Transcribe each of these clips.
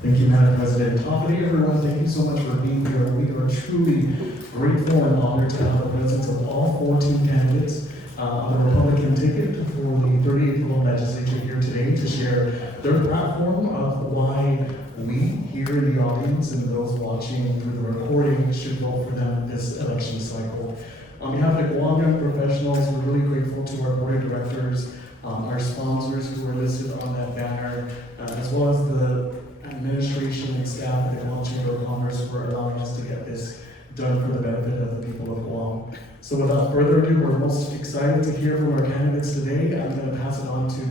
Thank you, Madam President. Good day, everyone. Thank you so much for being here. We are truly grateful and honored to have the presence of all 14 candidates on the Republican ticket for the 38th Guam Legislature here today to share their platform of why we here in the audience and those watching through the recording should vote for them this election cycle. On behalf of the Guam Young Professionals, we're really grateful to our board of directors, our sponsors who are listed on that banner, as well as the administration and staff at the Guam Chamber of Commerce for allowing us to get this done for the benefit of the people of Guam. So without further ado, we're most excited to hear from our candidates today. I'm going to pass it on to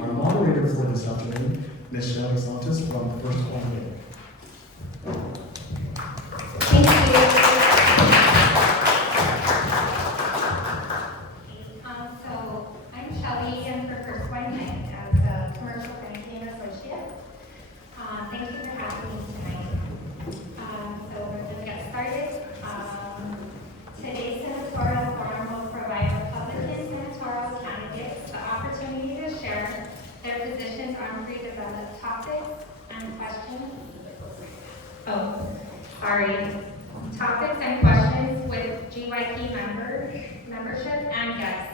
our moderator for this afternoon, Ms. Shelly Calvo from the First Guam. Thank you. So I'm Shelly, and for First Guam as a commercial banking associate. Thank you for having me tonight. So we're going to get started. Today's senatorial forum will provide Republican senatorial candidates the opportunity to share their positions on pre-developed topics and questions. Topics and questions with GYP membership and guests.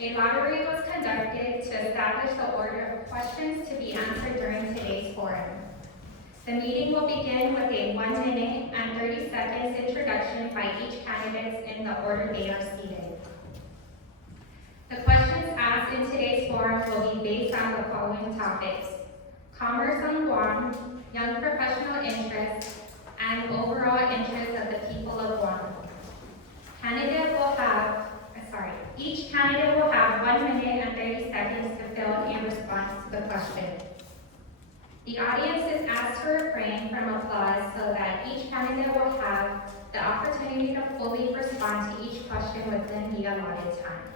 A lottery was conducted to establish the order of questions to be answered during today's forum. The meeting will begin with a 1 minute and 30 seconds introduction by each candidate in the order they are seated. The questions asked in today's forum will be based on the following topics: commerce on Guam, young professional interests, and overall interests of the people of Guam. Each candidate will have 1 minute and 30 seconds to fill in response to the question. The audience is asked to refrain from applause so that each candidate will have the opportunity to fully respond to each question within the allotted time.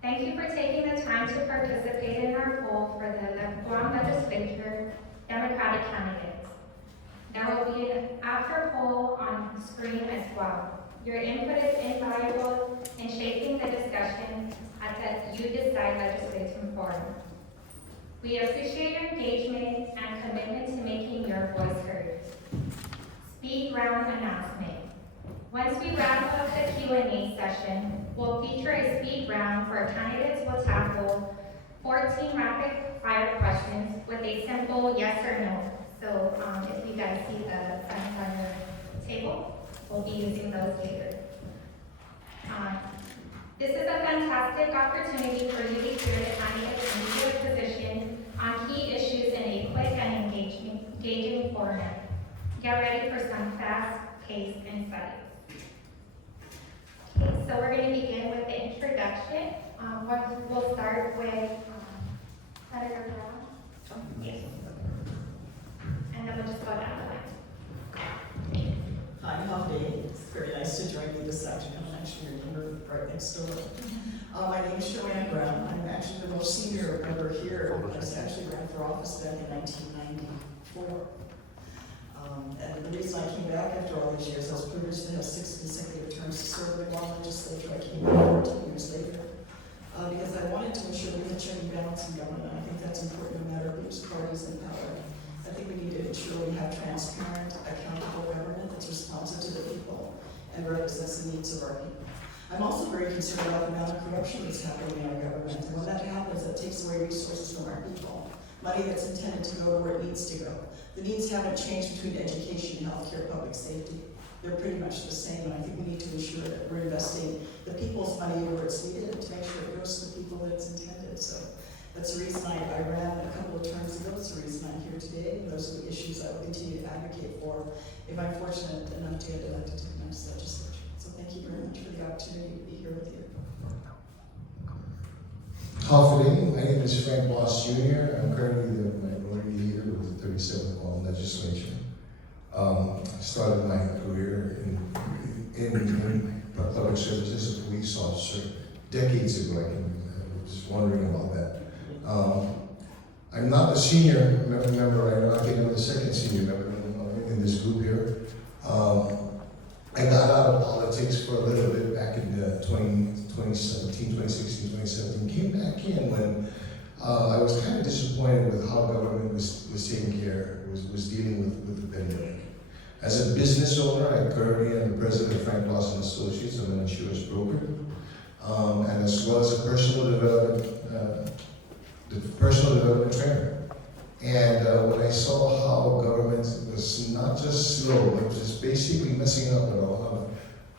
Thank you for taking the time to participate in our poll for the Guam Legislature Democratic candidates. There will be an after poll on screen as well. Your input is invaluable in shaping the discussion at the You Decide Legislative Forum. We appreciate your engagement and commitment to making your voice heard. Speed round announcement. Once we wrap up the Q&A session, we'll feature a speed round where candidates will tackle 14 rapid-fire questions with a simple yes or no. So if you guys see the signs on your table, we'll be using those later. This is a fantastic opportunity for you to hear the candidate's immediate position on key issues in a quick and engaging format. Get ready for some fast-paced insights. Okay, so we're going to begin with the introduction. We'll start with Senator Brown. Yes. And then we'll just go down the line. Hi, Monday. It's very nice to join you this afternoon. I'm actually your neighbor right next door. My name is Joanne M. I'm actually the most senior member here. I was actually ran for office back in 1994. And the reason I came back after all these years, I was privileged to have 6 consecutive terms to serve in the Guam legislature. I came back 14 years later because I wanted to ensure we had check and balance in government. I think that's important no matter whose party is in power. I think we need to ensure we have transparent, accountable government that's responsive to the people and represents the needs of our people. I'm also very concerned about the amount of corruption that's happening in our government. And when that happens, that takes away resources from our people. Money that's intended to go to where it needs to go. The needs haven't changed between education, healthcare, public safety. They're pretty much the same, and I think we need to ensure that we're investing the people's money where it's needed and to make sure it goes to the people that it's intended. So that's the reason I ran a couple of terms ago. That's the reason I'm here today. And those are the issues I will continue to advocate for if I'm fortunate enough to get elected to the next legislature. So thank you very much for the opportunity to be here with you. Hopefully, my name is Blas Jr. I'm currently the minority leader with the 37th Guam Legislature. I started my career in public service as a police officer decades ago. I was wondering about that. I'm not a senior member. I think I'm the second senior member in this group here. I got out of politics for a little bit back in 2017, 2016, 2017. Came back in when I was kind of disappointed with how government was dealing with the pandemic. As a business owner, I currently am the president of Frank Lawson Associates. I'm an insurance broker, and as well as a personal development trainer. And when I saw how government was not just slow, but was basically messing up at all,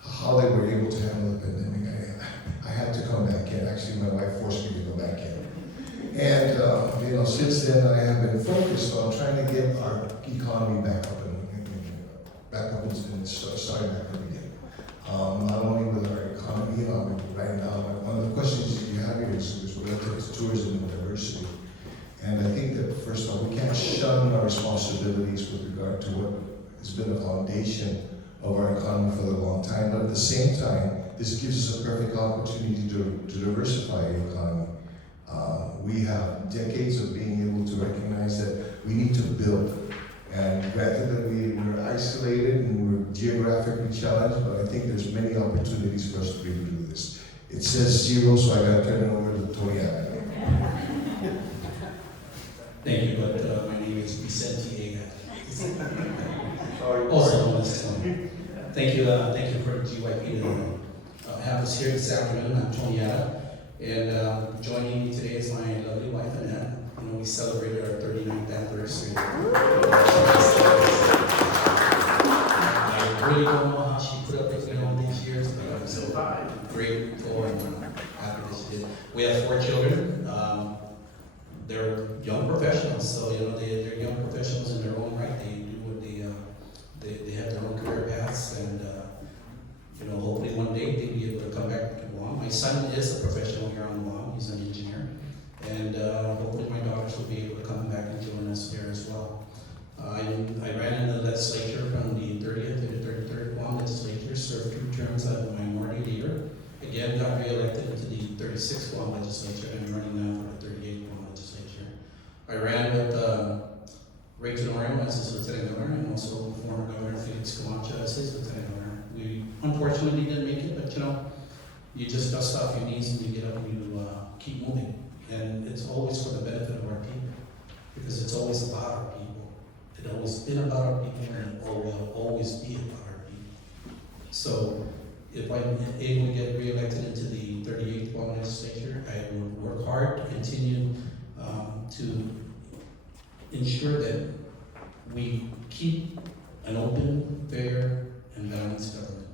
how they were able to handle the pandemic, I had to come back in. Actually, my wife forced me to go back in. And since then, I have been focused on trying to get our economy back up and starting back up again. Not only with our economy, right now, one of the questions that you have here is related to tourism and diversity. And I think that first of all, we can't shun our responsibilities with regard to what has been the foundation of our economy for a long time. But at the same time, this gives us a perfect opportunity to diversify the economy. We have decades of being able to recognize that we need to build. And granted that we're isolated and we're geographically challenged, but I think there's many opportunities for us to be able to do this. It says 0, so I gotta turn it over to Tony. Thank you, but my name is Vicente A. Also known as Tony. Thank you for GYP to have us here this afternoon. I'm Tony A. And joining me today is my lovely wife, Annette. We celebrated our 39th anniversary. I really don't know how she put up with me all these years, but I'm so grateful and happy that she did. We have 4 children. They're young professionals, so they're young professionals in their own right. They do what they have their own career paths, and hopefully one day they'll be able to come back to Guam. My son is a professional here on Guam. He's an engineer. And hopefully my daughters will be able to come back and join us here as well. I ran in the legislature from the 30th to the 33rd Guam legislature, served 2 terms as a minority leader. Again, got re-elected into the 36th Guam legislature, and I'm running now for the 38th Guam legislature. I ran with Ray Tenorio as his lieutenant governor, and also former Governor Felix Camacho as his lieutenant governor. We unfortunately didn't make it, but you just dust off your knees and you get up and you keep moving. And it's always for the benefit of our people, because it's always about our people. It's always been about our people, and it will always be about our people. So if I'm able to get re-elected into the 38th Guam legislature, I will work hard to continue to ensure that we keep an open, fair, and balanced government.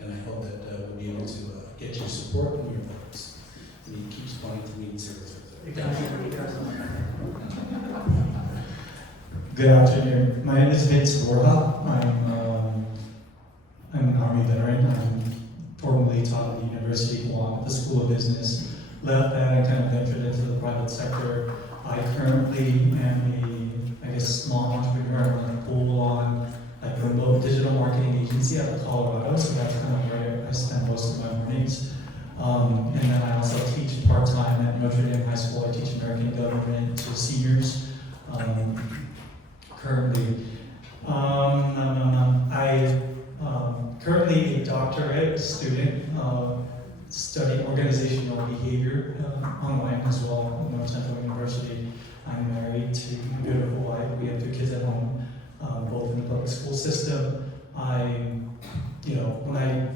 And I hope that we'll be able to get your support and your votes. And he keeps wanting to meet and serve. Good afternoon. My name is Vincent Borja. I'm an Army veteran. I'm formerly taught at the University of Guam at the School of Business. Left that and kind of ventured into the private sector. I currently am a small entrepreneur. I'm running a full-on remote digital marketing agency out of Colorado, so that's kind of where I spend most of my mornings. And then I also teach part-time at Notre Dame High School. I teach American government to seniors currently. Currently a doctorate student studying organizational behavior online as well at North Central University. I'm married to a beautiful wife. We have 2 kids at home, both in the public school system. When I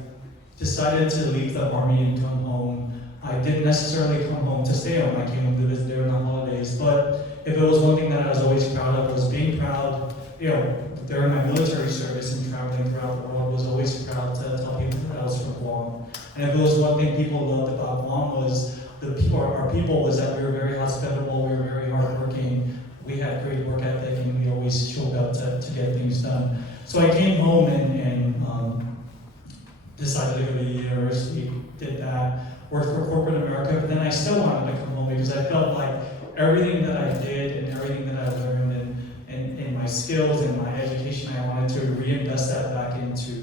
decided to leave the Army and come home, I didn't necessarily come home to stay home. I came home to visit during the holidays. But if there was one thing that I was always proud of, was being proud, during my military service and traveling throughout the world, was always proud to tell people that I was from Guam. And if there was one thing people loved about Guam was our people was that we were very hospitable, we were very hardworking, we had great work ethic, and we always showed up to get things done. So I came home and decided to go to university, did that, worked for corporate America, but then I still wanted to come home because I felt like everything that I did and everything that I learned and my skills and my education, I wanted to reinvest that back into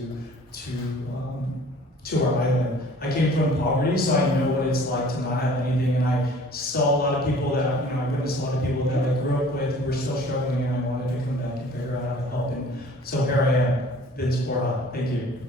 our island. I came from poverty, so I know what it's like to not have anything, and I saw a lot of people that, I witnessed a lot of people that I grew up with who were still struggling, and I wanted to come back and figure out how to help, and so here I am, Vince Borja. Thank you.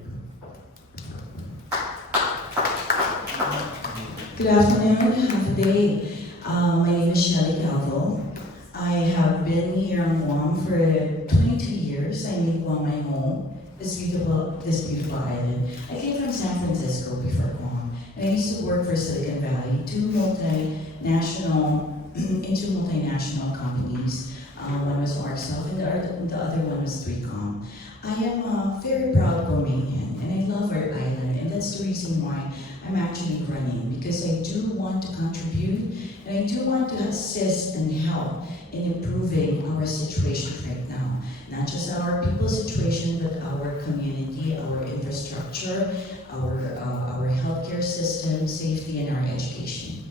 Good afternoon, good day. My name is Shelly Calvo. I have been here in Guam for 22 years. I made Guam my home, this beautiful island. I came from San Francisco before Guam, and I used to work for Silicon Valley, two multinational companies. One was Markself and the other one was 3Com. I am a very proud Guamanian, and I love our island, and that's the reason why I'm actually running, because I do want to contribute, and I do want to assist and help in improving our situation right now. Not just our people's situation, but our community, our infrastructure, our healthcare system, safety, and our education.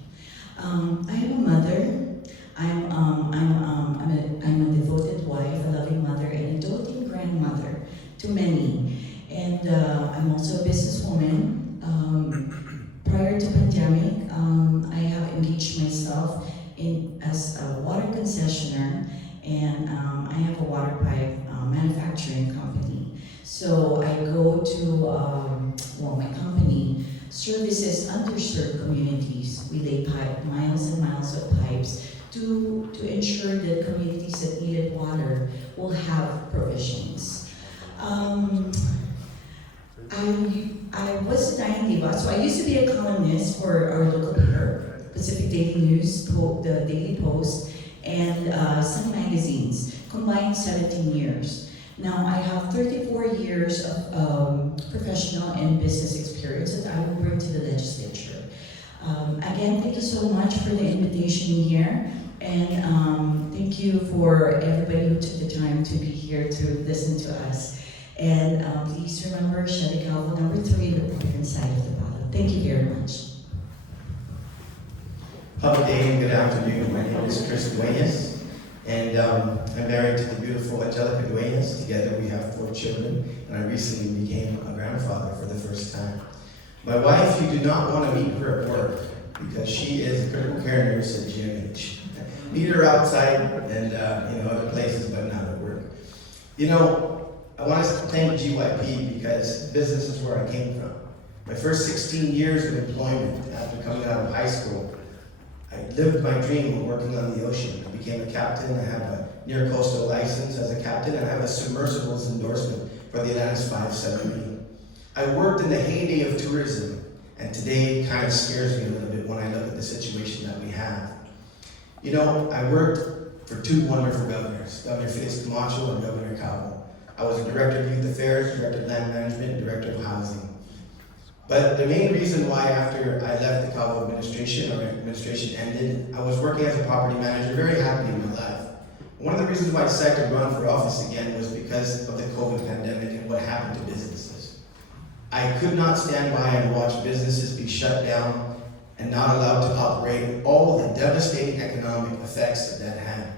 I am a mother. I'm a devoted wife, a loving mother, and a doting grandmother to many. And I'm also a businesswoman. Prior to pandemic, I have engaged myself as a water concessionaire, and I have a water pipe manufacturing company. So I go to, my company services underserved communities. We lay miles and miles of pipes to ensure that communities that needed water will have provisions. I was a 90 so I used to be a columnist for our local paper, Pacific Daily News, the Daily Post, and some magazines, combined 17 years. Now I have 34 years of professional and business experience that I will bring to the legislature. Again, thank you so much for the invitation here, and thank you for everybody who took the time to be here to listen to us. And please remember Shelly Calvo, number 3, the Republican side of the ballot. Thank you very much. Public day and good afternoon. My name is Chris Duenas, and I'm married to the beautiful Angelica Duenas. Together we have 4 children, and I recently became a grandfather for the first time. My wife, you do not want to meet her at work because she is a critical care nurse at GMH. Meet her outside and other places, but not at work. I want to thank GYP because business is where I came from. My first 16 years of employment after coming out of high school, I lived my dream of working on the ocean. I became a captain. I have a near coastal license as a captain, and I have a submersibles endorsement for the Atlantis 570. I worked in the heyday of tourism, and today it kind of scares me a little bit when I look at the situation that we have. I worked for 2 wonderful governors, Governor Felix Camacho and Governor Calvo. I was a director of youth affairs, director of land management, and director of housing. But the main reason why after I left the Calvo administration, or administration ended, I was working as a property manager, very happy in my life. One of the reasons why I decided to run for office again was because of the COVID pandemic and what happened to businesses. I could not stand by and watch businesses be shut down and not allowed to operate, all the devastating economic effects that had.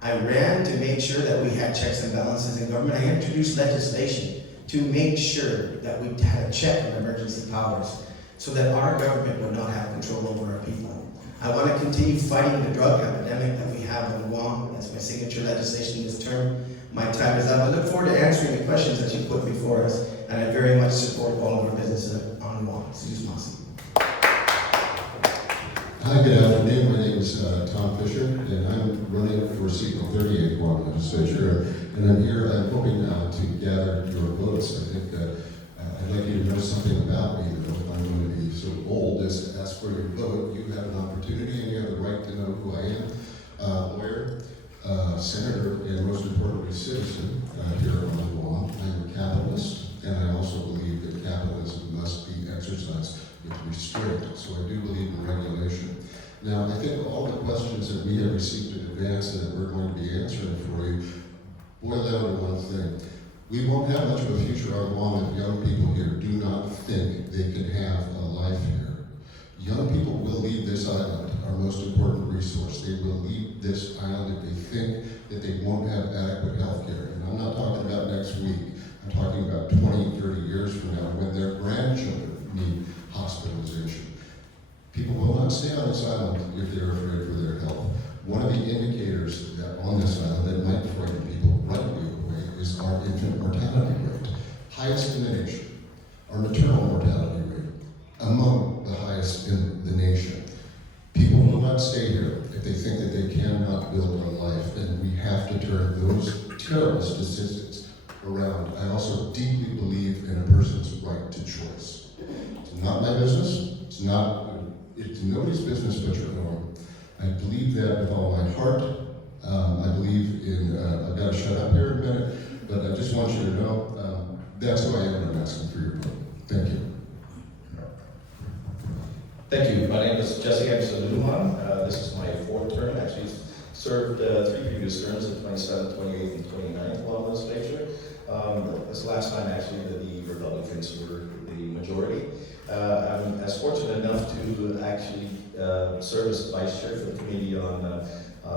I ran to make sure that we had checks and balances in government. I introduced legislation to make sure that we had a check on emergency powers so that our government would not have control over our people. I want to continue fighting the drug epidemic that we have in Guam. That's my signature legislation this term. My time is up. I look forward to answering the questions that you put before us, and I very much support all of our businesses on Guam. Hi, good afternoon. My name is Tom Fisher, and I'm running for seat in the 38th Guam legislature. And I'm here, I'm hoping to gather your votes. I think I'd like you to know something about me, though I'm going to be so bold as to ask for your vote. You have an opportunity and you have the right to know who I am. Lawyer, senator, and most importantly, citizen here on Guam. I'm a capitalist, and I also believe that capitalism must be exercised with restraint. So I do believe in regulation. Now, I think all the questions that we have received in advance and that we're going to be answering for you boil down to one thing. We won't have much of a future on Guam if young people here do not think they can have a life here. Young people will leave this island, our most important resource. They will leave this island if they think that they won't have adequate health care. And I'm not talking about next week. I'm talking about 20, 30 years from now when their grandchildren need hospitalization. People will not stay on this island if they're afraid for their health. One of the indicators that on this island that might frighten people rightly away is our infant mortality rate. Highest in the nation. Our maternal mortality rate, among the highest in the nation. People will not stay here terrible statistics around. I also deeply believe in a person's right to choice. It's not my business. It's nobody's business but your own. I believe that with all my heart. I believe in, I've got to shut up here in a minute, but I just want you to know that's who I am, and I'm asking for your vote. Thank you. Thank you. My name is Jesse A. Lujan. This is my 4th term. Actually, served 3 previous terms in 27th, 28th, and 29th Guam legislature. This last time, actually, the Republicans were the majority. I'm as fortunate enough to actually serve as vice chair for the Committee on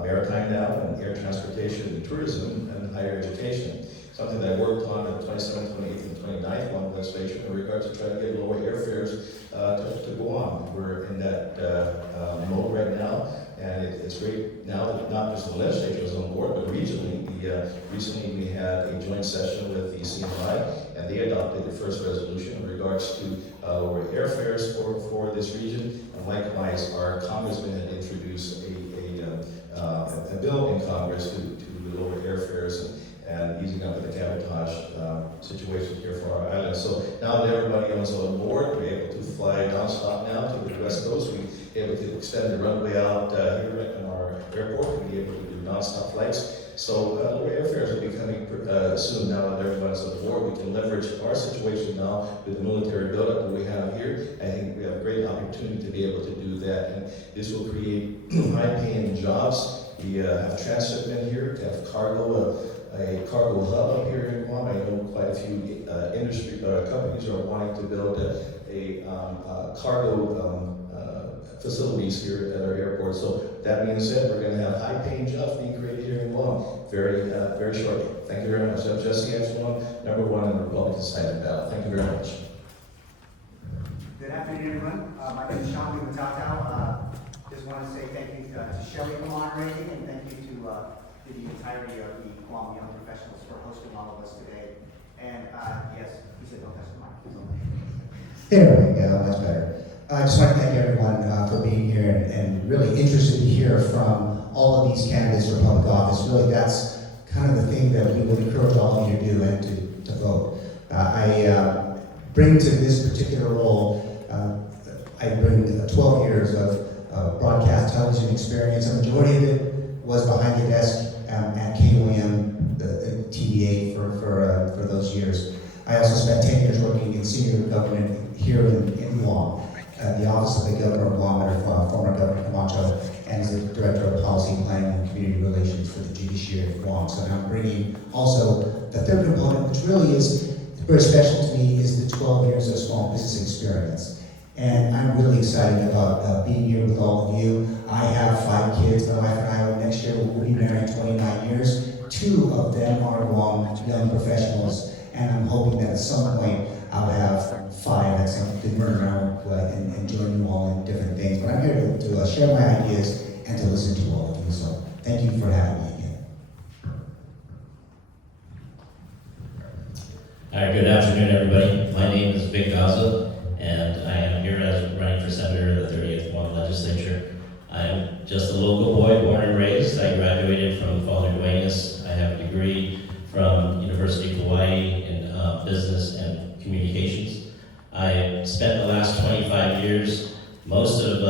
Maritime now, and Air Transportation and Tourism and Higher Education. Something that I worked on in 27th, 28th, and 29th Guam legislation in regard to trying to get lower airfares to Guam. We're in that mode right now, and it's great now that not just the legislature is on board, but regionally. Recently we had a joint session with the CNI, and they adopted the first resolution in regards to lower airfares for this region. And likewise, our congressman had introduced a bill in Congress to lower airfares and easing up the cabotage situation here for our island. So now that everybody is on board, we're able to fly nonstop now to the West Coast. We're able to extend the runway out here in our airport. We'll be able to do nonstop flights. So lower airfares will be coming soon now that everyone's on board. We can leverage our situation now with the military buildup that we have here. I think we have a great opportunity to be able to do that. And this will create high-paying jobs. We have transshipment here, to have cargo, a cargo hub up here in Guam. I know quite a few industry companies are wanting to build a cargo facilities here at our airport. So that being said, we're going to have high-paying jobs being created here in Guam very shortly. Thank you very much. I'm Jesse A. number 1 on the Republican side of the ballot. Thank you very much. Good afternoon, everyone. My name is Shawn Gumataotao. Just want to say thank you to Shelly for moderating, and thank you to the entirety of the Guam Young Professionals for hosting all of us today. And yes, he said don't touch the mic. There we go, much better. I just want to thank everyone for being here and really interested to hear from all of these candidates for public office. Really, that's kind of the thing that we would encourage all of you to do and to vote. I bring to this particular role, I bring 12 years of broadcast television experience. A majority of it was behind the desk at KUAM, the TVA for those years. I also spent 10 years working in senior government here in Guam, the Office of the Governor of Guam under former Governor Gumataotao, and as the Director of Policy Planning and Community Relations for the Judiciary of Guam. So now I'm bringing also the third component, which really is very special to me, is the 12 years of small business experience. And I'm really excited about being here with all of you. I have 5 kids. My wife and I, next year, will be married 29 years. 2 of them are Guam young professionals, and I'm hoping that at some point I'll have 5 at some run around and join you all in different things. But I'm here to share my ideas and to listen to all of you. So thank you for having me again. All right, good afternoon, everybody. My name is Vic Gaza, and I am here as running for senator in the 30th Guam legislature. I am just a local boy, born and raised. I graduated from Father Duenas. I have a degree from University of Hawaii in business and communications. I spent the last 25 years, most of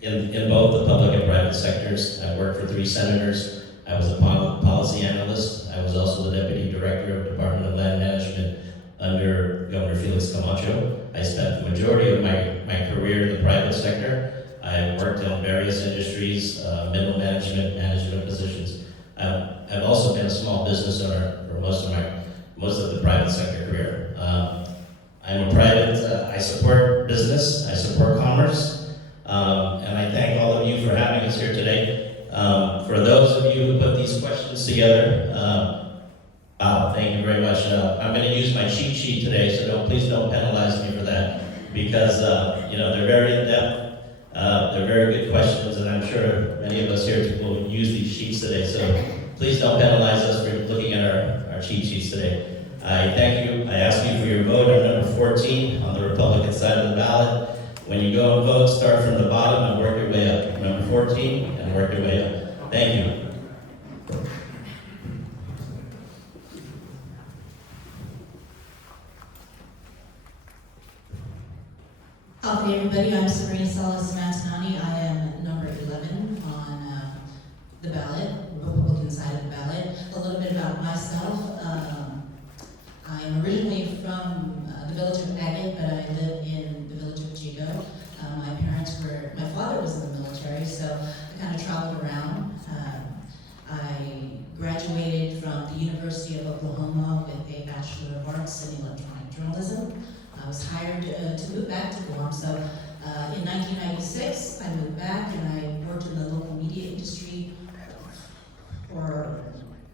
in both the public and private sectors. I worked for 3 senators. I was a policy analyst. I was also the deputy director of Department of Land Management under Governor Felix Camacho. I spent the majority of my career in the private sector. I worked in various industries, middle management positions. I've also been a small business owner for most of the private sector career. I'm a private, I support business, I support commerce, and I thank all of you for having us here today. For those of you who put these questions together, thank you very much. I'm going to use my cheat sheet today, so please don't penalize me for that, because they're very in-depth, they're very good questions, and I'm sure many of us here will use these sheets today, so please don't penalize us for looking at our cheat sheets today. I thank you. I ask you for your vote on number 14 on the Republican side of the ballot. When you go and vote, start from the bottom and work your way up. Number 14 and work your way up. Thank you. Hello everybody, I'm Sabrina Salas Matanane. I am number 11 on the ballot, Republican side of the ballot. A little bit about myself. I'm originally from the village of Agate, but I live in the village of Chico. My father was in the military, so I kind of traveled around. I graduated from the University of Oklahoma with a Bachelor of Arts in Electronic Journalism. I was hired to move back to Guam, so in 1996 I moved back and I worked in the local media industry for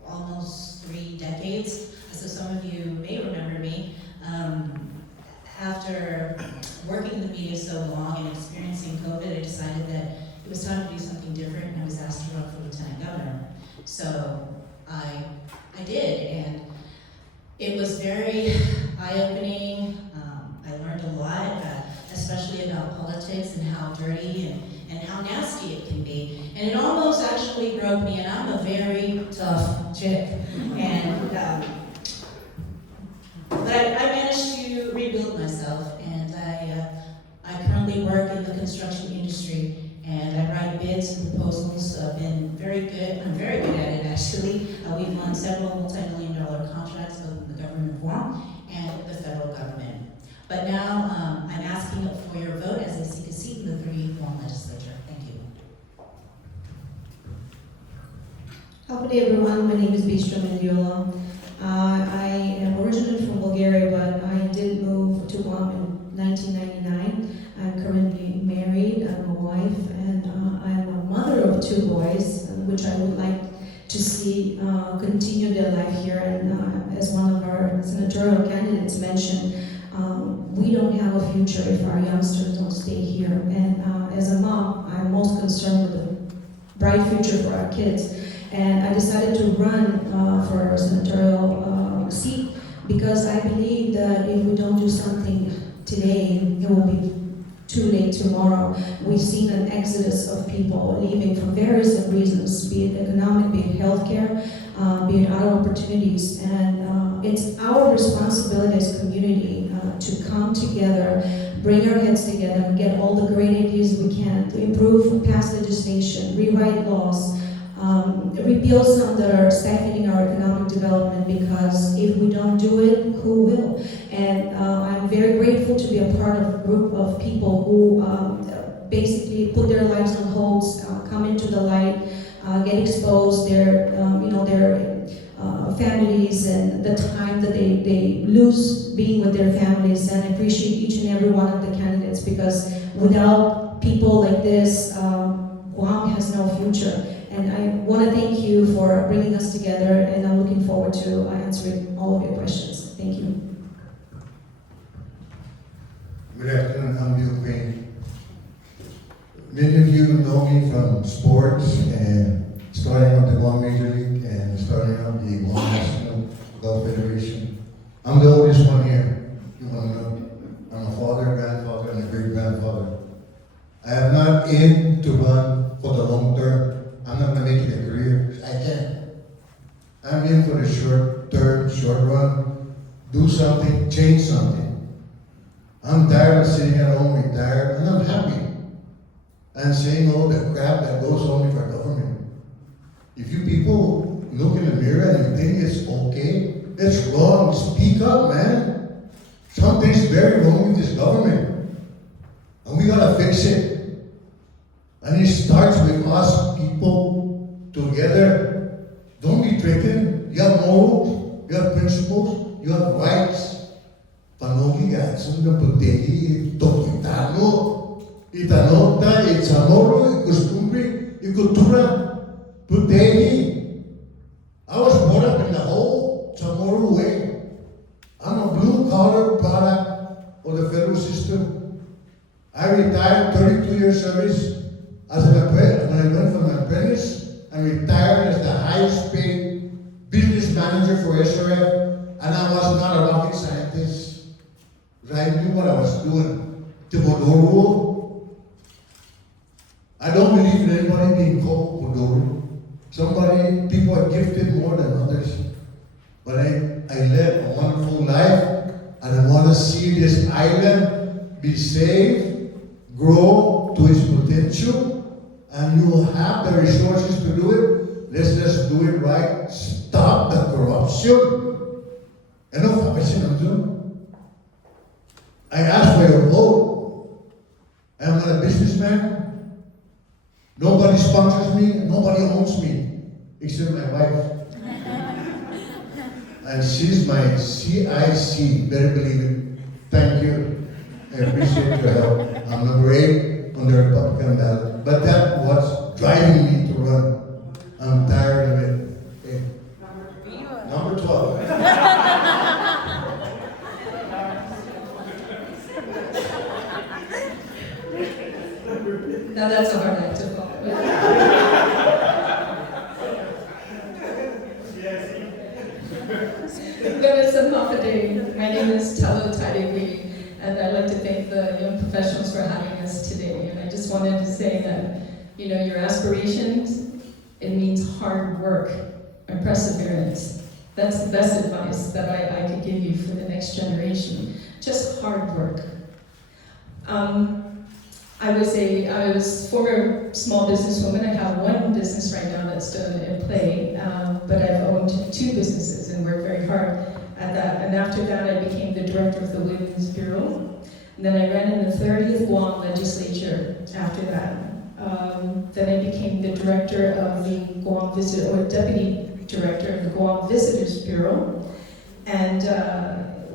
almost 3 decades. So some of you may remember me. After working in the media so long and experiencing COVID, I decided that it was time to do something different, and I was asked to run for lieutenant governor. So I did, and it was very eye-opening. I learned a lot, especially about politics and how dirty and how nasty it can be. And it almost actually broke me, and I'm a very tough chick. And but I managed to rebuild myself, and I currently work in the construction industry, and I write bids and proposals. I've been very good. I'm very good at it, actually. We've won several multi-million-dollar contracts both in the government of Guam and the federal government. But now I'm asking for your vote as I seek a seat in the 38th Guam legislature. Thank you. Good day, everyone. My name is Bistra Mendiola. I am originally from Bulgaria, but I did move to Guam in 1999. I'm currently married. I'm a wife, and I'm a mother of 2 boys, which I would like to see continue their life here. And as one of our senatorial candidates mentioned, we don't have a future if our youngsters don't stay here. And as a mom, I'm most concerned with the bright future for our kids. And I decided to run for a senatorial seat because I believe that if we don't do something today, it will be too late tomorrow. We've seen an exodus of people leaving for various reasons, be it economic, be it healthcare, be it other opportunities. And it's our responsibility as a community to come together, bring our heads together, and get all the great ideas we can to improve past legislation, rewrite laws, repeal some that are stifling our economic development, because if we don't do it, who will? And I'm very grateful to be a part of a group of people who basically put their lives on hold, come into the light, get exposed, their families and the time that they lose being with their families. And I appreciate each and every one of the candidates, because without people like this, Guam has no future. And I want to thank you for bringing us together, and I'm looking forward to answering all of your questions. Thank you. Good afternoon, I'm Bill Payne. Many of you know me from sports and starting up the Guam Major League and starting up the Guam National Golf Federation. I'm the oldest one here. You want to know? I'm a father, grandfather, and a great-grandfather. I am not in to run for the long term. I'm not going to make it a career. I can't. I'm in for the short term, short run. Do something, change something. I'm tired of sitting at home, retired, and I'm happy. And saying all the crap that goes on with our government. If you people look in the mirror and you think it's okay, it's wrong. Speak up, man. Something's very wrong with this government. And we gotta fix it. And it starts with us people together. Don't be tricking. You have morals, you have principles, you have rights. Panogi gatsun na putegi tokitano, itanota, itzamoro, ikustumbri, ikutura, putegi. I was brought up in the whole Chamorro way. I'm a blue-collar product of the federal system. I retired 32 years service. When I went from an apprentice, I retired as the highest paid business manager for SRF, and I was not a rocket scientist. I knew what I was doing. Timodoro. I don't believe in anybody being called Podoro. People are gifted more than others. But I led a wonderful life, and I want to see this island be safe, grow to its potential, and you will have the resources to do it. Let's just do it right. Stop the corruption. Ano kapasin ang Zoom? I ask for your vote. I'm not a businessman. Nobody sponsors me. Nobody owns me, except my wife. And she's my CIC. Better believe it. Thank you. I appreciate your help. I'm number 8 on the Republican ballot. But that was driving me to run. I'm tired of it. Okay. Number 12. Now that's a hard act to follow. My name is Telo Taitague, and I'd like to thank the young professionals for having us today. And I just wanted to say that, your aspirations, it means hard work and perseverance. That's the best advice that I could give you for the next generation. Just hard work. I was former small businesswoman. I have one business right now that's still in play, but I've owned 2 businesses and worked very hard at that. And after that, I became the director of the Women's Bureau. And then I ran in the 30th Guam legislature after that. Then I became the director of the Guam deputy director of the Guam Visitors Bureau, and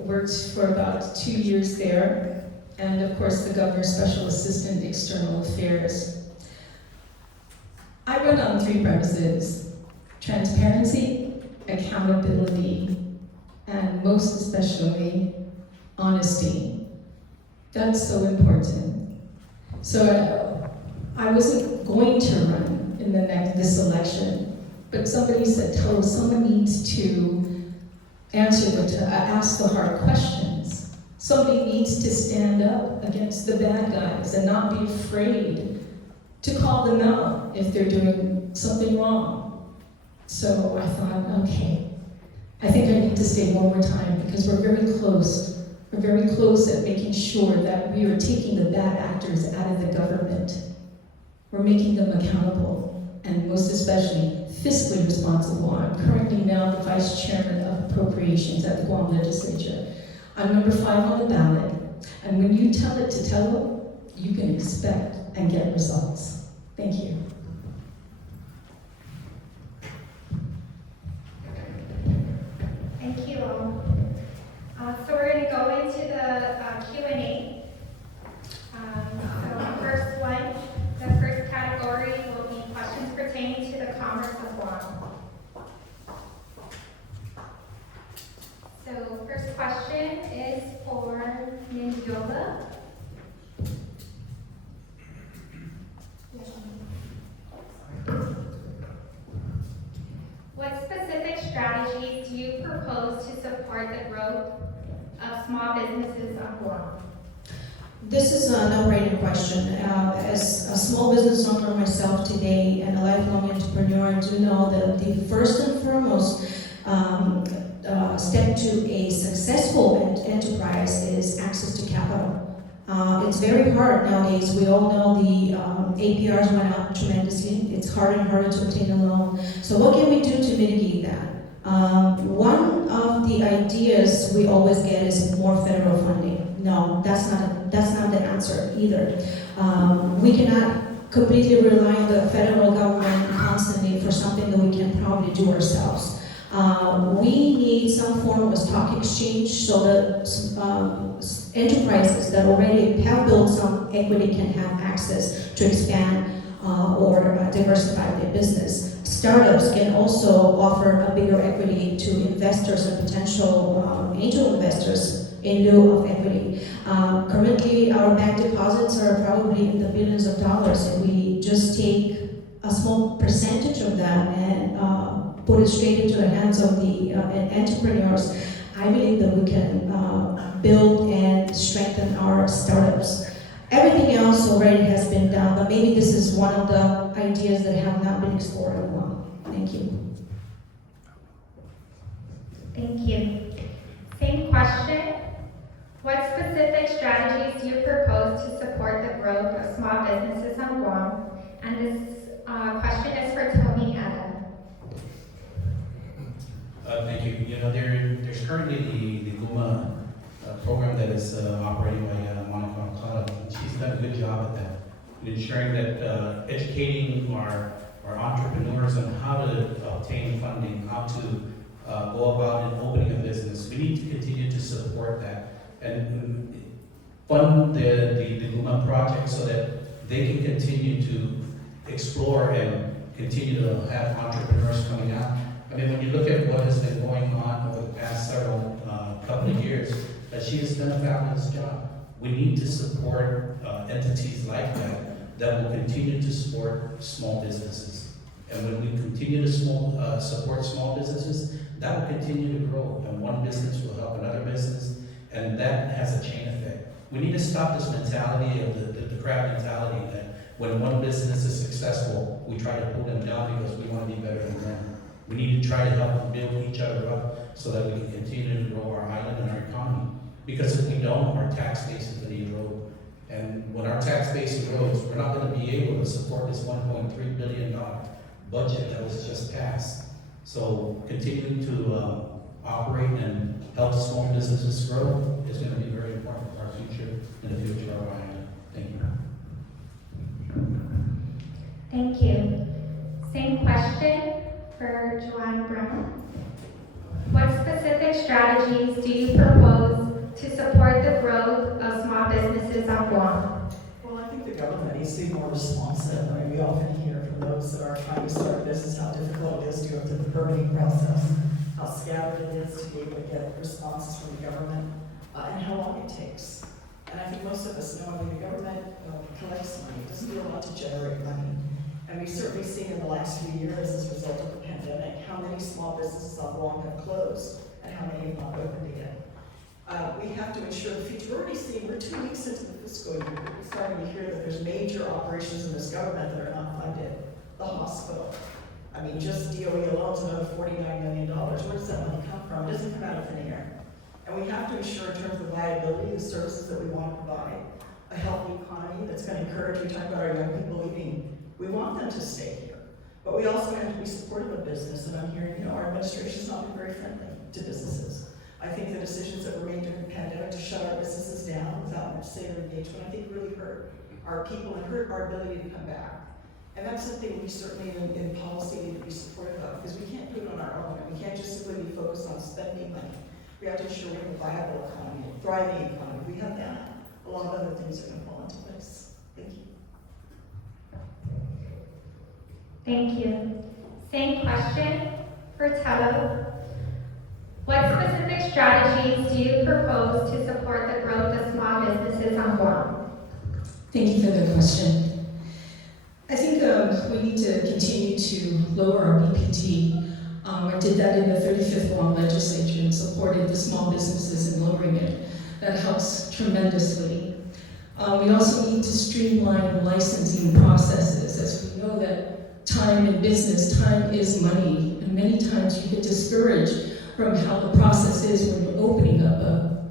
worked for about 2 years there. And of course, the Governor's Special Assistant, External Affairs. I run on 3 premises: transparency, accountability, and most especially, honesty. That's so important. So I wasn't going to run in this election, but somebody said, Telo, someone needs to ask the hard questions. Somebody needs to stand up against the bad guys and not be afraid to call them out if they're doing something wrong. So I thought, okay, I think I need to stay one more time because we're very close. We're very close at making sure that we are taking the bad actors out of the government. We're making them accountable, and most especially fiscally responsible. I'm currently now the vice chairman of appropriations at the Guam legislature. I'm number 5 on the ballot, and when you tell it to Telo, you can expect and get results. Thank you. Thank you all. So we're going to go into the Q&A. So the first one, the first category will be questions pertaining to the commerce of Guam. So first question is for Mendiola. What specific strategies do you propose to support the growth of small businesses on Guam? This is a no-brainer question. As a small business owner myself today and a lifelong entrepreneur, I do know that the first and foremost step to a successful enterprise is access to capital. It's very hard nowadays. We all know the APRs went up tremendously. It's harder and harder to obtain a loan. So what can we do to mitigate that? One of the ideas we always get is more federal funding. No, that's not the answer either. We cannot completely rely on the federal government constantly for something that we can probably do ourselves. We need some form of stock exchange so that enterprises that already have built some equity can have access to expand or diversify their business. Startups can also offer a bigger equity to investors and potential angel investors in lieu of equity. Currently, our bank deposits are probably in the billions of dollars, and we just take a small percentage of that and put it straight into the hands of the entrepreneurs. I believe that we can build and strengthen our startups. Everything else already has been done, but maybe this is one of the ideas that have not been explored in Guam. Thank you. Thank you. Same question. What specific specific strategies do you propose to support the growth of small businesses on Guam? And this question is for Tony Adam. Thank you. You know, there's currently the Guma program that is operated by Gumataotao. She's done a good job at that, in ensuring that educating our entrepreneurs on how to obtain funding, how to go about in opening a business. We need to continue to support that and fund the Guma project so that they can continue to explore and continue to have entrepreneurs coming out. I mean, when you look at what has been going on over the past several couple of years, she has done a fabulous job. We need to support entities like that will continue to support small businesses. And when we continue to support small businesses, that will continue to grow. And one business will help another business, and that has a chain effect. We need to stop this mentality of the crab mentality that when one business is successful, we try to pull them down because we want to be better than them. We need to try to help them build each other up so that we can continue to grow our island and our economy. Because if we don't, our tax base is going to erode. And when our tax base erodes, we're not going to be able to support this $1.3 billion budget that was just passed. So continuing to operate and help small businesses grow is going to be very important for our future and the future of our island. Thank you. Thank you. Same question for Joanne Brown. What specific strategies do you propose to support the growth of small businesses on Guam? Well, I think the government needs to be more responsive. I mean, we often hear from those that are trying to start a business how difficult it is to go through the permitting process, how scattered it is to be able to get responses from the government, and how long it takes. And I think most of us know, I mean, the government collects money, it doesn't do a lot to generate money. And we've certainly seen in the last few years, as a result of the pandemic, how many small businesses on Guam have closed and how many have not opened again. We have to ensure the future. We're already seeing, we're 2 weeks into the fiscal year, we're starting to hear that there's major operations in this government that are not funded. The hospital. I mean, just DOE alone is another $49 million. Where does that money come from? It doesn't come out of thin air. And we have to ensure in terms of viability, the services that we want to provide, a healthy economy that's going to encourage, we talk about our young people leaving. We want them to stay here. But we also have to be supportive of business. And I'm hearing, our administration's not been very friendly to businesses. I think the decisions that were made during the pandemic to shut our businesses down without much say or engagement, I think really hurt our people and hurt our ability to come back. And that's something we certainly in policy need to be supportive of, because we can't do it on our own. We can't just simply be focused on spending money. We have to ensure we have a viable economy, a thriving economy. If we have that, a lot of other things are going to fall into place. Thank you. Thank you. Same question for Telo. What specific strategies do you propose to support the growth of small businesses on Guam? Thank you for the question. I think we need to continue to lower our BPT. I did that in the 35th Guam legislature and supported the small businesses in lowering it. That helps tremendously. We also need to streamline licensing processes, as we know that time in business, time is money, and many times you get discouraged from how the process is when you're opening up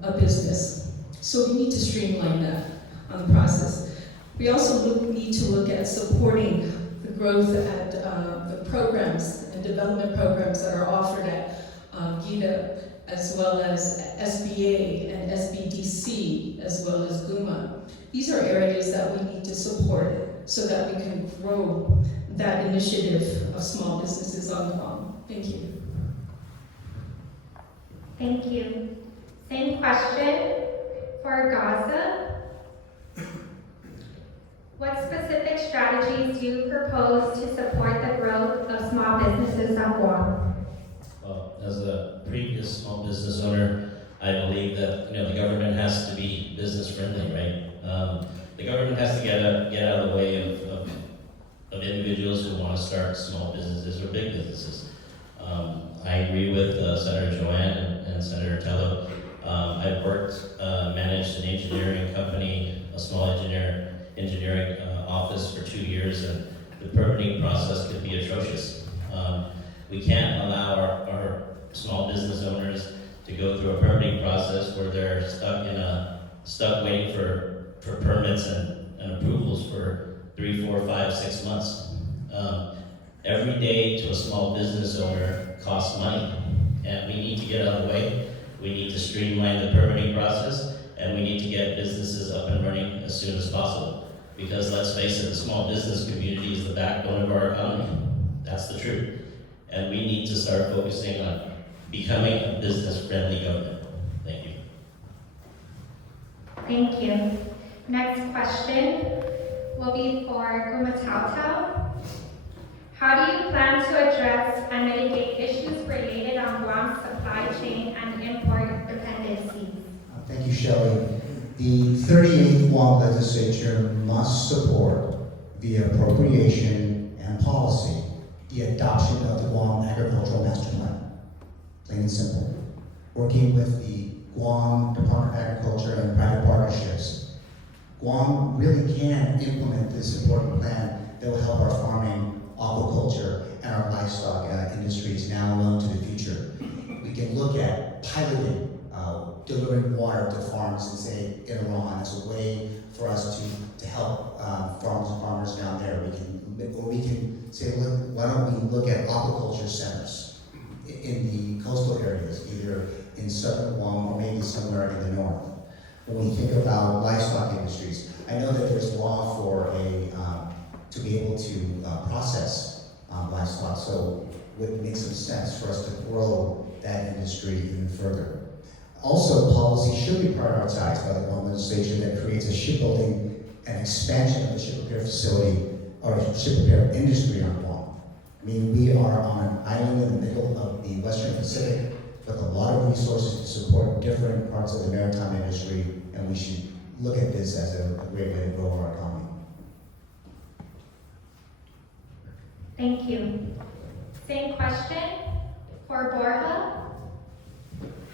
a business. So we need to streamline that on the process. We also need to look at supporting the growth at the programs and development programs that are offered at GIDA, as well as SBA and SBDC, as well as Guma. These are areas that we need to support so that we can grow that initiative of small businesses on Guam. Thank you. Thank you. Same question for Gaza. What specific strategies do you propose to support the growth of small businesses on Guam? Well, as a previous small business owner, I believe that the government has to be business friendly, right? The government has to get out of the way of individuals who want to start small businesses or big businesses. I agree with Senator Joanne and Senator Telo. I've managed an engineering company, a small engineering office for 2 years, and the permitting process could be atrocious. We can't allow our small business owners to go through a permitting process where they're stuck in a stuck waiting for permits and approvals for 3, 4, 5, 6 months. Every day to a small business owner costs money, and we need to get out of the way. We need to streamline the permitting process, and we need to get businesses up and running as soon as possible. Because let's face it, the small business community is the backbone of our economy. That's the truth. And we need to start focusing on becoming a business-friendly government. Thank you. Thank you. Next question will be for Gumataotao. How do you plan to address and mitigate issues related on Guam's supply chain and import dependencies? Thank you, Shelly. The 38th Guam legislature must support, via appropriation and policy, the adoption of the Guam Agricultural Master Plan. Plain and simple. Working with the Guam Department of Agriculture and private partnerships, Guam really can implement this important plan that will help our farming, aquaculture, and our livestock industries now and well into the future. We can look at piloting delivering water to farms and say in Iran as a way for us to help farmers down there. We can say, look, why don't we look at aquaculture centers in the coastal areas, either in southern Guam or maybe somewhere in the north. When we think about livestock industries, I know that there's law for to be able to process livestock, so it would make some sense for us to grow that industry even further. Also, policy should be prioritized by the Guam legislature that creates a shipbuilding and expansion of the ship repair facility or ship repair industry on Guam. I mean, we are on an island in the middle of the Western Pacific with a lot of resources to support different parts of the maritime industry, and we should look at this as a great way to grow our economy. Thank you. Same question for Borja.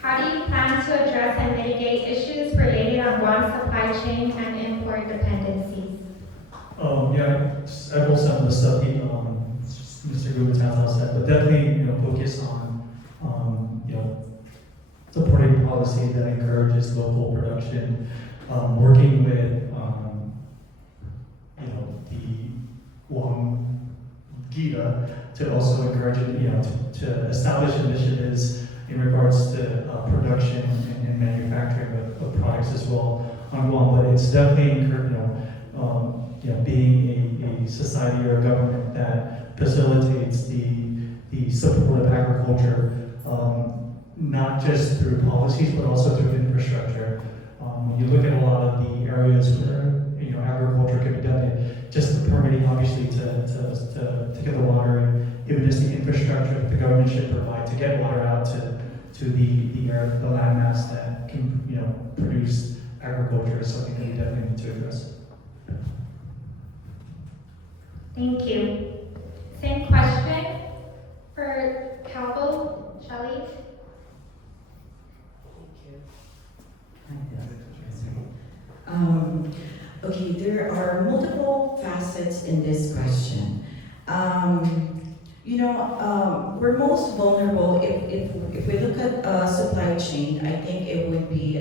How do you plan to address and mitigate issues related on Guam's supply chain and import dependencies? I will some of the stuff Mr. Gumataotao said, but definitely focus on supporting policy that encourages local production, working with the Guam GITA to also encourage to establish initiatives in regards to production and manufacturing of products as well on Guam. But it's definitely being a society or a government that facilitates the support of agriculture, not just through policies but also through infrastructure. When you look at a lot of the areas where agriculture could be done, just the permitting obviously to get the water, even just the infrastructure that the government should provide to get water out to the landmass that can produce agriculture is something that we definitely need to address. Thank you. Same question for Calvo, Shelly. Okay, there are multiple facets in this question. We're most vulnerable if we look at supply chain. I think it would be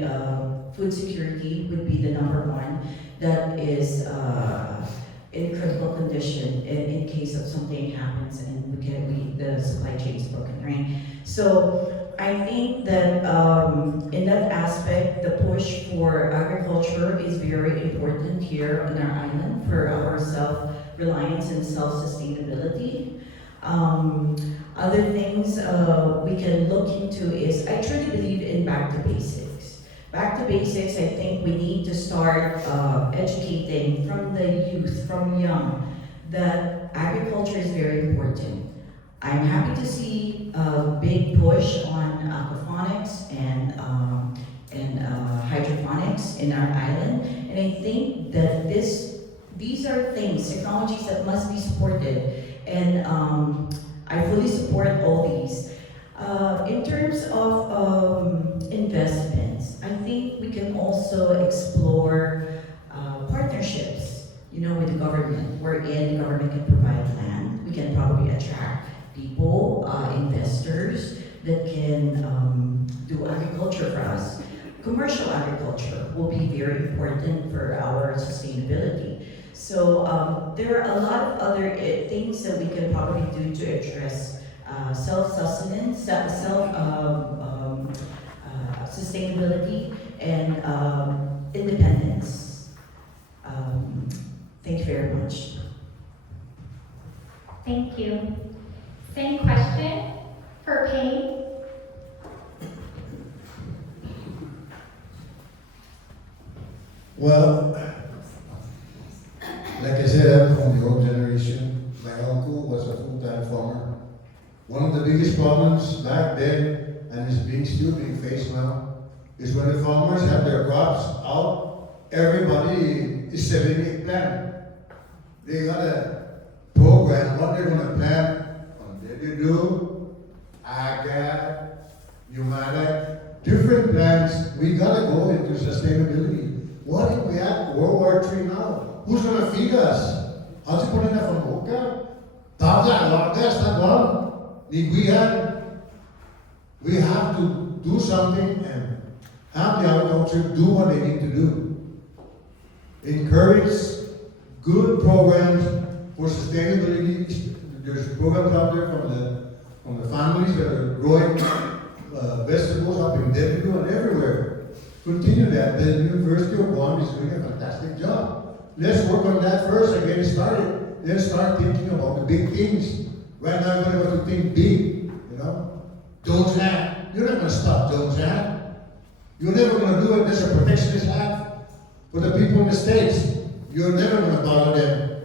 food security would be the number one that is in critical condition in case of something happens and the supply chain is broken, right? So I think that in that aspect, the push for agriculture is very important here on our island for our self-reliance and self-sustainability. Other things we can look into is, I truly believe in back to basics. Back to basics, I think we need to start educating from the youth, from young, that agriculture is very important. I'm happy to see a big push on aquaponics and hydroponics in our island, and I think that these are things, technologies that must be supported, and I fully support all these. In terms of investments, I think we can also explore partnerships, with the government, wherein the government can provide land. We can probably attract people, investors that can do agriculture for us. commercial agriculture will be very important for our sustainability. So there are a lot of other things that we can probably do to address self-sustenance, sustainability, and independence. Thank you very much. Thank you. Same question for Payne. Well, like I said, I'm from the old generation. My uncle was a full-time farmer. One of the biggest problems back then, and is still being faced now, is when the farmers have their crops out, everybody is selling a plant. They got a program what they're gonna plant on do, agave, pneumatic, different plants. We gotta go into sustainability. What if we had World War III now? Who's gonna feed us? How's it putting that from Boca? We have to do something and have the agriculture do what they need to do. Encourage good programs for sustainability. There's programs out there from the families that are growing vegetables up in Debido and everywhere. Continue that. The University of Guam is doing a fantastic job. Let's work on that first and get it started. Then start thinking about the big things. Right now, everybody wants to think big, you know? Jones Act. You're not going to stop Jones Act. You're never going to do it. There's a protectionist act for the people in the States. You're never going to bother them.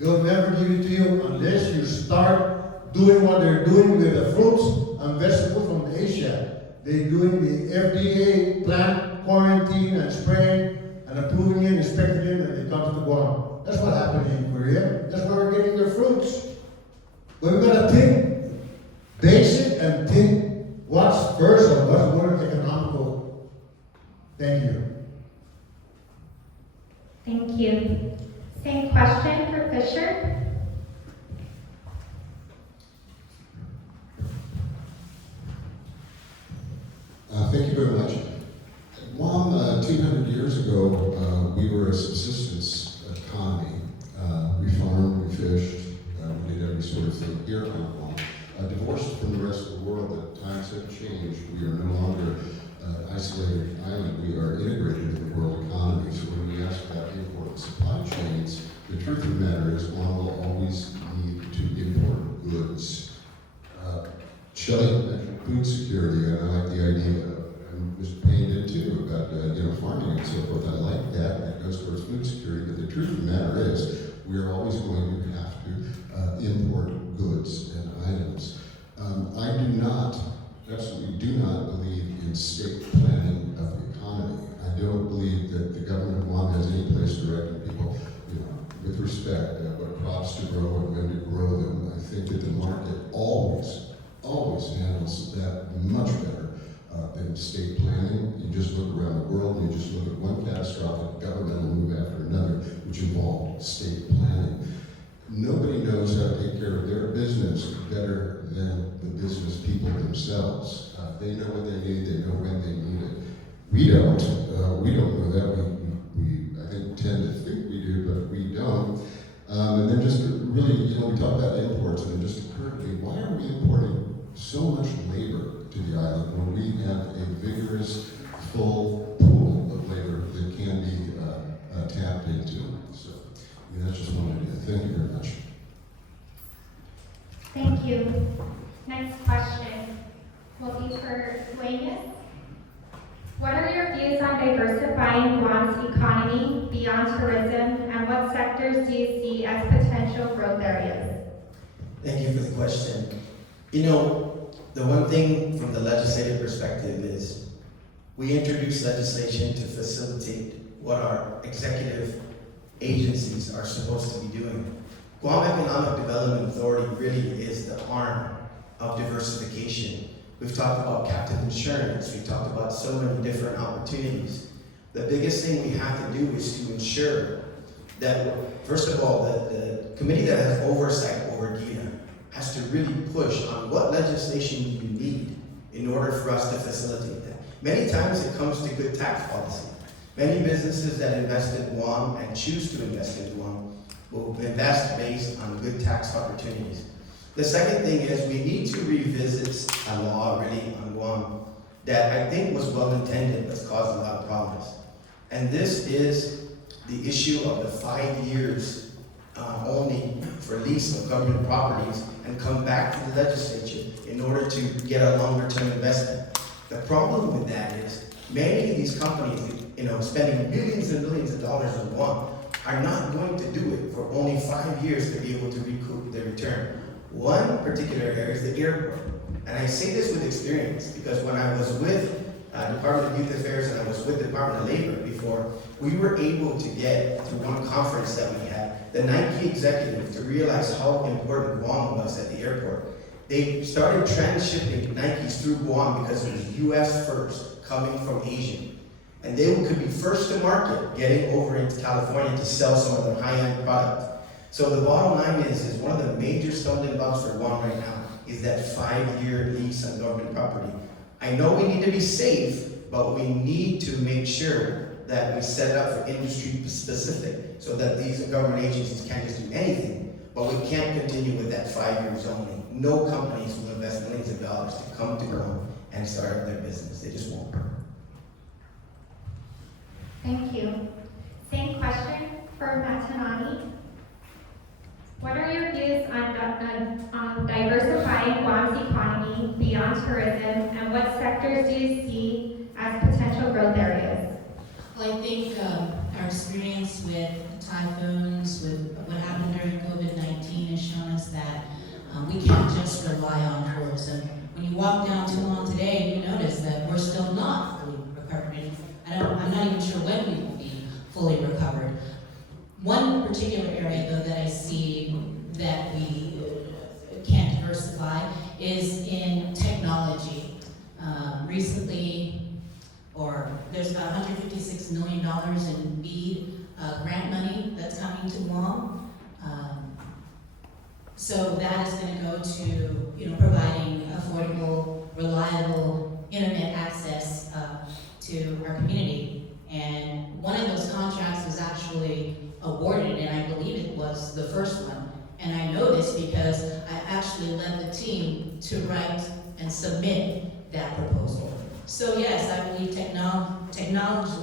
They'll never give it to you unless you start doing what they're doing with the fruits and vegetables from Asia. They're doing the FDA plant quarantine and spraying and approving it, inspecting it, and they come to Guam. That's what happened in Korea. That's where we're getting their fruits. But we've got to think basic and think what's first and what's more economical. Thank you. Thank you. Same question for Fisher. Thank you very much. Guam, 200 years ago, we were a subsistence economy. We farmed, we fished, we did every sort of thing here on Guam. Divorced from the rest of the world, the times have changed. We are no longer an isolated island. We are integrated in the world economy. So when we ask about import and supply chains, the truth of the matter is Guam will always need to import goods. Shelly mentioned food security, and I like the idea, and Mr. Payne did too, about farming and so forth. I like that. That goes towards food security. But the truth of the matter is, we are always going to have to import goods and items. I do not, absolutely do not believe in state planning of the economy. I don't believe that the government of Guam has any place directing people, with respect, what crops to grow and when to grow them. I think that the market always handles that much better than state planning. You just look around the world, and you just look at one catastrophic governmental move after another, which involved state planning. Nobody knows how to take care of their business better than the business people themselves. They know what they need, they know when they need it. We don't know that. We I think, tend to think we do, but we don't. And then just really, we talk about imports, and it just occurred to me, why are we importing so much labor to the island when we have a vigorous, full pool of labor that can be tapped into? So, that's just one idea. Thank you very much. Thank you. Next question will be for Duenas. What are your views on diversifying Guam's economy beyond tourism, and what sectors do you see as potential growth areas? Thank you for the question. The one thing from the legislative perspective is we introduce legislation to facilitate what our executive agencies are supposed to be doing. Guam Economic Development Authority really is the arm of diversification. We've talked about captive insurance, we've talked about so many different opportunities. The biggest thing we have to do is to ensure that, first of all, the committee that has oversight over DINA has to really push on what legislation you need in order for us to facilitate that. Many times it comes to good tax policy. Many businesses that invest in Guam and choose to invest in Guam will invest based on good tax opportunities. The second thing is we need to revisit a law really on Guam that I think was well intended but caused a lot of problems. And this is the issue of the 5 years only for lease of government properties and come back to the legislature in order to get a longer term investment. The problem with that is many of these companies, spending millions and millions of dollars on Guam are not going to do it for only 5 years to be able to recoup their return. One particular area is the airport. And I say this with experience because when I was with Department of Youth Affairs and I was with Department of Labor before, we were able to get to one conference that we had, the Nike executive, to realize how important Guam was at the airport. They started transshipping Nikes through Guam because it was US first, coming from Asia. And they could be first to market, getting over into California to sell some of their high-end product. So the bottom line is one of the major stumbling blocks for Guam right now is that 5-year lease on government property. I know we need to be safe, but we need to make sure that we set it up for industry specific so that these government agencies can't just do anything, but we can't continue with that 5 years only. No companies will invest millions of dollars to come to Guam and start up their business. They just won't. Thank you. Same question for Matanane. What are your views on diversifying Guam's economy beyond tourism, and what sectors do you see as potential growth areas? Well, I think our experience with typhoons, with what happened during COVID-19 has shown us that we can't just rely on tourism. When you walk down Toulon today, you notice that we're still not fully recovered. I'm not even sure when we will be fully recovered. One particular area, though, that I see that we can't diversify is in technology. There's about $156 million in BEAD grant money that's coming to Guam. So that is going to go to providing affordable, reliable internet access to our community. And one of those contracts was actually awarded, and I believe it was the first one. And I know this because I actually led the team to write and submit that proposal. So yes, I believe technology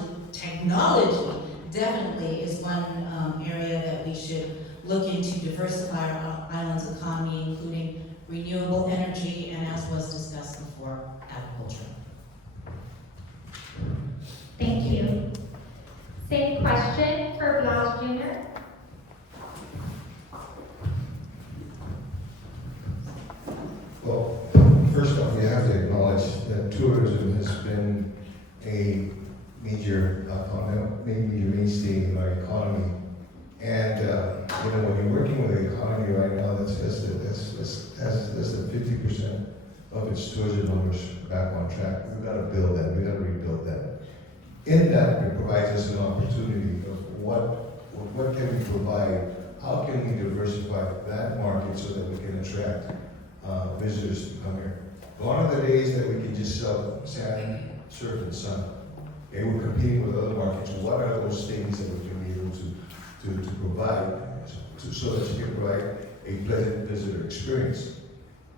definitely is one area that we should look into diversify our island's economy, including renewable energy and, as was discussed before, agriculture. Thank you. Same question for Blas Jr. Well, first off, we have to acknowledge that tourism has been a major mainstay in our economy. And when you're working with the economy right now, that's the 50% of its tourism numbers back on track. We've got to build that. We've got to rebuild that. In that, it provides us an opportunity of what can we provide? How can we diversify that market so that we can attract visitors to come here? Gone are the days that we can just sell sand, surf, and sun. Okay, we're competing with other markets. What are those things that we can be able to provide so that you can provide a pleasant visitor experience?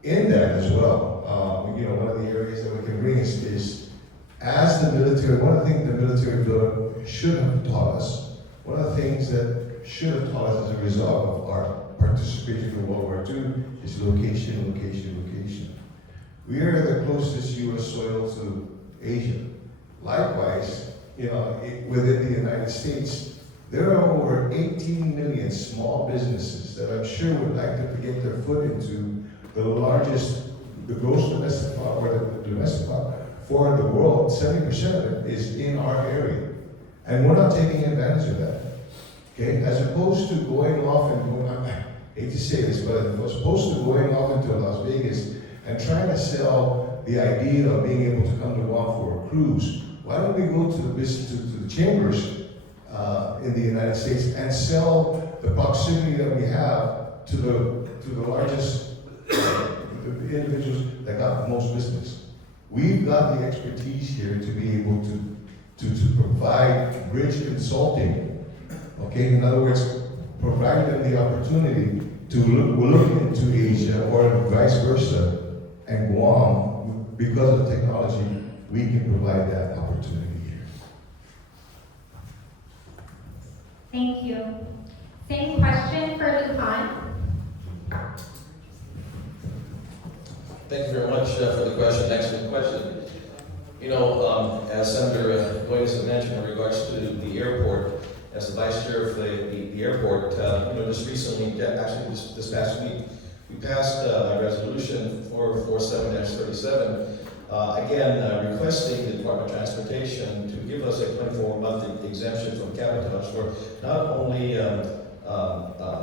In that as well, one of the areas that we can bring is as the military, one of the things the military buildup should have taught us, one of the things that should have taught us as a result of our participation in World War II is location, location, location. We are the closest U.S. soil to Asia. Likewise, within the United States, there are over 18 million small businesses that I'm sure would like to get their foot into the gross domestic product, or the domestic product for the world. 70% of it is in our area. And we're not taking advantage of that. Okay? As opposed to going off and I hate to say this, but as opposed to going off into Las Vegas and trying to sell the idea of being able to come to Guam for a cruise, why don't we go to the chambers in the United States and sell the proximity that we have to the largest individuals that got the most business? We've got the expertise here to be able to provide bridge consulting. Okay, in other words, provide them the opportunity to look into Asia or vice versa, and Guam, because of technology, we can provide that opportunity here. Thank you. Same question for Lujan. Thank you very much for the question. Excellent question. You know, as Senator Duenas has mentioned in regards to the airport, as the Vice Chair of the airport, you know, just recently, actually this past week, we passed a resolution 447-37, again, requesting the Department of Transportation to give us a 24-month exemption from cabotage for not only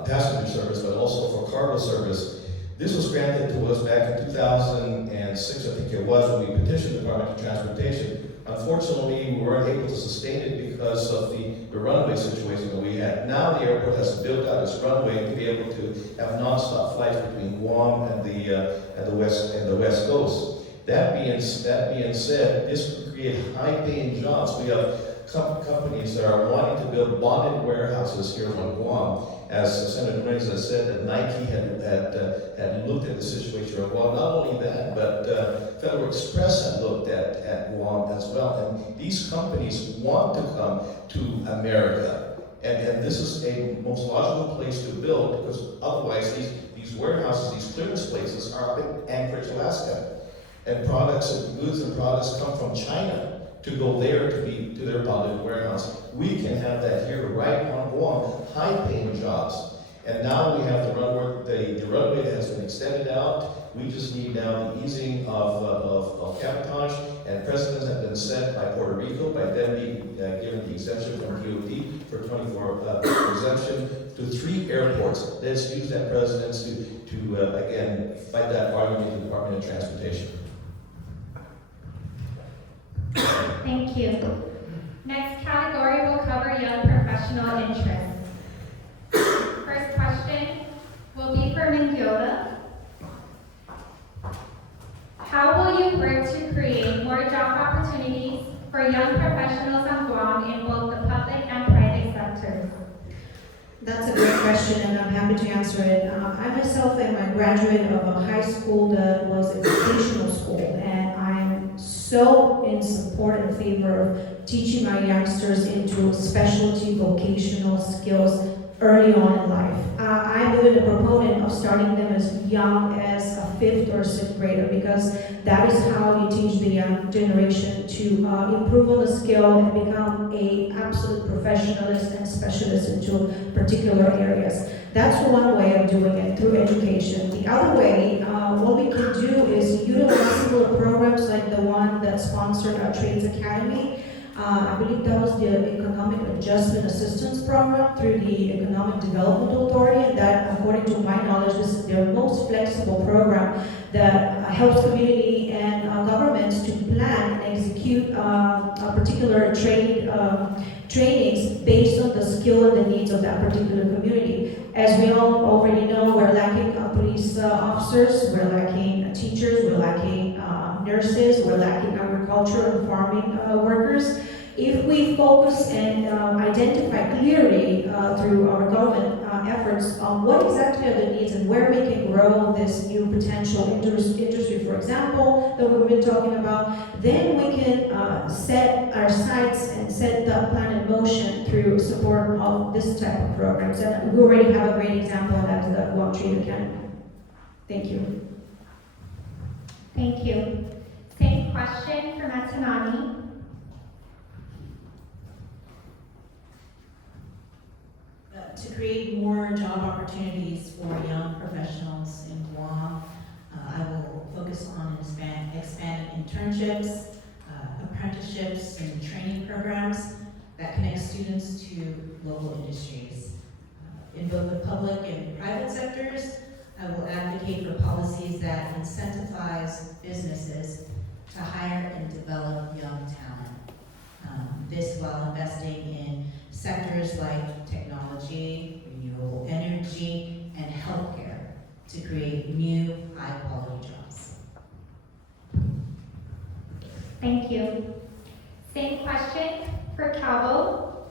passenger service, but also for cargo service. This was granted to us back in 2006, I think it was, when we petitioned the Department of Transportation. Unfortunately, we weren't able to sustain it because of the runway situation that we had. Now the airport has built out its runway to be able to have non-stop flights between Guam and the West Coast. That being said, this could create high-paying jobs. We have companies that are wanting to build bonded warehouses here on Guam. As Senator Duenas has said, that Nike had looked at the situation of Guam. Not only that, but Federal Express had looked at Guam as well. And these companies want to come to America. And this is a most logical place to build, because otherwise these warehouses, these clearance places are up in Anchorage, Alaska. And goods and products come from China to go there to their bonded warehouse. We can have that here right on Guam, high-paying jobs. And now we have the runway that has been extended out. We just need now the easing of cabotage, and precedents have been set by Puerto Rico, by them being given the exemption from DOT for 24 exemption to 3 airports. Let's use that precedence to again, fight that argument in the Department of Transportation. Thank you. Next category will cover young professional interests. First question will be for Mendiola. How will you work to create more job opportunities for young professionals on Guam in both the public and private sectors? That's a great question, and I'm happy to answer it. I myself am a graduate of a high school that was a vocational school, and I'm so in support and favor of teaching my youngsters into specialty vocational skills early on in life. I'm even a proponent of starting them as young as a 5th or 6th grader, because that is how you teach the young generation to improve on the skill and become a absolute professionalist and specialist into particular areas. That's one way of doing it, through education. The other way, what we can do is utilize similar programs like the one that sponsored our Trades Academy. I believe that was the Economic Adjustment Assistance Program through the Economic Development Authority, and that, according to my knowledge, this is their most flexible program that helps community and governments to plan and execute a particular trainings based on the skill and the needs of that particular community. As we all already know, we're lacking police officers, we're lacking teachers, we're lacking nurses, we're lacking agriculture and farming workers. If we focus and identify clearly through our government efforts on what exactly are the needs and where we can grow this new potential industry, for example, that we've been talking about, then we can set our sights and set that plan in motion through support of this type of programs. And we already have a great example, and that's the Guam Trade Academy. Thank you. Thank you. Same question for Matanane. To create more job opportunities for young professionals in Guam, I will focus on expanded internships, apprenticeships, and training programs that connect students to local industries. In both the public and private sectors, I will advocate for policies that incentivize businesses to hire and develop young talent. This while investing in sectors like technology, renewable energy, and healthcare to create new high-quality jobs. Same question for Calvo.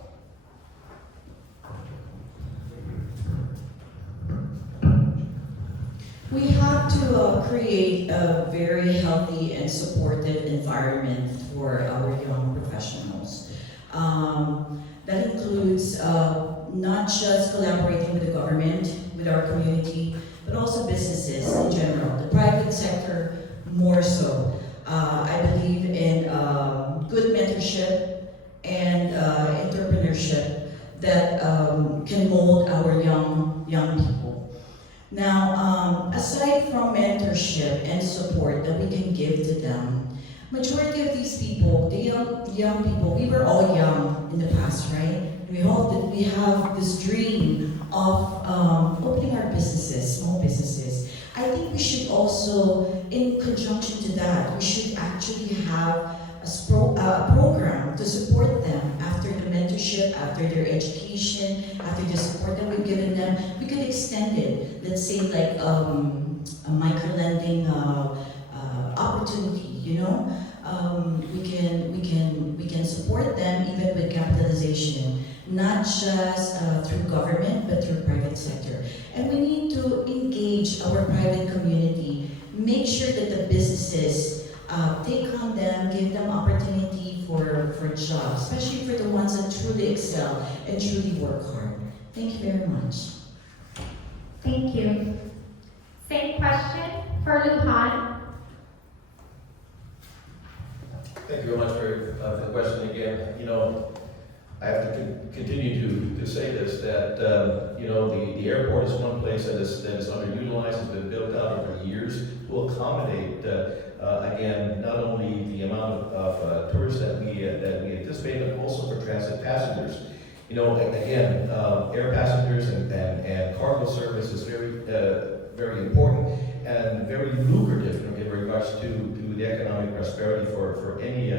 We have to create a very healthy and supportive environment for our young professionals. That includes not just collaborating with the government, with our community, but also businesses in general, the private sector more so. I believe in good mentorship and entrepreneurship that can mold our young people. Now, aside from mentorship and support that we can give to them, majority of these people, the young people, we were all young in the past, right? We have this dream of opening our businesses, small businesses. I think we should also, in conjunction to that, we should actually have a program to support them after the mentorship, after their education, after the support that we've given them. We could extend it. Let's say like a micro-lending opportunity, you know? We can support them even with capitalization, not just through government, but through private sector. And we need to engage our private community, make sure that the businesses take on them, give them opportunity for jobs, especially for the ones that truly excel and truly work hard. Thank you very much. Thank you. Same question for Lujan. Thank you very much for the question again. You know, I have to continue to say this, that you know, the airport is one place that is underutilized, has been built out over years to accommodate again, not only the amount of tourists that we anticipate, but also for transit passengers. You know, again, air passengers and cargo service is very important and very lucrative in regards to the economic prosperity for any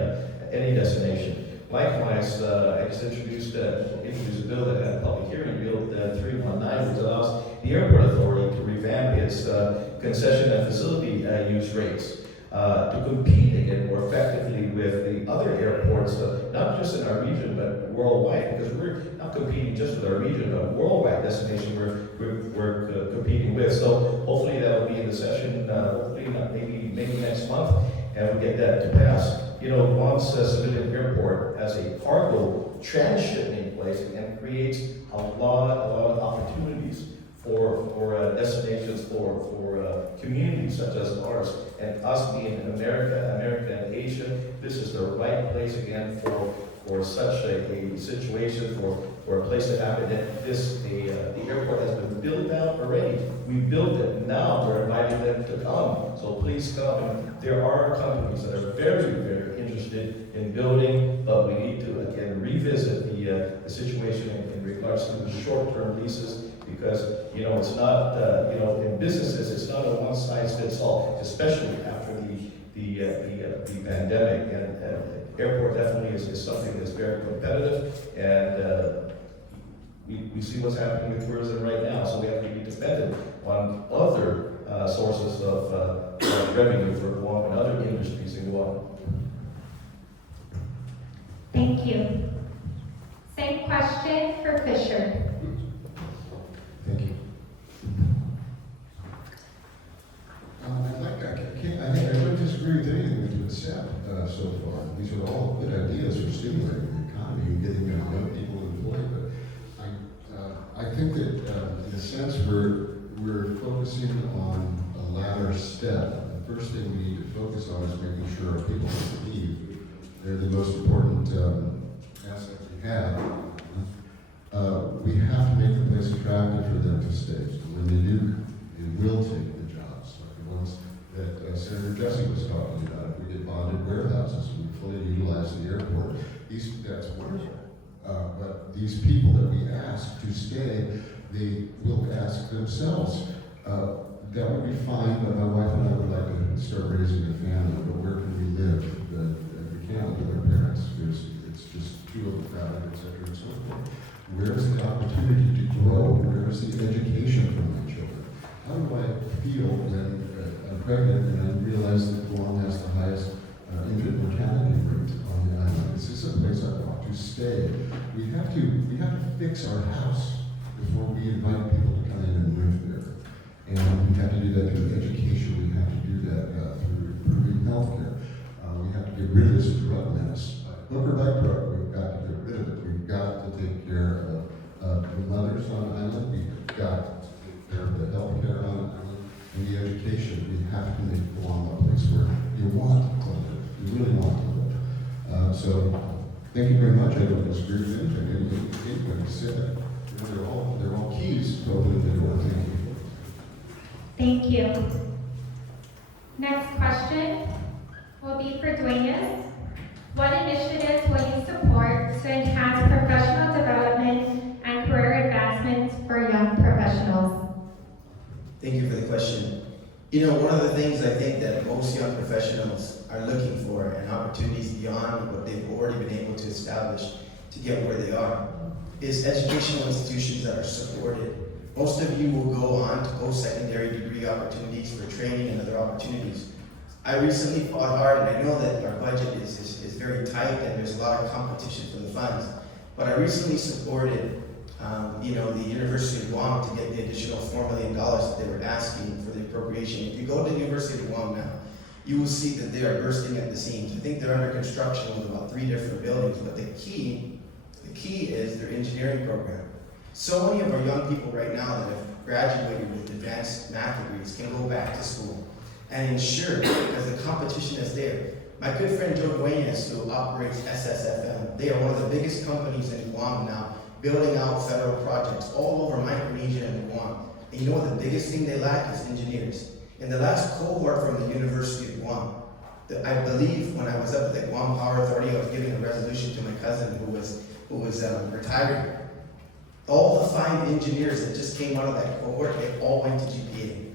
destination. Likewise, I just introduced a bill that had a public hearing, Bill 319, which allows the airport authority to revamp its concession and facility use rates to compete again more effectively with the other airports, not just in our region, but worldwide, because we're not competing just with our region, but worldwide destination we're competing with. So hopefully that will be in the session, hopefully maybe next month, and we'll get that to pass. You know, Guam's civilian airport as a cargo transshipment place and creates a lot of opportunities for destinations for communities such as ours. And us being in America and Asia, this is the right place again for such a situation, for a place to happen. And the airport has been built out already. We built it, now we're inviting them to come. So please come. And there are companies that are very interested in building, but we need to again revisit the situation in regards to the short-term leases, because you know it's not you know, in businesses it's not a one-size-fits-all, especially after the pandemic. And airport definitely is something that's very competitive, and we see what's happening with tourism right now, so we have to be dependent on other sources of revenue for Guam and other industries in Guam. Thank you. Same question for Fisher. Thank you. I think I don't disagree with anything that's been said so far. These are all good ideas for stimulating the economy and getting young people employed. But I think that in a sense we're focusing on a latter step. The first thing we need to focus on is making sure our people leave. They're the most important asset we have. We have to make the place attractive for them to stay. So when they do, they will take the jobs, like the ones that Senator Jesse was talking about. If we did bonded warehouses, we fully utilize the airport. That's wonderful. But these people that we ask to stay, they will ask themselves, that would be fine, but my wife and I would like to start raising a family, but where can we live? We can't live with our parents. It's just too overcrowded, et cetera, and so forth. Where's the opportunity to grow? Where's the education for my children? How do I feel when I'm pregnant and I realize that Guam has the highest infant mortality rate on the island? Is this stay. We have to fix our house before we invite people to come in and live there. And we have to do that through education. We have to do that through improving healthcare. We have to get rid of this drug menace. Hook or by crook, we've got to get rid of it. We've got to take care of the mothers on the island. We've got to take care of the healthcare on the island. And the education, we have to make Guam a place where you want to live. You really want to live. So thank you very much. I don't disagree with anything. Anybody said. You know, they're all keys to opening the door. Thank you. Thank you. Next question will be for Duenas. What initiatives will you support to enhance professional development and career advancement for young professionals? Thank you for the question. You know, one of the things I think that most young professionals are looking for and opportunities beyond what they've already been able to establish to get where they are is educational institutions that are supported. Most of you will go on to post-secondary degree opportunities for training and other opportunities. I recently fought hard, and I know that our budget is very tight and there's a lot of competition for the funds, but I recently supported the University of Guam to get the additional $4 million that they were asking for the appropriation. If you go to the University of Guam now, you will see that they are bursting at the seams. I think they're under construction with about 3 different buildings, but the key is their engineering program. So many of our young people right now that have graduated with advanced math degrees can go back to school and ensure, because the competition is there. My good friend Joe Duenas, who operates SSFM, they are one of the biggest companies in Guam now, building out federal projects all over Micronesia and Guam. And you know what the biggest thing they lack is engineers. In the last cohort from the University of Guam, I believe when I was up at the Guam Power Authority, I was giving a resolution to my cousin who was retiring. All the 5 engineers that just came out of that cohort, they all went to GPA.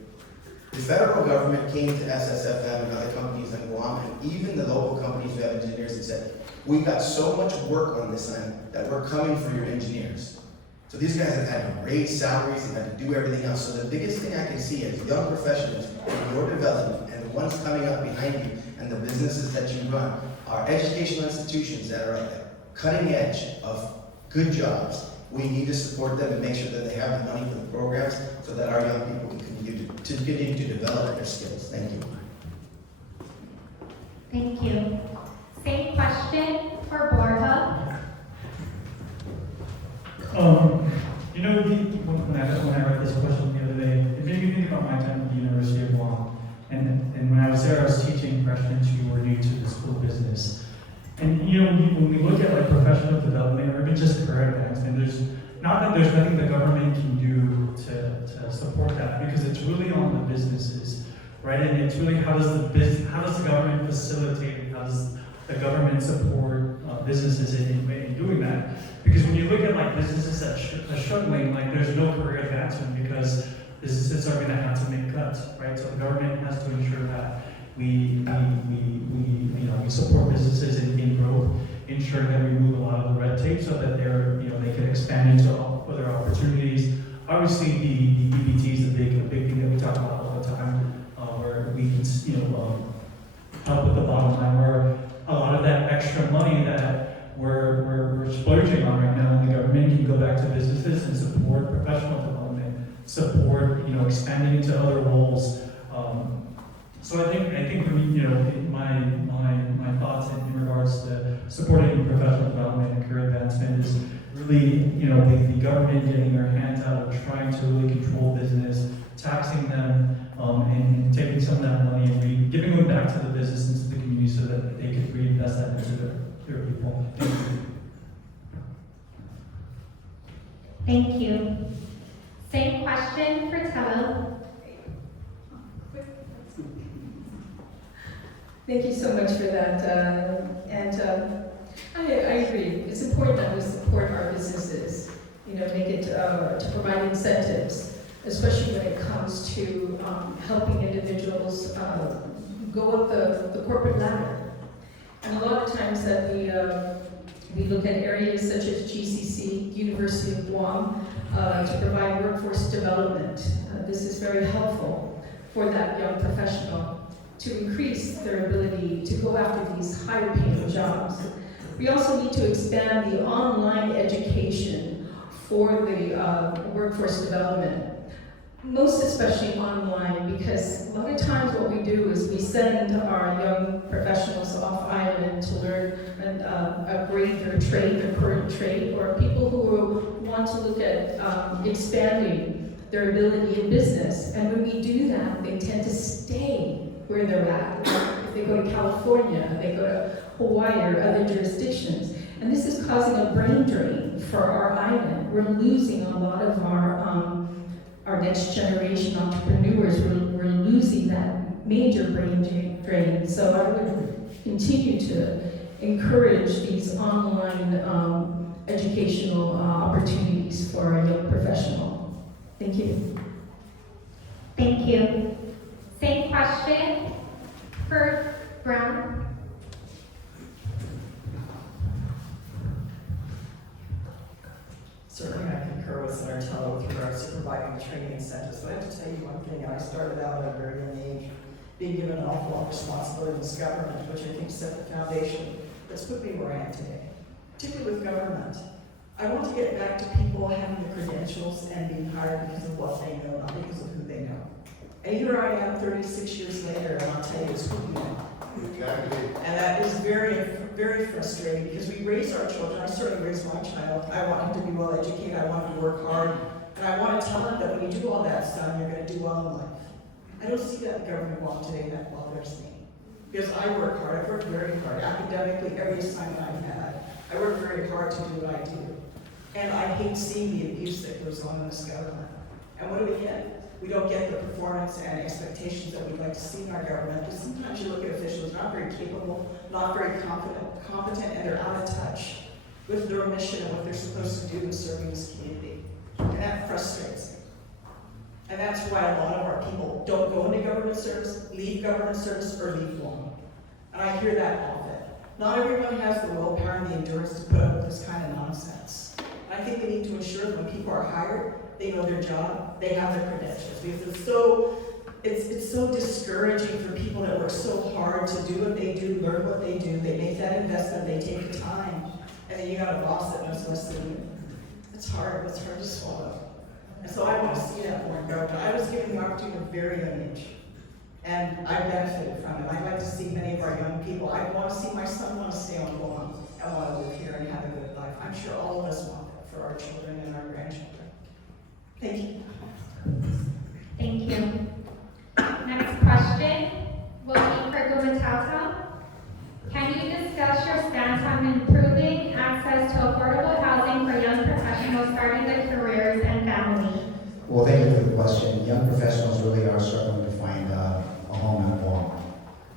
The federal government came to SSFM and other companies in Guam, and even the local companies who have engineers, and said, we got so much work on this end that we're coming for your engineers. So these guys have had to raise salaries, they've had to do everything else. So the biggest thing I can see is young professionals in your development and the ones coming up behind you and the businesses that you run are educational institutions that are at the cutting edge of good jobs. We need to support them and make sure that they have the money for the programs so that our young people can continue to develop their skills. Thank you. Thank you. Same question for Borja. When I read this question the other day, it made me think about my time at the University of Guam. And when I was there, I was teaching freshmen who were new to the school business. And when we look at professional development or even just career advancement, there's nothing the government can do to support that, because it's really on the businesses, right? And it's really how does the government facilitate it? How does the government support businesses in doing that? Because when you look at businesses that are struggling, there's no career advancement because businesses are going to have to make cuts, right? So the government has to ensure that we support businesses in growth, ensure that we remove a lot of the red tape so that they can expand into other opportunities. Obviously, the EBT is a big thing that we talk about all the time, where we can help with the bottom line, where a lot of that extra money that we're splurging on right now in the government can go back to businesses and support professional development, support expanding into other roles. So I think for me, my thoughts in regards to supporting professional development and career advancement is really, the government getting their hands out of trying to really control business, taxing them, and taking some of that money and giving them back to the business and to the community so that they could reinvest that into their people. Thank you. Same question for Telo. Thank you so much for that. I agree. It's important that we support our businesses, make it to provide incentives, especially when it comes to helping individuals go up the corporate ladder. And a lot of times that we look at areas such as GCC, University of Guam, to provide workforce development. This is very helpful for that young professional to increase their ability to go after these higher paying jobs. We also need to expand the online education for the workforce development. Most especially online, because a lot of times what we do is we send our young professionals off island to learn and upgrade their trade, their current trade, or people who want to look at expanding their ability in business. And when we do that, they tend to stay where they're at. If they go to California, they go to Hawaii or other jurisdictions. And this is causing a brain drain for our island. We're losing a lot of our next generation entrepreneurs. We're losing that major brain drain. So I would continue to encourage these online educational opportunities for our young professional. Thank you. Thank you. Same question for Brown. Certainly, I concur with Senator Telo with regards to providing training incentives. But I have to tell you one thing. I started out at a very young age, being given an awful lot of responsibility in this government, which I think set the foundation that's put me where I am today, particularly with government. I want to get back to people having the credentials and being hired because of what they know, not because of who they know. And here I am 36 years later, and I'll tell you, it's who you know. And that is very, very frustrating because we raise our children. I certainly raised my child. I want him to be well educated. I want him to work hard. And I want to tell him that when you do all that, son, you're going to do well in life. I don't see that in government law today, and that bothers me. Because I work hard. I've worked very hard. Academically, every assignment I've had, I work very hard to do what I do. And I hate seeing the abuse that goes on in this government. And what do we get? We don't get the performance and expectations that we'd like to see in our government. Because sometimes you look at officials not very capable, not very competent, and they're out of touch with their mission and what they're supposed to do in serving this community. And that frustrates me. And that's why a lot of our people don't go into government service, leave government service, or leave Guam. And I hear that often. Not everyone has the willpower and the endurance to put up with this kind of nonsense. And I think we need to ensure that when people are hired, they know their job, they have their credentials. Because it's so discouraging for people that work so hard to do what they do, learn what they do, they make that investment, they take the time, and then you got a boss that knows less than you. It's hard to swallow. And so I want to see that more in government. I was given the opportunity at a very young age, and I benefited from it. I'd like to see many of our young people. I want to see my son want to stay on Guam and want to live here and have a good life. I'm sure all of us want that for our children and our grandchildren. Thank you. Thank you. Next question will be for Gumataotao. Can you discuss your stance on improving access to affordable housing for young professionals starting their careers and family? Well, thank you for the question. Young professionals really are struggling to find a home in Guam.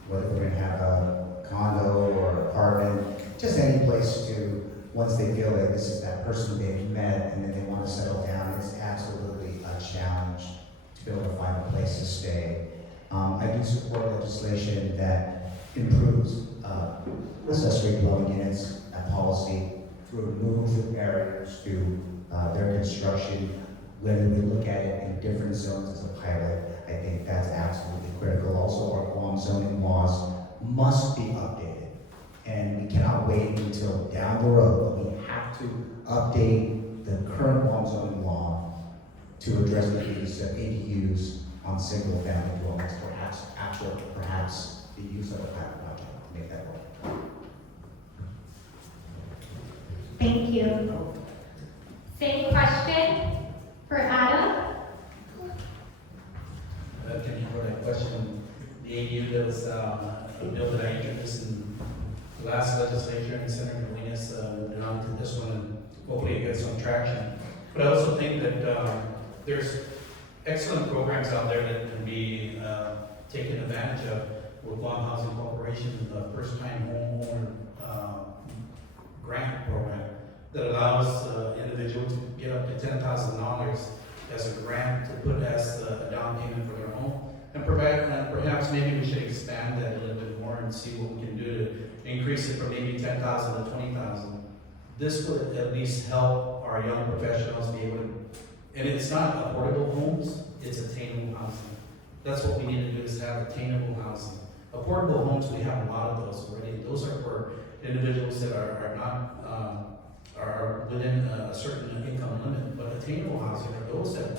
Whether we're going to have a condo or apartment, just any place to, once they feel that this is that person they've met and then they want to settle down, it's absolutely a challenge to be able to find a place to stay. I do support legislation that improves accessory dwelling units, that policy, to remove the barriers to their construction. Whether we look at it in different zones as a pilot, I think that's absolutely critical. Also, our Guam zoning laws must be updated. And we cannot wait until down the road, but we have to update the current Guam zoning law to address the use of ADUs on single-family dwellings, perhaps the use of a pilot project to make that work. Thank you. Same question for Adam. For that question, the ADU that was a bill that I introduced in the last legislature in Senator Duenas, and on to this one, and hopefully it gets some traction. But I also think that there's excellent programs out there that can be taken advantage of with Guam Housing Corporation, the first-time homeowner grant program that allows individuals to get up to $10,000 as a grant to put as a down payment for their home, and perhaps maybe we should expand that a little bit more and see what we can do to increase it from maybe 10,000 to 20,000. This would at least help our young professionals be able to, and it's not affordable homes, it's attainable housing. That's what we need to do, is have attainable housing. Affordable homes, we have a lot of those already. Those are for individuals that are not, are within a certain income limit, but attainable housing are those that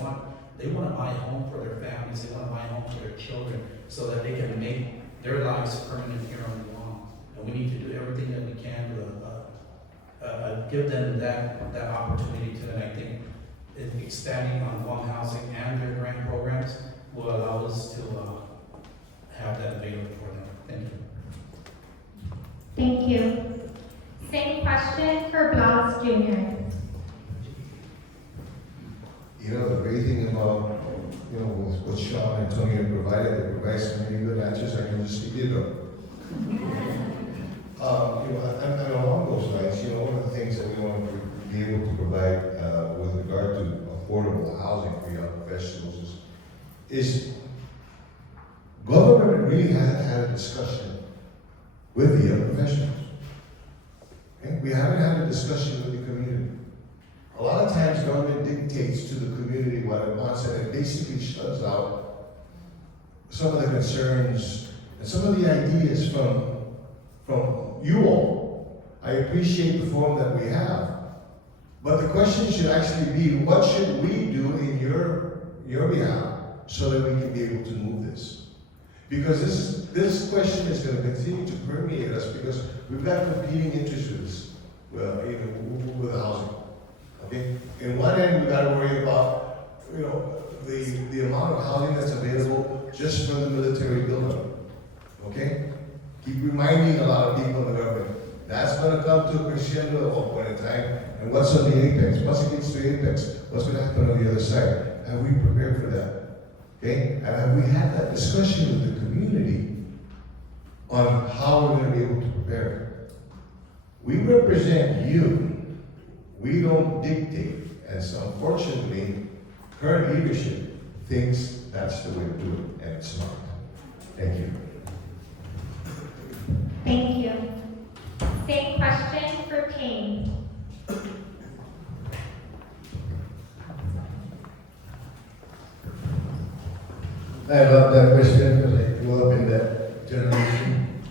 they want to buy a home for their families, they want to buy a home for their children, so that they can make their lives permanent here on Guam. And we need to do everything that we can to give them that opportunity to, and I think expanding on Guam housing and their grant programs will allow us to have that available for them. Thank you. Thank you. Same question for Blas Jr. You know, the great thing about, you know, what Shawn and Tony have provided, they provide so many good answers, I can just speak it up. You know, and along those lines, you know, one of the things that we want to be able to provide with regard to affordable housing for young professionals is government really hasn't had a discussion with the young professionals. Okay? We haven't had a discussion with the community. A lot of times government dictates to the community what it wants, and it basically shuts out some of the concerns and some of the ideas from you all. I appreciate the forum that we have, but the question should actually be, what should we do in your behalf so that we can be able to move this? Because this question is going to continue to permeate us because we've got competing interests with this, even with housing. Okay? In one end, we've got to worry about, you know, the amount of housing that's available just for the military buildup. Okay? Keep reminding a lot of people in the government, that's going to come to a crescendo at one point in time. And what's on the apex? Once it gets to the apex, what's going to happen on the other side? Have we prepared for that? Okay? And have we had that discussion with the community on how we're going to be able to prepare? We represent you. We don't dictate. And so unfortunately, current leadership thinks that's the way to do it, and it's not. Thank you. Thank you. Same question for Payne. I love that question because I grew up in that generation.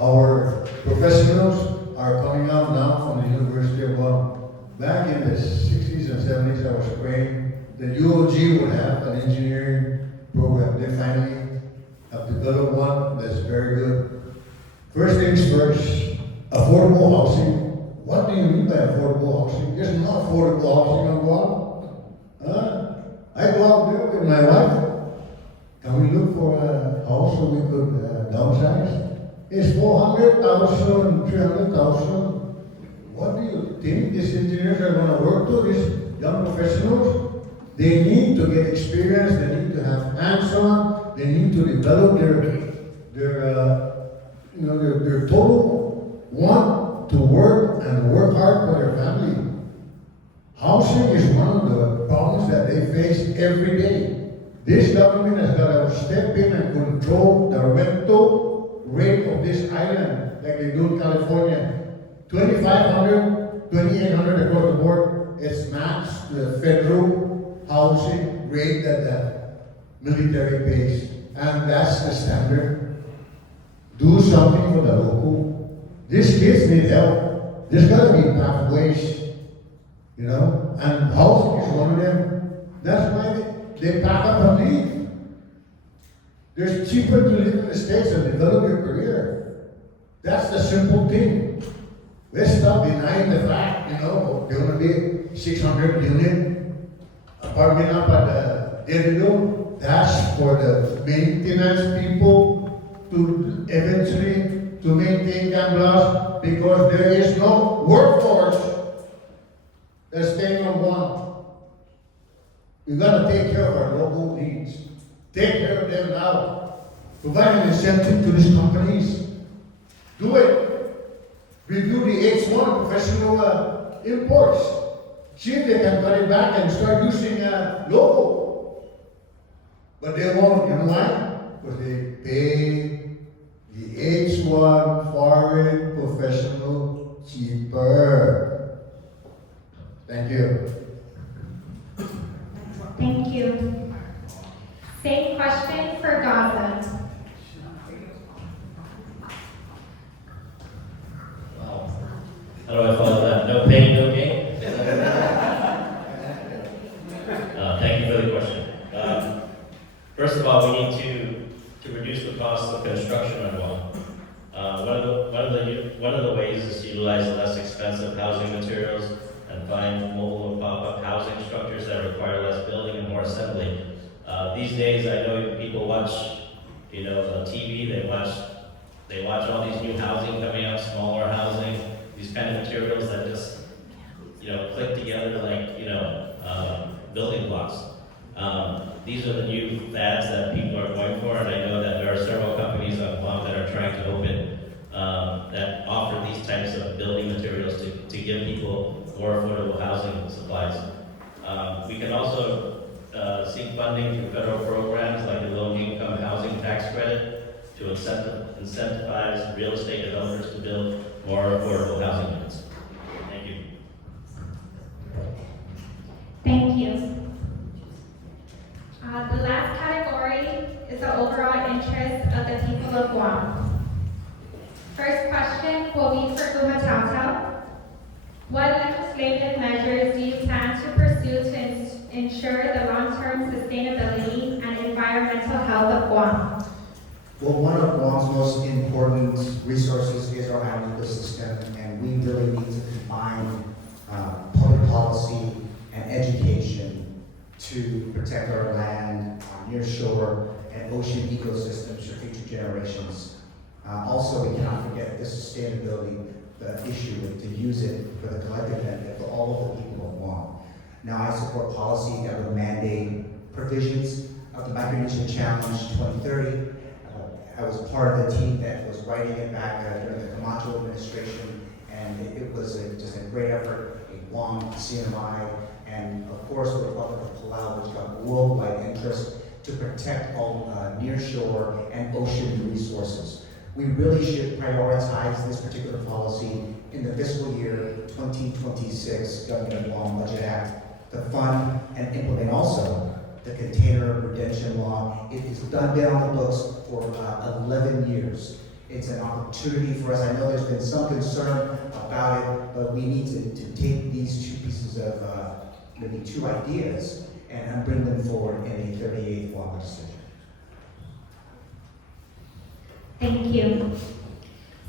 Our professionals are coming out now from the University of Guam. Back in the 60s and 70s, I was praying that Eulogio would have an engineering program. They finally have developed one that's very good. First things first, affordable housing. What do you mean by affordable housing? There's no affordable housing on Guam. I go out there with my wife. Can we look for a house so we could downsize? It's 400,000, 300,000. What do you think these engineers are going to work to, these young professionals? They need to get experience, they need to have hands-on, they need to develop their total want to work and work hard for their family. Housing is one of the problems that they face every day. This government has got to step in and control the rental rate of this island, like they do in California. $2,500, $2,800 across the board. It's matched the federal housing rate that the military pays, and that's the standard. Do something for the local. These kids need help. There's got to be pathways. You know, and housing is one of them. That's why they pack up and leave. It's cheaper to live in the States and develop your career. That's the simple thing. Let's stop denying the fact, you know, there will be 600 unit apartment up at the Eulogio. That's for the maintenance people to eventually to maintain Blas, because there is no workforce that's staying on one. We've got to take care of our local needs. Take care of them now. Provide an incentive to these companies. Do it. Review the H1 professional imports. See if they can cut it back and start using local. But they won't. You know why? Because they pay the H1 foreign professional cheaper. Thank you. Thank you. Same question for Gaza. How do I follow that? No pain, no gain? Thank you for the question. First of all, we need to reduce the cost of construction on Guam. One of the ways is to utilize less expensive housing materials and find mobile and pop-up housing structures that require less building and more assembly. These days, I know people watch, on TV. They watch all these new housing coming up, smaller housing, these kind of materials that just, click together like, building blocks. These are the new fads that people are going for, and I know that there are several companies on Guam that are trying to open that offer these types of building materials to give people more affordable housing supplies. We can also seek funding through federal programs like the low-income housing tax credit to incentivize real estate developers to build more affordable housing units. Thank you. Thank you. The last category is the overall interest of the people of Guam. First question will be for Gumataotao. What legislative measures do you plan to pursue to ensure the long-term sustainability and environmental health of Guam? Well, one of Guam's most important resources is our island ecosystem, and we really need to combine public policy and education to protect our land, near shore, and ocean ecosystems for future generations. Also, we cannot forget the sustainability issue to use it for the collective benefit for all of the people of Guam. Now, I support policy that would mandate provisions of the Micronesia Challenge 2030. I was part of the team that was writing it back during the Camacho administration, and it was just a great effort. Guam, CMI, and of course the Republic of Palau, which got worldwide interest to protect all nearshore and ocean resources. We really should prioritize this particular policy in the fiscal year 2026 Government of Guam Budget Act to fund and implement also the container redemption law. It has been on the books for 11 years. It's an opportunity for us. I know there's been some concern about it, but we need to take these two pieces of, maybe two ideas, and bring them forward in a 38th Guam legislature. Thank you.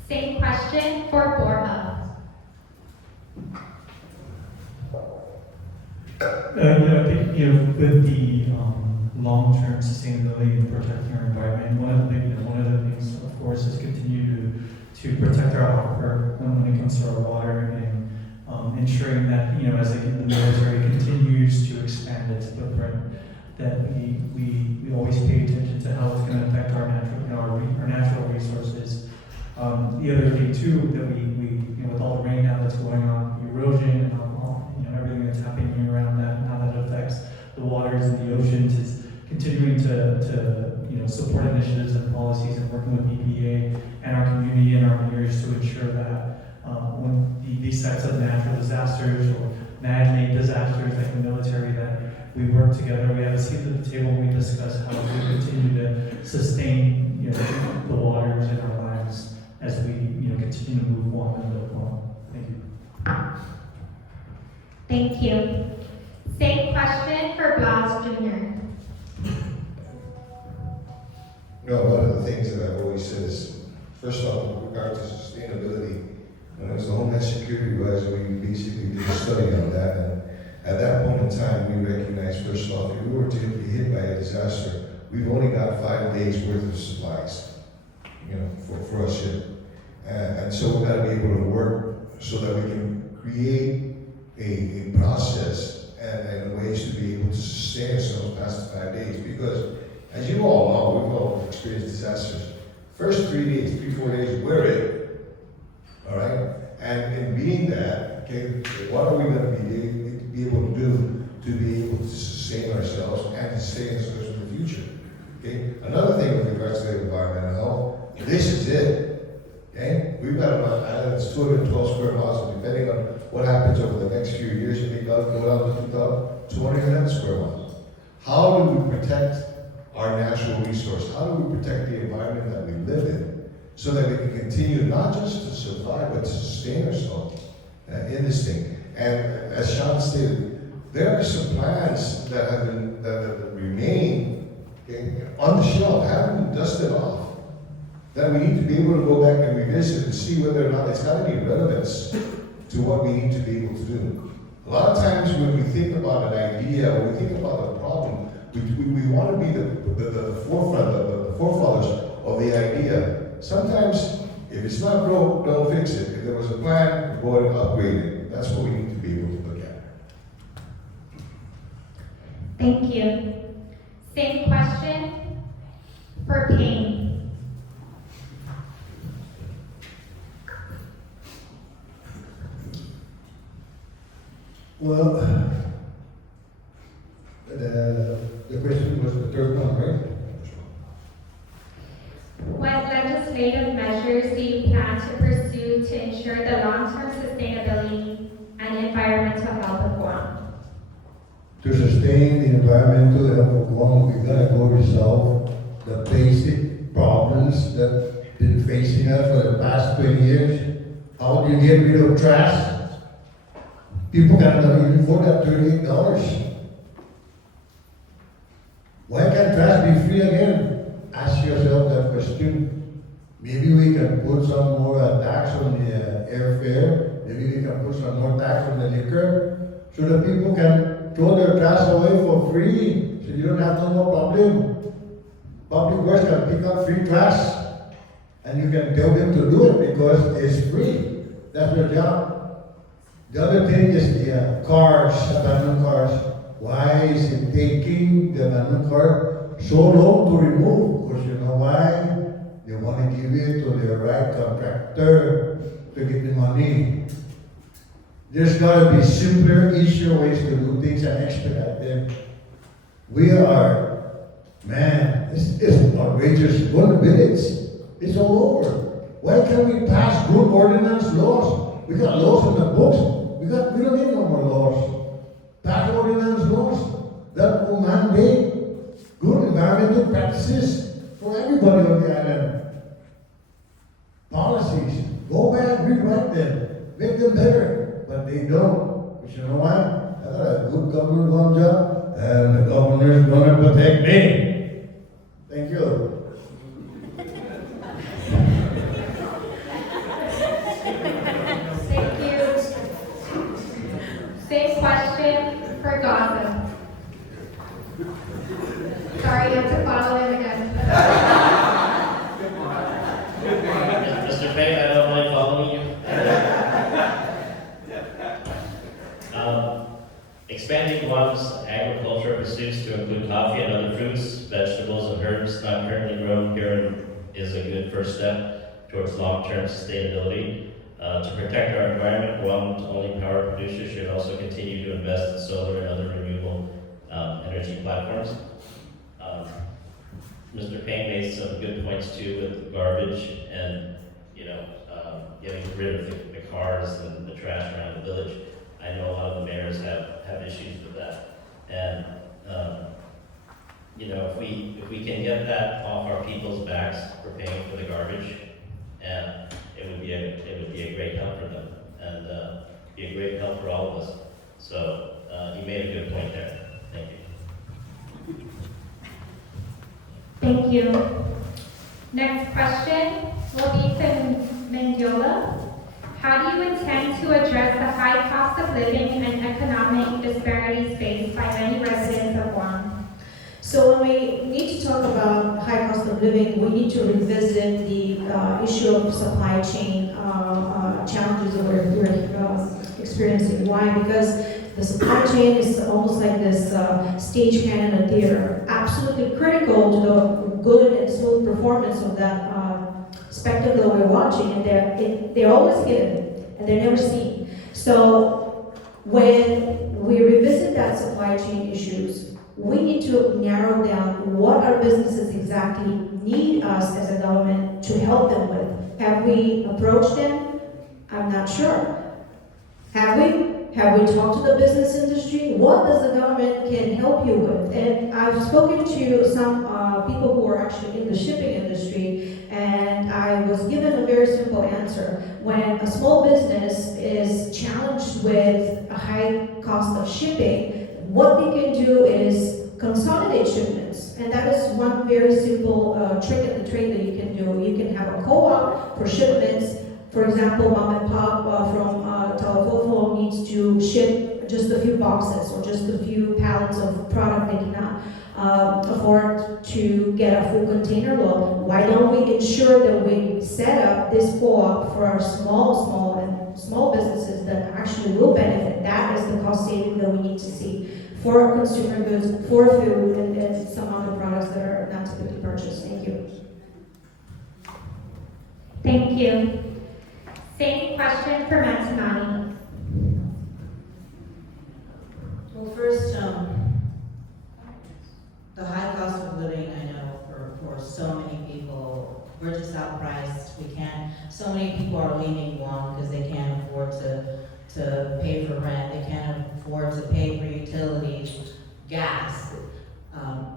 Same question for Borja. I think, with the long-term sustainability and protecting our environment, one of the things, of course, is continue to protect our aquifer when it comes to our water, and ensuring that, as the military continues to expand its footprint, that we always pay attention to how it's going to affect our natural resources. The other thing too, that we with all the rain now that's going on, erosion and everything that's happening around that, and how that affects the waters and the oceans, is continuing to support initiatives and policies and working with EPA and our community and our leaders to ensure that when these types of natural disasters or man-made disasters like the military, that we work together, we have a seat at the table, and we discuss how to continue to sustain the waters in our lives as we continue to move on and build on. Thank you. Thank you. Same question for Blas Jr. One of the things that I've always said is, first off, with regard to sustainability, as the Homeland Security Advisor, we basically did a study on that, and at that point in time, we recognized, first off, if we were to be hit by a disaster, we've only got 5 days worth of supplies, for us here. And so we've got to be able to work so that we can create a process and ways to be able to sustain ourselves past the 5 days. Because, as you all know, we've all experienced disasters. First 3 days, 3-4 days, we're it. All right? And in being that, okay, what are we going to be able to do to be able to sustain ourselves and to sustain ourselves in the future? Okay? Another thing with regards to the environmental health, this is it. Okay? We've got about, it's 212 square miles, and depending on what happens over the next few years, it may go down to 211 square miles. How do we protect our natural resource? How do we protect the environment that we live in so that we can continue not just to survive, but to sustain ourselves? in this thing. And as Shawn stated, there are some plans that have been, that remain on the shelf, haven't been dusted off, that we need to be able to go back and revisit and see whether or not it's got any relevance to what we need to be able to do. A lot of times when we think about an idea, or we think about a problem, we want to be the forefront, the forefathers of the idea. Sometimes, if it's not broke, don't fix it. If there was a plan, go ahead and upgrade it. That's what we need to be able to look at. Thank you. Same question for Payne. Well, the question was the third one, right? What legislative measures do you plan to pursue to ensure the long-term sustainability and environmental health of Guam? To sustain the environmental health of Guam, we gotta go resolve the basic problems that been facing us for the past 20 years. How do you get rid of trash? People cannot even afford that $38. Why can't trash be free again? Ask yourself that question. Maybe we can put some more tax on the airfare. Maybe we can put some more tax on the liquor, so that people can throw their trash away for free, so you don't have no more problem. Public Works can pick up free trash, and you can tell them to do it because it's free. That's their job. The other thing is the cars, abandoned cars. Why is it taking the abandoned car so long to remove? Because you know why? They want to give it to the right contractor to get the money. There's got to be simpler, easier ways to do things and expedite them. We are, man, it's outrageous. Go to village, it's all over. Why can't we pass good ordinance laws? We got laws in the books. We don't need no more laws. Pass ordinance laws that will mandate good environmental practices for everybody on the island. Policies, go back, rewrite them, make them better, but they don't. Because you know why? I got a good governor one job, and the governor's gonna protect me. Thank you. Thank you. Same question for Gaza. Sorry, you have to follow him again. Mr. Payne, I don't mind following you. Expanding Guam's agricultural pursuits to include coffee and other fruits, vegetables, and herbs not currently grown here is a good first step towards long-term sustainability. To protect our environment, Guam's only power producer should also continue to invest in solar and other renewable energy platforms. Mr. Payne made some good points too with garbage and, getting rid of the cars and the trash around the village. I know a lot of the mayors have issues with that. And, if we can get that off our people's backs for paying for the garbage, and it would be a great help for them, and be a great help for all of us. So you made a good point there. Thank you. Thank you. Next question will be to Mendiola. How do you intend to address the high cost of living and economic disparities faced by many residents of Guam? So when we need to talk about high cost of living, we need to revisit the issue of supply chain challenges that we're experiencing. Why? Because the supply chain is almost like this stagehand in a theater, absolutely critical to the good and smooth performance of that spectacle we're watching, and they're always hidden and they're never seen. So when we revisit that supply chain issues, we need to narrow down what our businesses exactly need us as a government to help them with. Have we approached them? I'm not sure. Have we? Have we talked to the business industry? What does the government can help you with? And I've spoken to some people who are actually in the shipping industry, and I was given a very simple answer. When a small business is challenged with a high cost of shipping, what they can do is consolidate shipments. And that is one very simple trick in the trade that you can do. You can have a co-op for shipments. For example, mom and pop from Telo needs to ship just a few boxes or just a few pallets of product they cannot afford to get a full container load. Why don't we ensure that we set up this co-op for our small businesses that actually will benefit? That is the cost saving that we need to see for consumer goods, for food, and some other products that are not typically purchased. Thank you. Thank you. Same question for Matanane. Well, first, the high cost of living, I know for so many people, we're just outpriced. We can't, so many people are leaving Guam because they can't afford to pay for rent. They can't afford to pay for utilities, gas,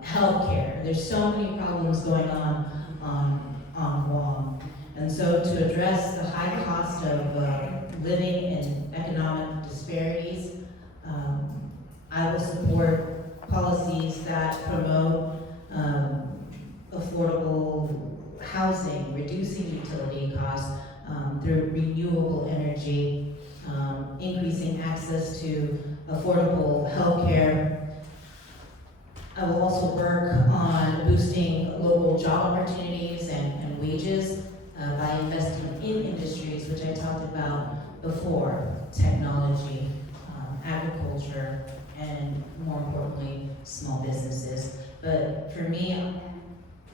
healthcare. There's so many problems going on Guam. And so to address the high cost of living and economic disparities, I will support policies that promote affordable housing, reducing utility costs through renewable energy, increasing access to affordable health care. I will also work on boosting local job opportunities and wages by investing in industries, which I talked about before, technology, agriculture, and more importantly, small businesses. But for me,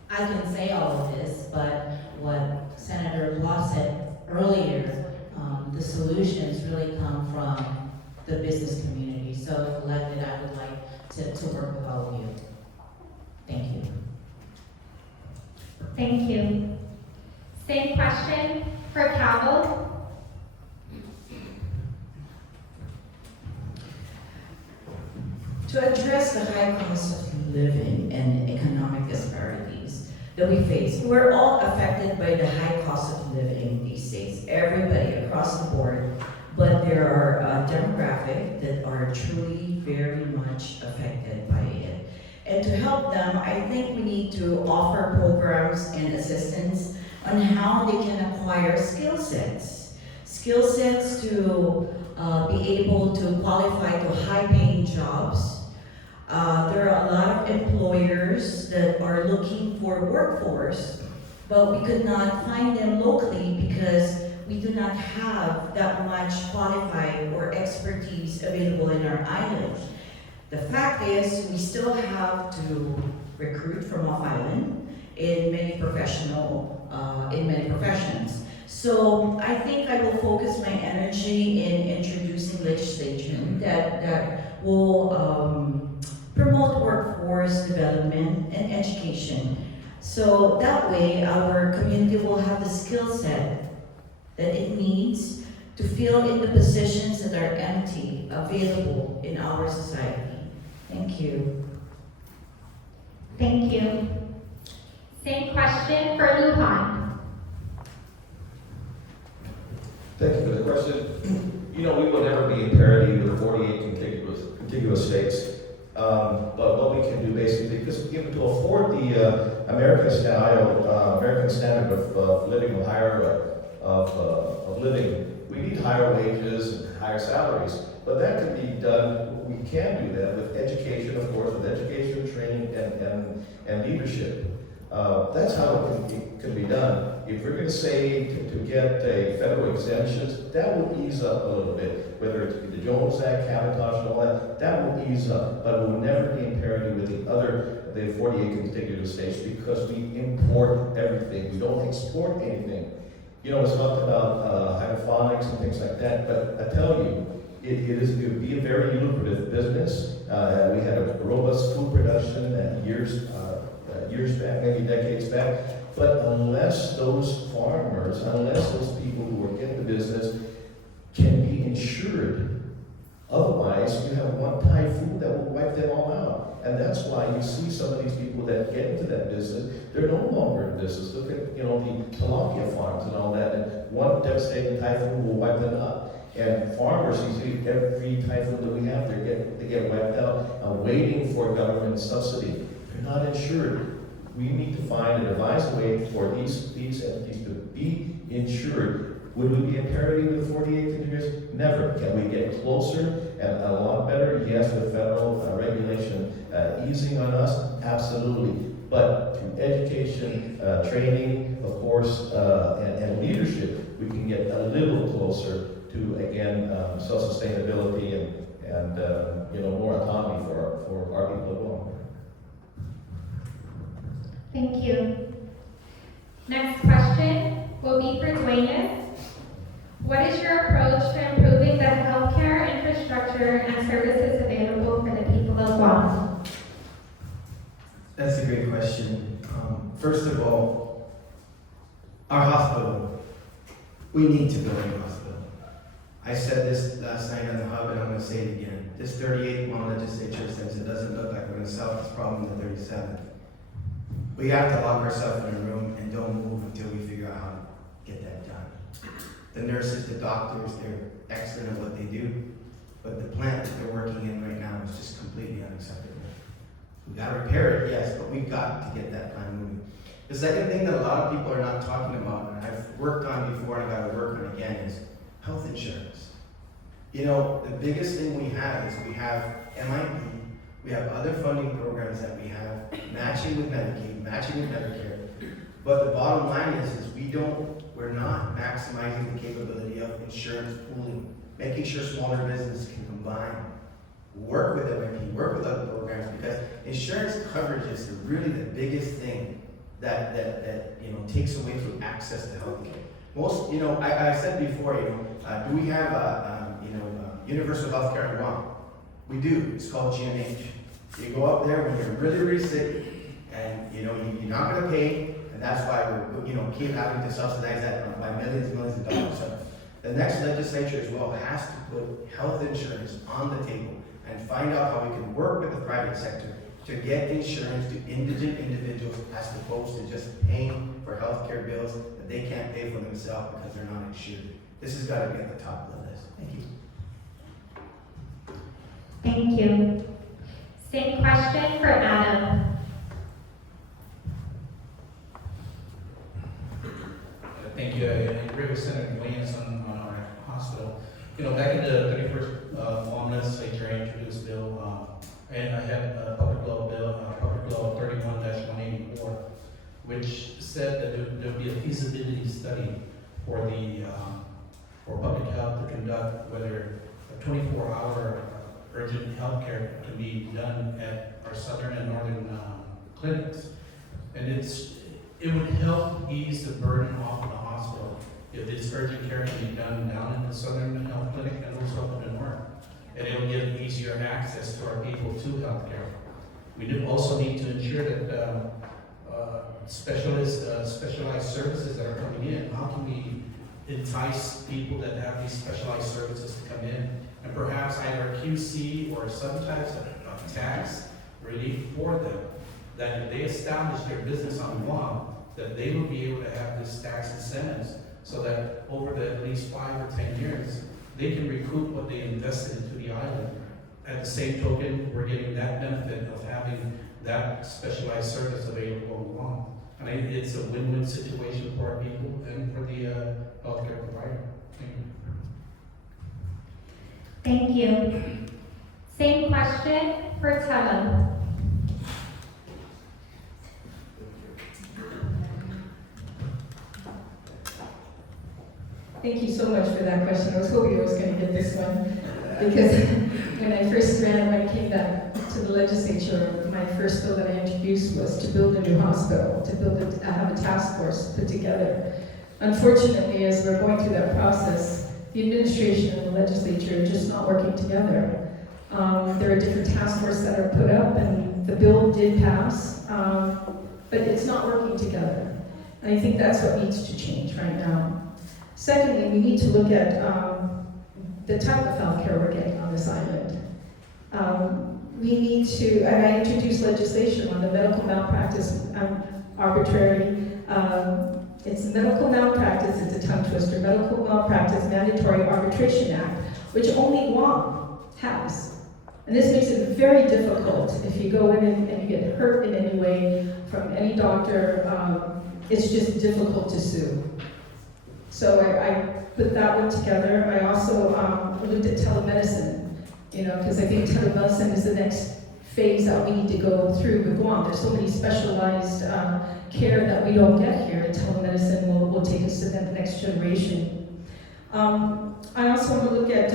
I can say all of this, but what Senator Blas said earlier, the solutions really come from the business community. So if elected, I would like to work with all of you. Thank you. Thank you. Same question for Calvo. To address the high cost of living and economic disparities that we face, we're all affected by the high cost of living these days, everybody across the board, but there are demographics that are truly very much affected by it. And to help them, I think we need to offer programs and assistance on how they can acquire skill sets to be able to qualify to high-paying jobs. There are a lot of employers that are looking for workforce, but we could not find them locally because we do not have that much qualified or expertise available in our island. The fact is, we still have to recruit from off island in many professions. So I think I will focus my energy in introducing legislation that will promote workforce development and education. So that way our community will have the skill set that it needs to fill in the positions that are empty, available in our society. Thank you. Thank you. Same question for Lujan. Thank you for the question. You know, we will never be in parity with 48 contiguous states. But what we can do basically, because to afford the American standard of living, of living, we need higher wages and higher salaries. But that can be done, we can do that with education, of course, with education, training, and leadership. That's how it can be done. If we're going to say to get a federal exemptions, that will ease up a little bit. Whether it's the Jones Act, cabotage, and all that, that will ease up. But we will never be in parity with the 48 contiguous states because we import everything. We don't export anything. You know, it's talked about hydroponics and things like that, but I tell you, it would be a very lucrative business. We had a robust food production years back, maybe decades back. But unless those farmers, unless those people who are in the business can be insured Otherwise, you have one typhoon that will wipe them all out. And that's why you see some of these people that get into that business, they're no longer in business. Look at, the tilapia farms and all that, and one devastating typhoon will wipe them out. And farmers, you see, every typhoon that we have, they get wiped out, waiting for government subsidy. They're not insured. We need to find a devised way for these entities to be insured. Would we be in parity with the 48th integers? Never. Can we get closer and a lot better? Yes, with federal regulation easing on us, absolutely. But through education, training, of course, and leadership, we can get a little closer to, again, self-sustainability and more autonomy for our people at home. Thank you. Next question will be for Duenas. What is your approach to improving the healthcare infrastructure and services available for the people of Guam? That's a great question. First of all, our hospital, we need to build a new hospital. I said this last night on the Hub, and I'm going to say it again. This 38th Guam legislature says it doesn't look like we're going to solve this problem in the 37th. We have to lock ourselves in a room and don't move until we figure out how to get that done. The nurses, the doctors, they're excellent at what they do, but the plant that they're working in right now is just completely unacceptable. We got to repair it, yes, but we've got to get that plant moving. The second thing that a lot of people are not talking about, and I've worked on before and I got to work on again, is health insurance. The biggest thing we have is we have MIP, we have other funding programs that we have, matching with Medicaid, matching with Medicare. But the bottom line is we're not maximizing the capability of insurance pooling, making sure smaller businesses can combine, work with MIP, work with other programs, because insurance coverage is really the biggest thing that takes away from access to healthcare. Most, I said before, do we have universal healthcare in Guam? We do. It's called GMH. You go up there when you're really, really sick, and you're not going to pay, and that's why we're keep having to subsidize that by millions and millions of dollars. So the next legislature as well has to put health insurance on the table and find out how we can work with the private sector to get insurance to indigent individuals as opposed to just paying for healthcare bills that they can't pay for themselves because they're not insured. This has got to be at the top of the list. Thank you. Thank you. Same question for Adam. Thank you. I agree with Senator Williams on our hospital. Back in the 31st Guam legislature, I introduced a bill, and I had a public law bill, Public Law 31-184, which said that there would be a feasibility study for public health to conduct whether a 24-hour urgent healthcare can be done at our southern and northern clinics, and it would help ease the burden off of the hospital if this urgent care can be done down in the southern health clinic and also up in the north, and it will give easier access to our people to healthcare. We do also need to ensure that specialized services that are coming in, how can we entice people that have these specialized services to come in, and perhaps either QC or some types of tax relief for them, that if they establish their business on Guam, that they will be able to have this tax incentives so that over the at least 5 or 10 years, they can recoup what they invested into the island. At the same token, we're getting that benefit of having that specialized service available on Guam. And it's a win-win situation for our people and for the healthcare provider. Thank you. Same question for Telo. Thank you so much for that question. I was hoping I was going to get this one because when I came back to the legislature, my first bill that I introduced was to build a new hospital, to have a task force put together. Unfortunately, as we're going through that process, the administration and the legislature are just not working together. There are different task forces that are put up, and the bill did pass, but it's not working together. And I think that's what needs to change right now. Secondly, we need to look at the type of healthcare we're getting on this island. We need to, and I introduced legislation on the medical malpractice arbitrary. It's medical malpractice, it's a tongue twister, Medical Malpractice Mandatory Arbitration Act, which only Guam has. And this makes it very difficult if you go in and you get hurt in any way from any doctor. It's just difficult to sue. So I put that one together. I also looked at telemedicine, because I think telemedicine is the next phase that we need to go through with Guam. There's so many specialized care that we don't get here, and telemedicine will take us to the next generation. I also want to look at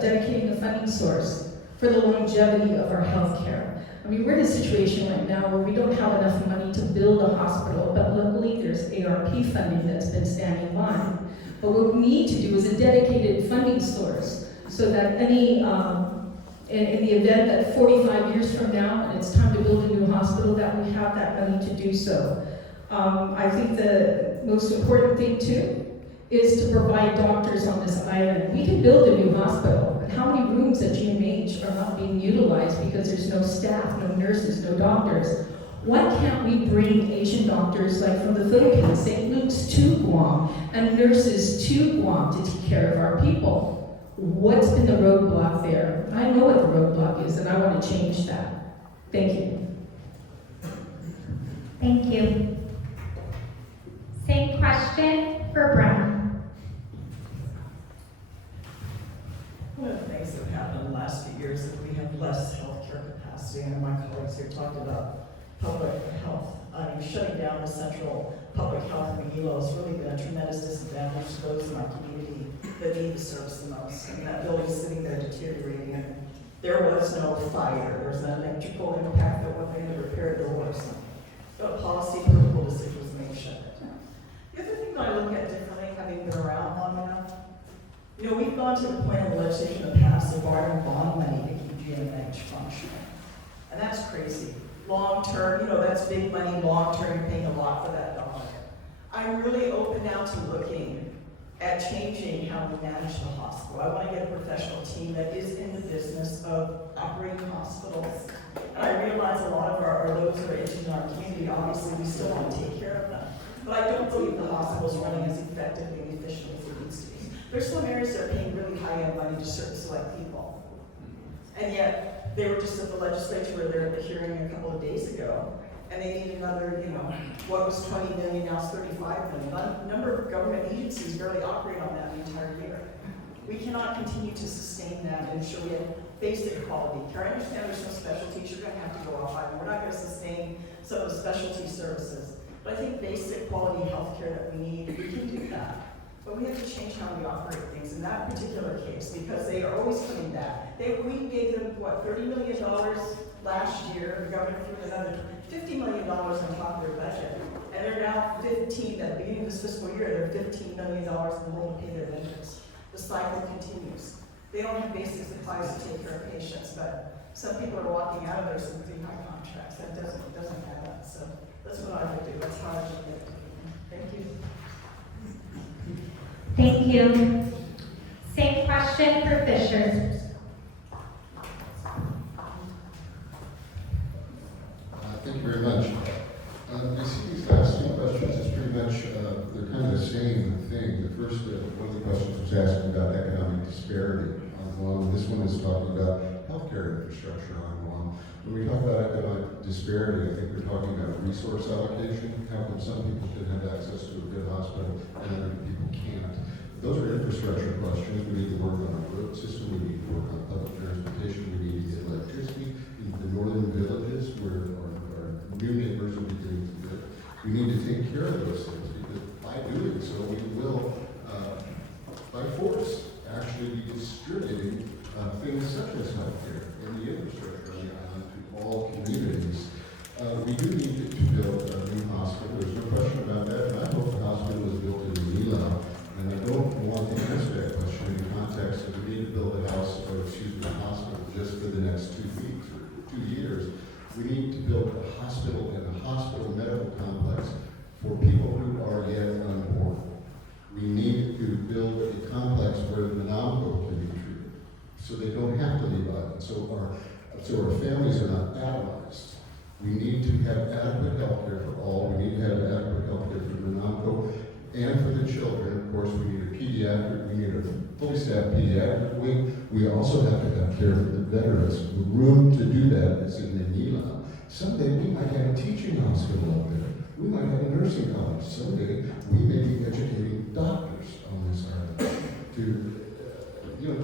dedicating a funding source for the longevity of our health care. I mean, we're in a situation right now where we don't have enough money to build a hospital, but luckily there's ARP funding that's been standing by. But what we need to do is a dedicated funding source so that any, in the event that 45 years from now and it's time to build a new hospital, that we have that money to do so. I think the most important thing too is to provide doctors on this island. We can build a new hospital, but how many rooms at GMH are not being utilized because there's no staff, no nurses, no doctors? Why can't we bring Asian doctors like from the Philippines, St. Luke's to Guam, and nurses to Guam to take care of our people? What's been the roadblock there? I know what the roadblock is, and I want to change that. Thank you. Thank you. Same question for Brown. One of the things that have happened in the last few years is we have less healthcare capacity, and my colleagues here talked about public health. Shutting down the central public health in Ilo has really been a tremendous disadvantage to those in our community that need the service the most. I mean, that building's sitting there deteriorating, and there was no fire, there was an electrical impact that wasn't going to repair doors. So a policy political decision was made to shut it down. The other thing that I look at differently, having been around long enough, we've gone to the point in the legislation in the past of borrowing bond money to keep GMH functional. And that's crazy. Long term, that's big money, long term, you're paying a lot for that dollar. I'm really open now to looking at changing how we manage the hospital. I want to get a professional team that is in the business of operating hospitals. And I realize a lot of our those that are in our community, obviously we still want to take care of them. But I don't believe the hospital is running as effectively and efficiently as it needs to be. There's some areas that are paying really high-end money to certain select people. And yet, they were just at the legislature where they're at the hearing a couple of days ago, and they need another, what was 20 million, now it's 35 million. A number of government agencies barely operate on that the entire year. We cannot continue to sustain that and ensure we have basic quality care. I understand there's some specialties you're going to have to go off on. We're not going to sustain some of the specialty services. But I think basic quality health care that we need, we can do that. But we have to change how we operate things in that particular case, because they are always coming back. We gave them, $30 million last year. The government threw another $50 million on top of their budget. And they're now 15, at the beginning of this fiscal year, they're $15 million in the hole to pay their vendors. The cycle continues. They don't have basic supplies to take care of patients, but some people are walking out of there with pretty high contracts. That doesn't add up. So that's what I would do. That's how I would get it. Thank you. Thank you. Same question for Fisher. Thank you very much. I see these last two questions as pretty much, they're kind of the same thing. The first, one of the questions was asking about economic disparity on Guam. This one is talking about healthcare infrastructure on Guam. When we talk about economic disparity, I think we're talking about resource allocation. How come some people can have access to a good hospital and other people can't? Those are infrastructure questions. We need to work on our road system. We need to work on public transportation. We need to get electricity in the northern villages where our new neighbors will be doing good. We need to take care of those things, because by doing so, we will, by force, actually be distributing things such as healthcare and the infrastructure on the island to all communities. We do need to build a new hospital. There's no question about that. And I hope the hospital is built in Manila. And I don't want to answer that question in the context of we need to build a hospital just for the next 2 weeks or 2 years. We need to build a hospital and a hospital medical complex for people who are yet unborn. We need to build a complex where the Manamco can be treated. so they don't have to leave island, so our families are not paralyzed. We need to have adequate health care for all. We need to have adequate health care for the non-co and for the children. Of course, we need we need a fully staffed pediatric wing. We also have to have care for the veterans. The room to do that is in Manila. Someday we might have a teaching hospital up there. We might have a nursing college. Someday we may be educating doctors on this island.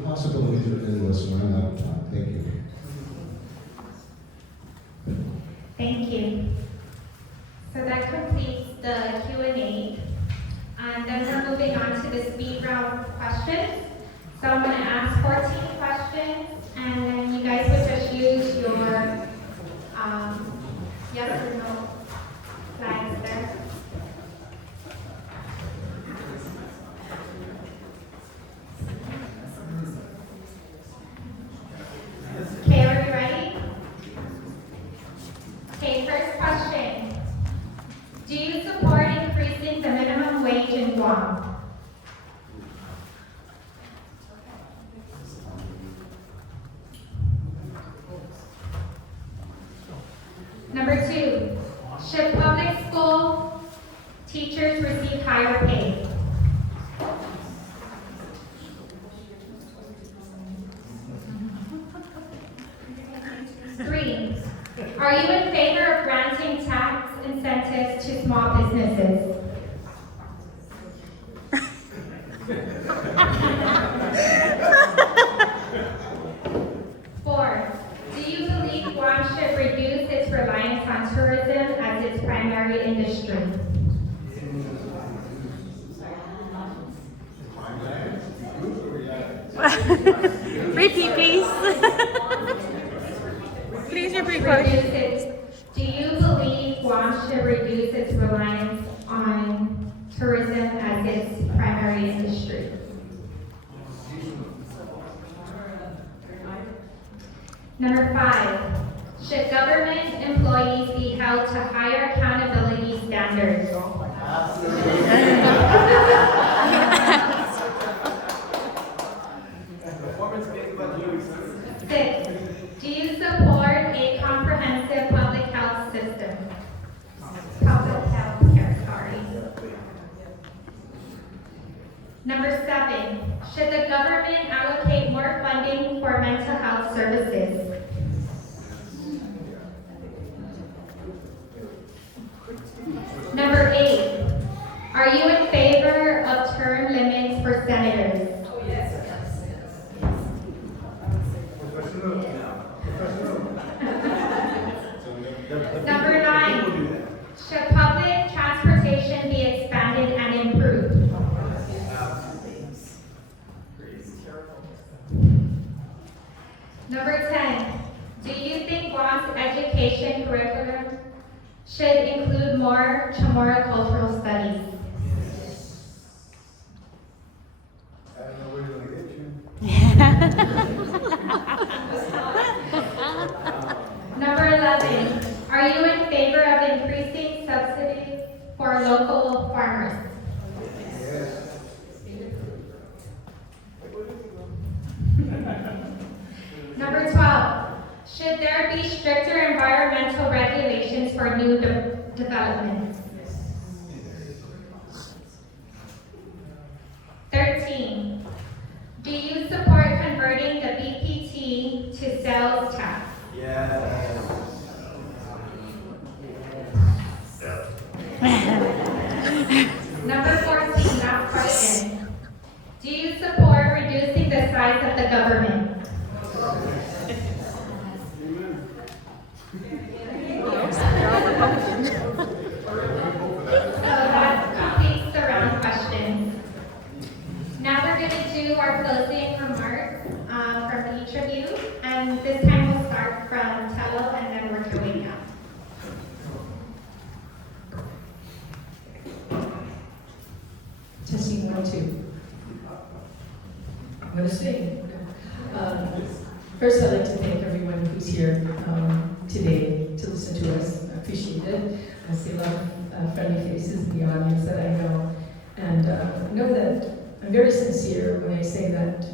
Possibilities are endless, and I'm out of time. Thank you. Thank you. So that completes the Q&A. And then we're moving on to the speed round questions. So I'm going to ask 14 questions, and then you guys would just use your yes or no flags there. Okay, are you ready? Okay, first question. Do you support increasing the minimum wage in Guam? Number 2, should public school teachers receive higher pay? Three, are you in favor of granting tax incentives to small businesses? Four, do you believe Guam should reduce its reliance on tourism as its primary industry? Repeat, please. Please repeat. Do you believe Guam should reduce its reliance on tourism as its primary industry? Number 5, should government employees be held to higher accountability standards? Six, do you support a comprehensive public health system? Public health care, sorry. Number 7, should the government allocate more funding for mental health services? Number 8, are you in favor of term limits for senators? Oh, yes. Number 9, should public transportation be expanded and improved? Number 10, do you think Guam's education curriculum should include more Chamorro cultural studies? I don't know where you're going to get you. Number 11, are you in favor of increasing subsidies for local farmers? Number 12, should there be stricter environmental regulations for new developments? 13, do you support converting the BPT to sales tax? Yes. Number 14, last question. Do you support reducing the size of the government? So that completes the round questions. Now we're going to do our closing remarks from each of you, and this time we'll start from Telo and then work your way down. Testing 1, 2. I'm going to sing. First, I'd like to thank everyone who's here today to listen to us. I appreciate it. I see a lot of friendly faces in the audience that I know. And know that I'm very sincere when I say that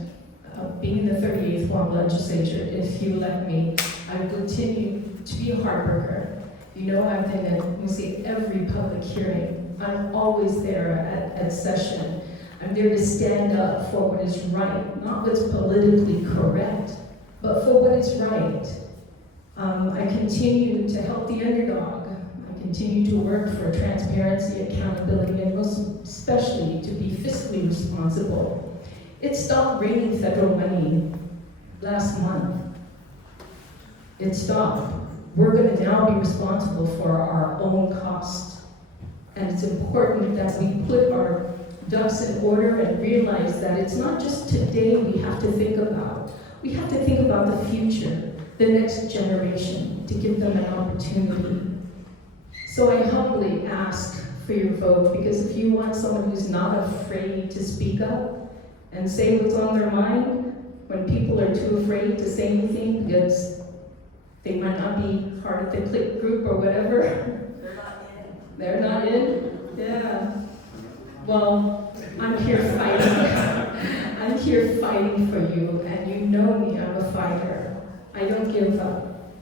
being in the 38th Guam legislature, if you elect me, I will continue to be a hard worker. You know, I've been at every public hearing. I'm always there at session. I'm there to stand up for what is right, not what's politically correct, but for what is right. I continue to help the underdog. I continue to work for transparency, accountability, and most especially to be fiscally responsible. It stopped raining federal money last month. It stopped. We're going to now be responsible for our own costs. And it's important that we put our ducks in order and realize that it's not just today we have to think about. We have to think about the future, the next generation, to give them an opportunity. So I humbly ask for your vote, because if you want someone who's not afraid to speak up and say what's on their mind, when people are too afraid to say anything because they might not be part of the clique group or whatever. They're not in? Yeah. Well, I'm here fighting. I'm here fighting for you, and you know me, I'm a fighter. I don't give up.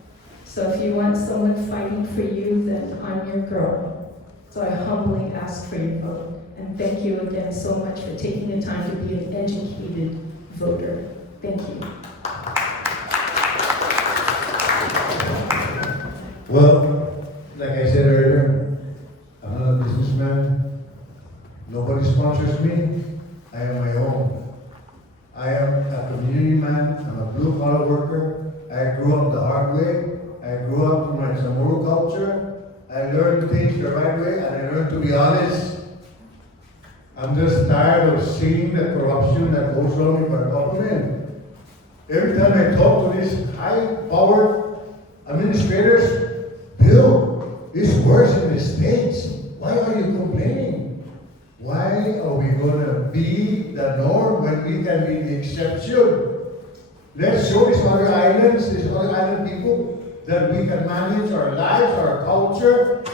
So if you want someone fighting for you, then I'm your girl. So I humbly ask for your vote. And thank you again so much for taking the time to be an educated voter. Thank you. Well, like I said earlier, I'm not a businessman. Nobody sponsors me. I am my own. I am a community man. I'm a blue-collar worker. I grew up the hard way. I grew up in my Zamoro culture. I learned things the right way, and I learned to be honest. I'm just tired of seeing the corruption that goes on in our government. Every time I talk to these high-powered administrators, Bill, it's worse in the States. Why are you complaining? Why are we going to be the norm when we can be the exception? Let's show these other islands, these other island people, that we can manage our lives, our culture,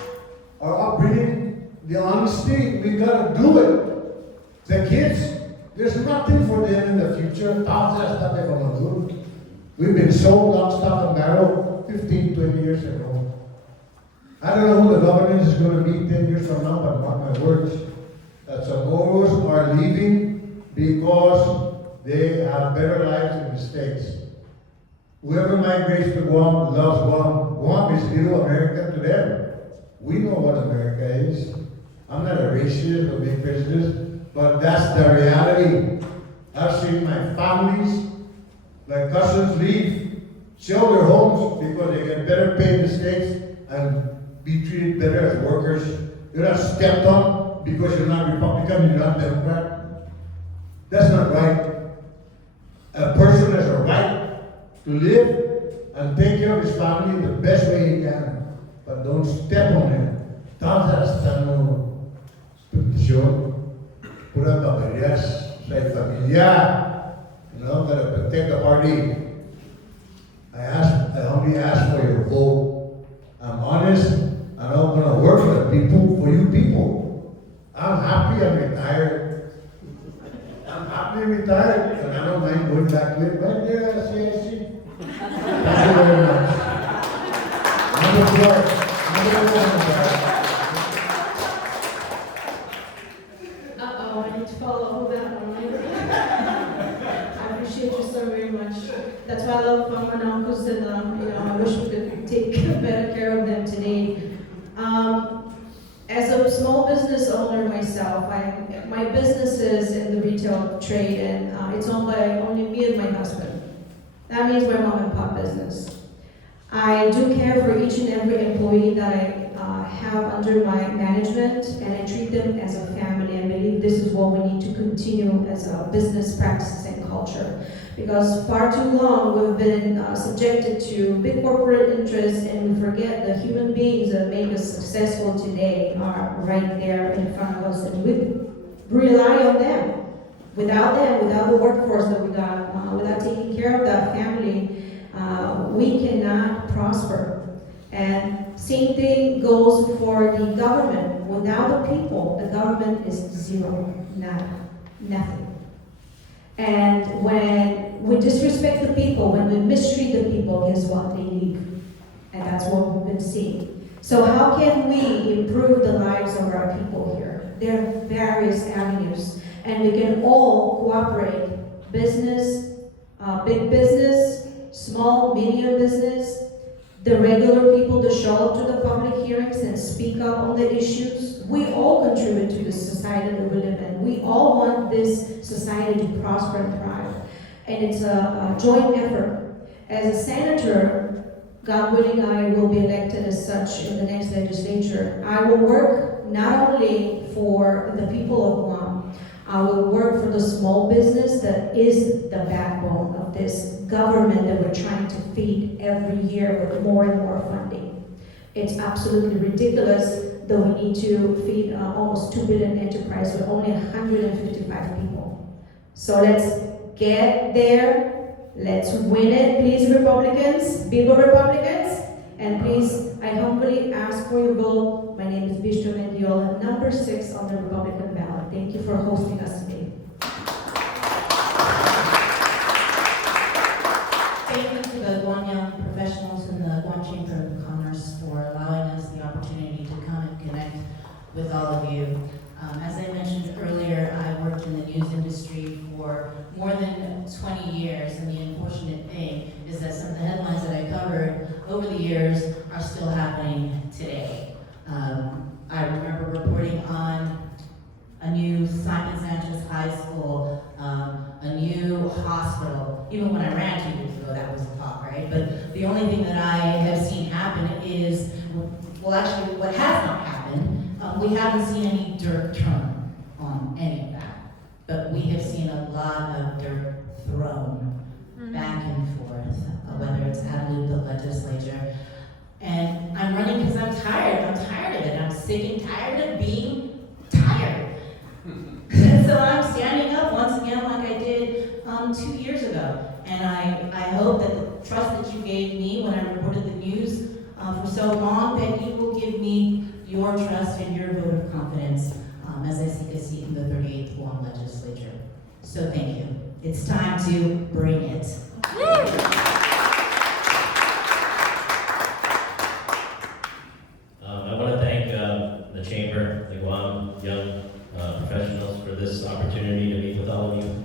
our upbringing, the honesty. We got to do it. The kids, there's nothing for them in the future. We've been sold lock, stock, and barrel 15, 20 years ago. I don't know who the governance is going to be 10 years from now, but mark my words, that Samoros are leaving because they have better lives in the States. Whoever migrates to Guam loves Guam. Guam is little America to them. We know what America is. I'm not a racist or being prejudiced, but that's the reality. I've seen my families, my cousins leave, sell their homes because they get better paid in the States and be treated better as workers. You're not stepped on because you're not Republican, you're not Democrat. That's not right. A person has a right to live and take care of his family the best way he can, but don't step on him. Todas están petición, pura barbaridades, like familia, gotta protect the party. I only ask for your vote. I'm honest, and I'm gonna work for the people, for you people. I'm happy I'm retired. I'm happily retired, and I don't mind going back to it. Right there, I see. Thank you very much. Uh-oh, I need to follow that one. I appreciate you so very much. That's why I love my uncles, and I wish we could take better care of them today. As a small business owner myself, my business is in the retail trade, and it's owned by only me and my husband. That means my mom and pop business. I do care for each and every employee that I have under my management, and I treat them as a family. I believe this is what we need to continue as a business practices and culture. Because far too long we've been subjected to big corporate interests, and we forget the human beings that make us successful today are right there in front of us, and we rely on them. Without them, without the workforce that we got, without taking care of that family, we cannot prosper. And same thing goes for the government. Without the people, the government is zero, nada, nothing. And when we disrespect the people, when we mistreat the people, guess what? They leave. And that's what we've been seeing. So how can we improve the lives of our people here? There are various avenues, and we can all cooperate. Business, big business, small, medium business, the regular people that show up to the public hearings and speak up on the issues. We all contribute to the society that we live in. We all want this society to prosper and thrive. And it's a joint effort. As a senator, God willing, I will be elected as such in the next legislature. I will work not only for the people of Guam, I will work for the small business that is the backbone of this government that we're trying to feed every year with more and more funding. It's absolutely ridiculous that we need to feed almost 2 billion enterprise with only 155 people. So let's get there. Let's win it, please, Republicans, people Republicans. And please, I humbly ask for your vote. My name is Bistra Mendiola, number 6 on the Republican ballot. Thank you for hosting us today. Thank you to the Guam Young professionals in the Guam Chamber of Commerce for allowing us the opportunity to come and connect with all of you. As I mentioned earlier, I worked in the news industry for more than 20 years, and the unfortunate thing is that some of the headlines that I covered over the years are still happening today. I remember reporting on a new Simon Sanchez High School, a new hospital. Even when I ran 2 years ago, that was a talk, right? But the only thing that I have seen happen is, well, actually, what has not happened, we haven't seen any dirt thrown on any of that. But we have seen a lot of dirt thrown back and forth, whether it's ad lib, the legislature. And I'm running because I'm tired. I'm tired of it. I'm sick and tired of being tired. And so I'm standing up once again like I did 2 years ago. And I hope that the trust that you gave me when I reported the news for so long, that you will give me your trust and your vote of confidence as I seek a seat in the 38th Guam legislature. So thank you. It's time to bring it. I want to thank the Chamber, the Guam Young Professionals for this opportunity to meet with all of you.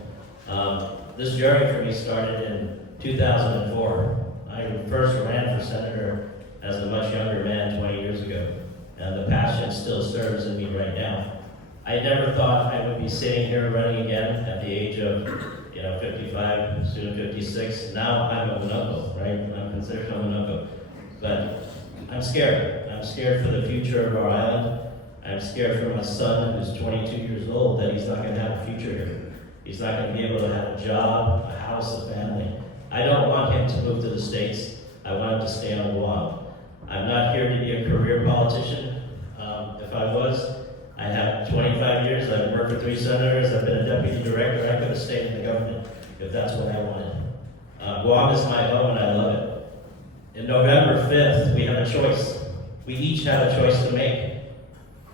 This journey for me started in 2004. I first ran for senator as a much younger man 20 years ago, and the passion still serves in me right now. I never thought I would be sitting here running again at the age of 55, soon 56. Now I'm a uncle, right? I'm considered a uncle. But I'm scared. I'm scared for the future of our island. I'm scared for my son, who's 22 years old, that he's not going to have a future here. He's not going to be able to have a job, a house, a family. I don't want him to move to the States. I want him to stay on Guam. I'm not here to be a career politician. If I was, I have 25 years. I've worked for 3 senators. I've been a deputy director. I could have stayed in the government if that's what I wanted. Guam is my home and I love it. In November 5th, we have a choice. We each have a choice to make.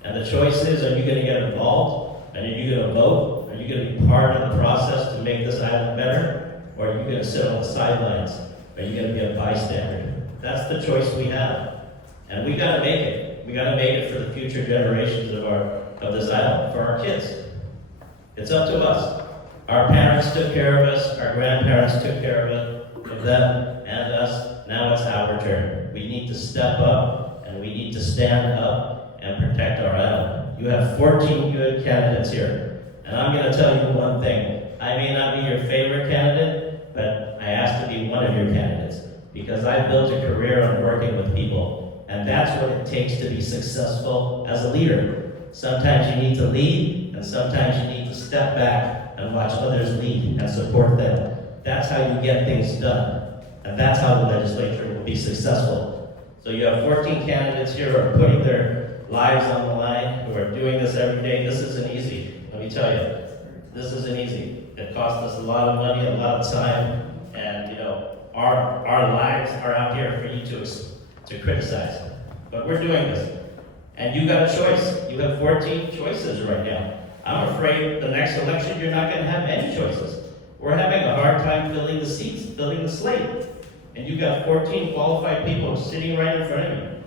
And the choice is, are you going to get involved? And are you going to vote? Are you going to be part of the process to make this island better? Or are you going to sit on the sidelines? Are you going to be a bystander? That's the choice we have. And we got to make it. We got to make it for the future generations of this island, for our kids. It's up to us. Our parents took care of us. Our grandparents took care of them and us. Now it's our turn. We need to step up, and we need to stand up and protect our island. You have 14 good candidates here. And I'm going to tell you one thing. I may not be your favorite candidate, but I ask to be one of your candidates, because I built a career on working with people. And that's what it takes to be successful as a leader. Sometimes you need to lead, and sometimes you need to step back and watch others lead and support them. That's how you get things done. And that's how the legislature will be successful. So you have 14 candidates here who are putting their lives on the line, who are doing this every day. This isn't easy, let me tell you. This isn't easy. It costs us a lot of money, a lot of time, and our lives are out here for you to criticize. But we're doing this. And you got a choice. You have 14 choices right now. I'm afraid the next election you're not going to have any choices. We're having a hard time filling the seats, filling the slate. And you've got 14 qualified people sitting right in front of you.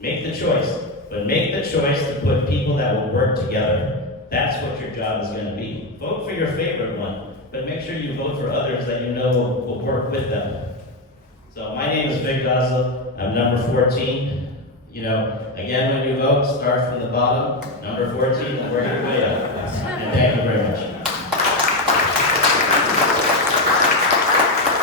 Make the choice, but make the choice to put people that will work together. That's what your job is going to be. Vote for your favorite one, but make sure you vote for others that you know will work with them. So my name is Vic Gaza. I'm number 14. You know, again, when you vote, start from the bottom, number 14, and work your way up. And thank you very much.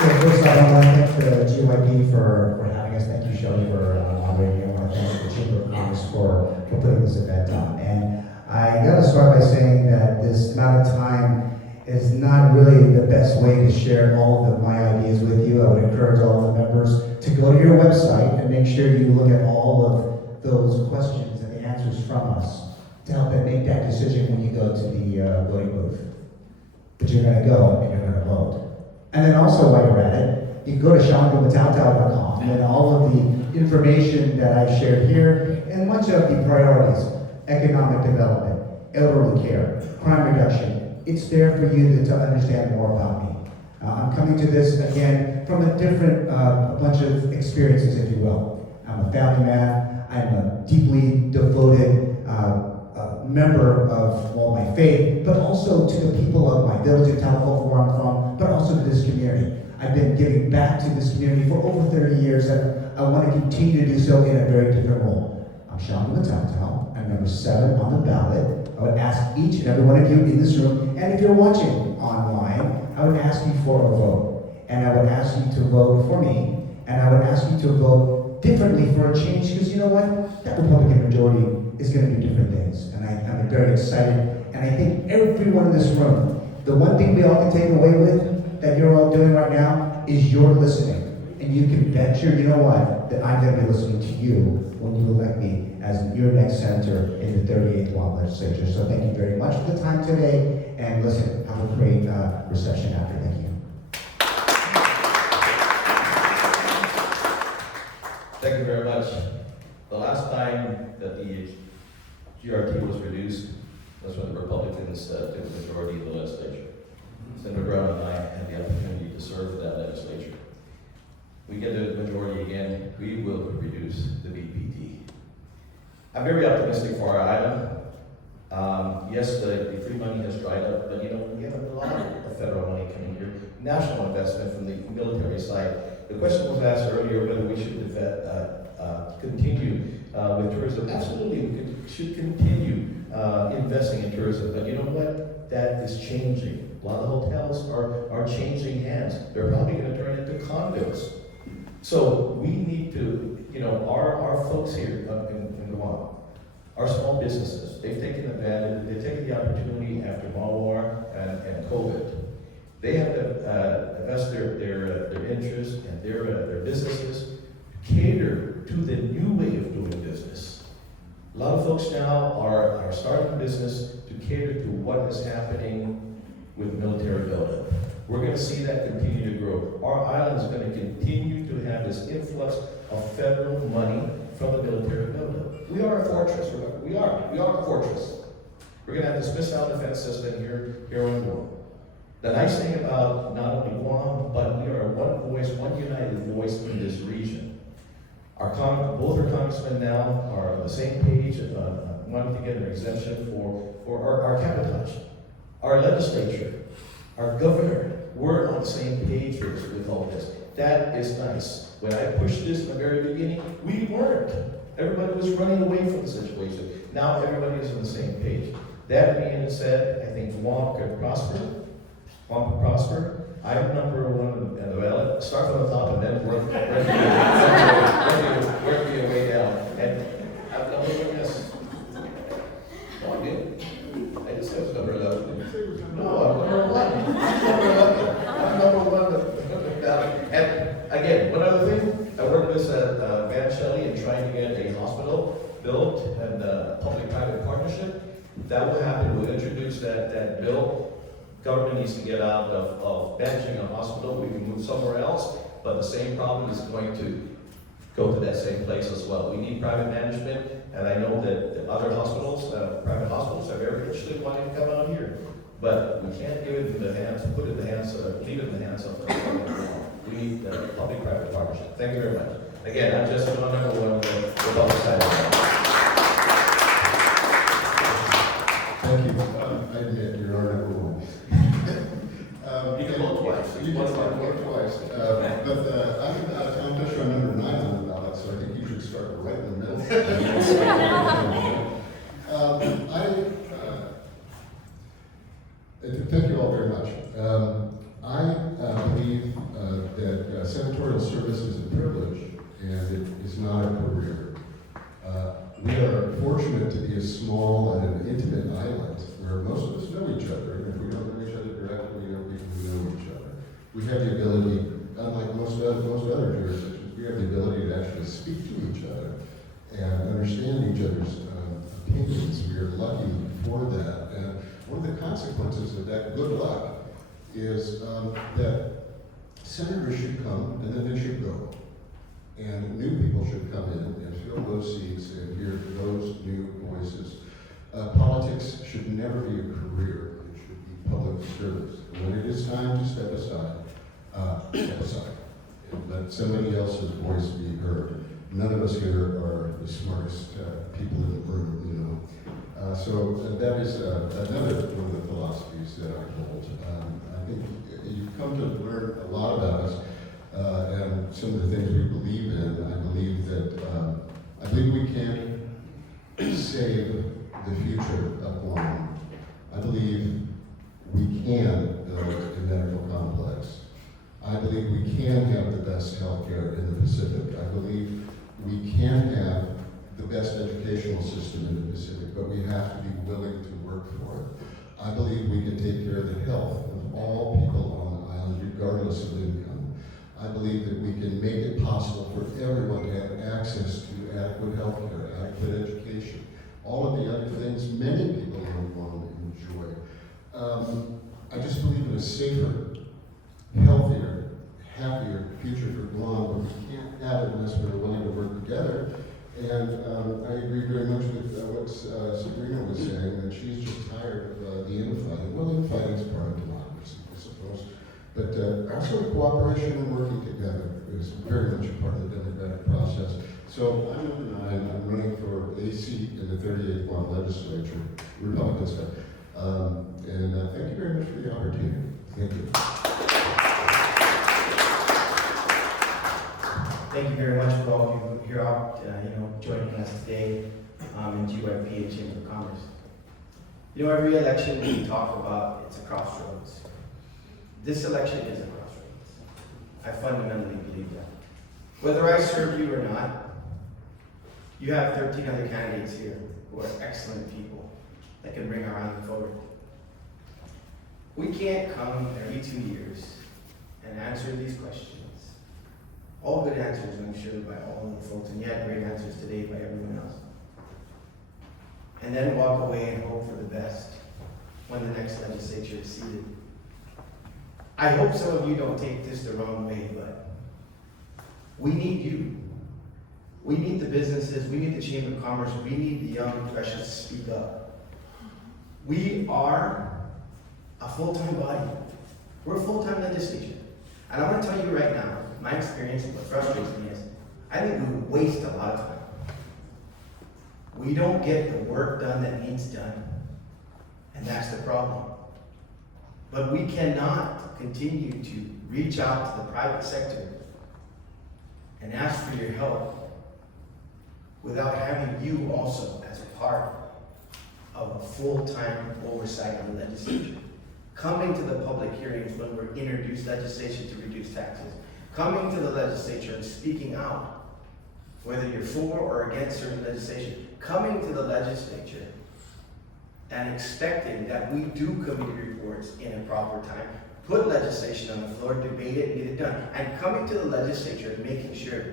First off, I want to thank the GYP for having us. Thank you, Shelly, for moderating. I want to thank the Chamber of Commerce for putting this event on. And I got to start by saying that this amount of time is not really the best way to share all of my ideas with you. I would encourage all of the members to go to your website and make sure you look at all of those questions and the answers from us to help them make that decision when you go to the voting booth. But you're going to go and you're going to vote. And then also, while you're at it, you can go to Gumataotao.com, and then all of the information that I've shared here, and much of the priorities, economic development, elderly care, crime reduction, it's there for you to understand more about me. I'm coming to this, again, from a different bunch of experiences, if you will. I'm a family man, I'm a deeply devoted member of my faith, but also to the people of my village in Telo, where I'm from, but also to this community. I've been giving back to this community for over 30 years, and I want to continue to do so in a very different role. I'm Shawn Gumataotao. I'm number 7 on the ballot. I would ask each and every one of you in this room, and if you're watching online, I would ask you for a vote. And I would ask you to vote for me, and I would ask you to vote differently for a change, because you know what? That Republican majority is going to do different things. And I'm very excited. And I think everyone in this room, the one thing we all can take away with that you're all doing right now is you're listening. And you can bet you know what, that I'm going to be listening to you when you elect me as your next senator in the 38th Guam legislature. So thank you very much for the time today. And listen, have a great reception after. Thank you. Thank you very much. The last time that the GRT was reduced was when the Republicans took the majority of the legislature. Senator Brown and I had the opportunity to serve that legislature. We get the majority again, we will reduce the BPT. I'm very optimistic for our island. Yes, the free money has dried up, but you know, we have a lot of federal money coming here, national investment from the military side. The question was asked earlier whether we should continue with tourism. Absolutely, we should continue investing in tourism, but you know what? That is changing. A lot of hotels are changing hands. They're probably going to turn into condos. So we need to, you know, our folks here in Guam, our small businesses, they've taken advantage, they've taken the opportunity after Mawar and COVID. They have to invest their interests and their businesses, cater to the new way of doing business. A lot of folks now are starting business to cater to what is happening with military buildup. We're going to see that continue to grow. Our island is going to continue to have this influx of federal money from the military buildup. We are a fortress. We are a fortress. We're going to have this missile defense system here on Guam. The nice thing about not only Guam, but we are one voice, one united voice in this region. Both our congressmen now are on the same page, wanting to get an exemption for our cabotage. Our legislature, our governor, we're on the same page with all this. That is nice. When I pushed this in the very beginning, we weren't. Everybody was running away from the situation. Now everybody is on the same page. That being said, I think Guam could prosper. Guam could prosper. I'm number 1 on the ballot. Start from the top and then work your way down. And I'm number 1, yes. No, I didn't. I just said I was number 11. No, I'm number 1. I'm number 1 on the ballot. And again, one other thing, I worked with Van Shelly in trying to get a hospital built and public-private partnership. That will happen. We'll introduce that bill. Government needs to get out of managing a hospital. We can move somewhere else, but the same problem is going to go to that same place as well. We need private management, and I know that the other hospitals, private hospitals, are very interested in wanting to come out here. But we can't give it in the hands, put it in the hands, leave it in the hands of the public. We need public-private partnership. Thank you very much. Again, I'm just one number one of the public side. Thank you. I admit you're our number one. You can vote twice. You can vote twice. But I'm Tom Fisher, I'm number 9 on the ballot, so I think you should start right in the middle. Thank you all very much. I believe that senatorial service is a privilege and it is not a career. We are fortunate to be a small and an intimate island where most of us know each other, and if we don't know each other directly, we know people who know each other. We have the ability, unlike most other jurisdictions, we have the ability to actually speak to each other and understand each other's opinions. We are lucky for that. And one of the consequences of that good luck is that senators should come and then they should go. And new people should come in and fill those seats and hear those new voices. Politics should never be a career. It should be public service. When it is time to step aside and let somebody else's voice be heard. None of us here are the smartest people in the room, you know. So that is another one of the philosophies that I hold. I think you've come to learn a lot about us and some of the things we believe in. I believe we can save the future of Guam. I believe we can build a medical complex. I believe we can have the best healthcare in the Pacific. I believe we can have the best educational system in the Pacific, but we have to be willing to work for it. I believe we can take care of the health of all people on the island, regardless of income. I believe that we can make it possible for everyone to have access to adequate health care, adequate education, all of the other things many people in Guam enjoy. I just believe in a safer, healthier, happier future for Guam, but we can't have it unless we're willing to work together. And I agree very much with what Sabrina was saying, that she's just tired of the infighting. Well, infighting is part of democracy, I suppose. But also cooperation and working together is very much a part of the democratic process. So I'm number 9. I'm running for a seat in the 38th Guam legislature, Republican side. And thank you very much for the opportunity. Thank you. Thank you very much for all of you here out, joining us today in GYP and Chamber of Commerce. You know, every election we talk about, it's a crossroads. This election is a crossroads. I fundamentally believe that. Whether I serve you or not, you have 13 other candidates here who are excellent people that can bring our island forward. We can't come every 2 years and answer these questions. All good answers, I'm sure, by all the folks, and you had great answers today by everyone else. And then walk away and hope for the best when the next legislature is seated. I hope some of you don't take this the wrong way, but we need you. We need the businesses, we need the Chamber of Commerce, we need the young professionals to speak up. We are a full-time body. We're a full-time legislature. And I'm going to tell you right now, my experience, what frustrates me is, I think we waste a lot of time. We don't get the work done that needs done. And that's the problem. But we cannot continue to reach out to the private sector and ask for your help without having you also as a part of a full-time oversight of the legislature. Coming to the public hearings when we're introduced legislation to reduce taxes. Coming to the legislature and speaking out, whether you're for or against certain legislation. Coming to the legislature and expecting that we do committee reports in a proper time, put legislation on the floor, debate it, and get it done. And coming to the legislature and making sure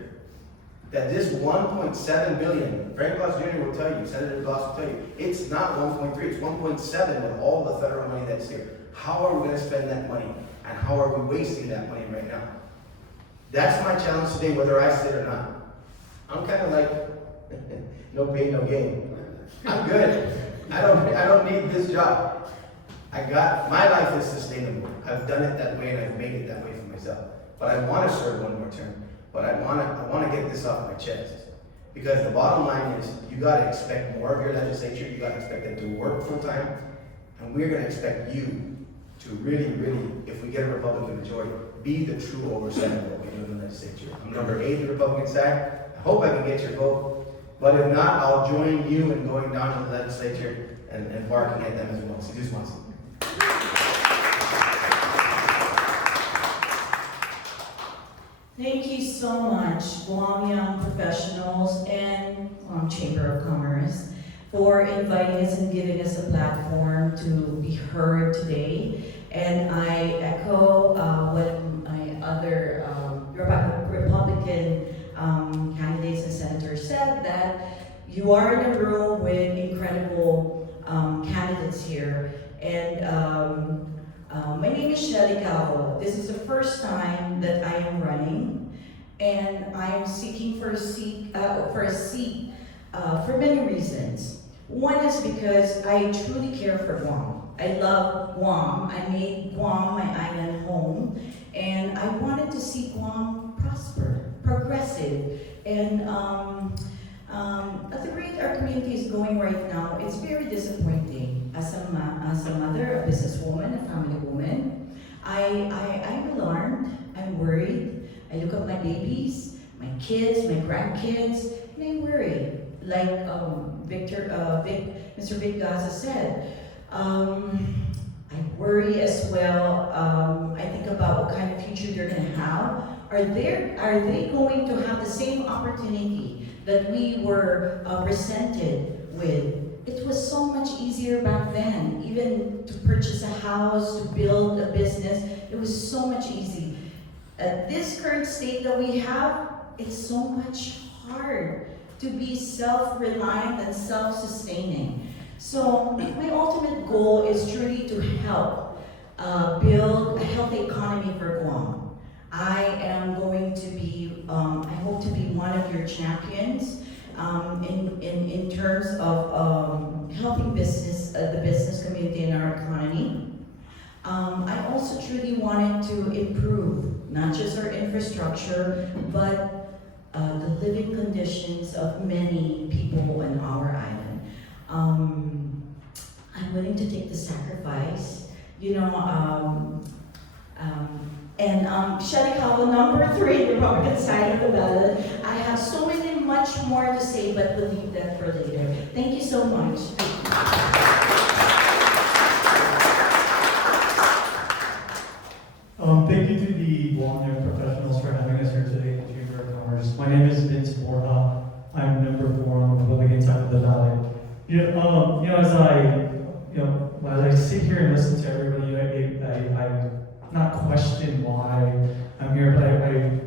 that this 1.7 billion, Frank Blas Jr. will tell you, Senator Blas will tell you, it's not 1.3, it's 1.7 with all the federal money that's here. How are we going to spend that money? And how are we wasting that money right now? That's my challenge today, whether I sit or not. I'm kind of like, no pain, no gain. I'm good. I don't need this job. My life is sustainable. I've done it that way and I've made it that way for myself. But I want to serve one more term. But I want to get this off my chest. Because the bottom line is, you got to expect more of your legislature. You got to expect them to work full time. And we're going to expect you to really, really, if we get a Republican majority, be the true oversight of what we do in the legislature. I'm number 8 the Republican side. I hope I can get your vote. But if not, I'll join you in going down to the legislature and barking at them as well. So just once. Thank you so much, Guam Young Professionals and Guam Chamber of Commerce, for inviting us and giving us a platform to be heard today. And I echo what my other Republican candidates and senators said, that you are in a room with incredible candidates here. And my name is Shelly Calvo. This is the first time that I am running, and I am seeking for a seat for many reasons. One is because I truly care for Guam. I love Guam. I made Guam my island home, and I wanted to see Guam prosper, progressive, and at the rate our community is going right now, it's very disappointing. As a mother, a businesswoman, a family woman, I'm alarmed, I'm worried. I look at my babies, my kids, my grandkids, and I worry. Like Mr. Vic Gaza said, I worry as well. I think about what kind of future they're going to have. Are they going to have the same opportunity that we were presented with? It was so much easier back then, even to purchase a house, to build a business. It was so much easy. At this current state that we have, it's so much hard to be self-reliant and self-sustaining. So my ultimate goal is truly to help build a healthy economy for Guam. I am going to be, I hope to be one of your champions in terms of helping business, the business community in our economy. I also truly wanted to improve not just our infrastructure, but the living conditions of many people on our island. I'm willing to take the sacrifice, you know, and Shelly Calvo, number 3, the Republican side of the ballot. I have so much more to say, but we'll leave that for later. Thank you so much. Thank you to the Guam Young Professionals for having us here today at the Chamber of Commerce. My name is Vincent Borja. I'm number 4 on the Republican side of the ballot. As I sit here and listen to everybody, I not question why I'm here, but I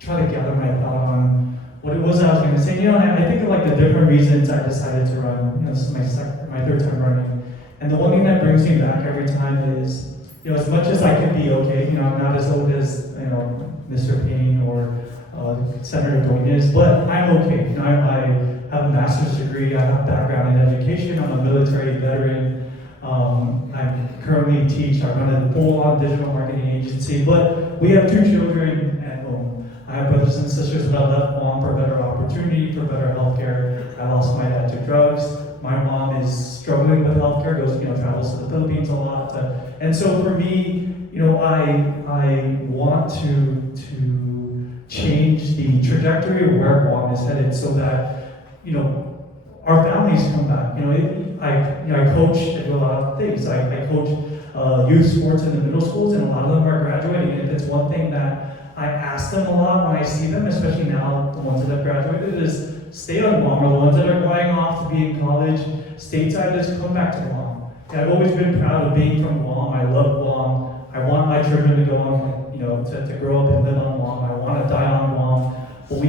try to gather my thought on what it was I was going to say. I think of like the different reasons I decided to run. This is my 3rd time running, and the one thing that brings me back every time is, as much as I could be okay, I'm not as old as Mr. Payne or Senator Duenas, but I'm okay. I have a master's degree. I have a background in education. I'm a military veteran. I currently teach. I run a full-on digital marketing agency, but we have 2 children at home. I have brothers and sisters that I left Guam for better opportunity, for better healthcare. I lost my dad to drugs. My mom is struggling with healthcare, travels to the Philippines a lot. And so for me, I want to change the trajectory of where Guam is headed so that, our families come back. I coach, I do a lot of things. I coach youth sports in the middle schools, and a lot of them are graduating. And it's one thing that I ask them a lot when I see them, especially now, the ones that have graduated, is stay on Guam, or the ones that are going off to be in college stateside, is come back to Guam. I've always been proud of being from Guam. I love Guam. I want my children to go on, to grow up and live on Guam. I want to die on Guam. But we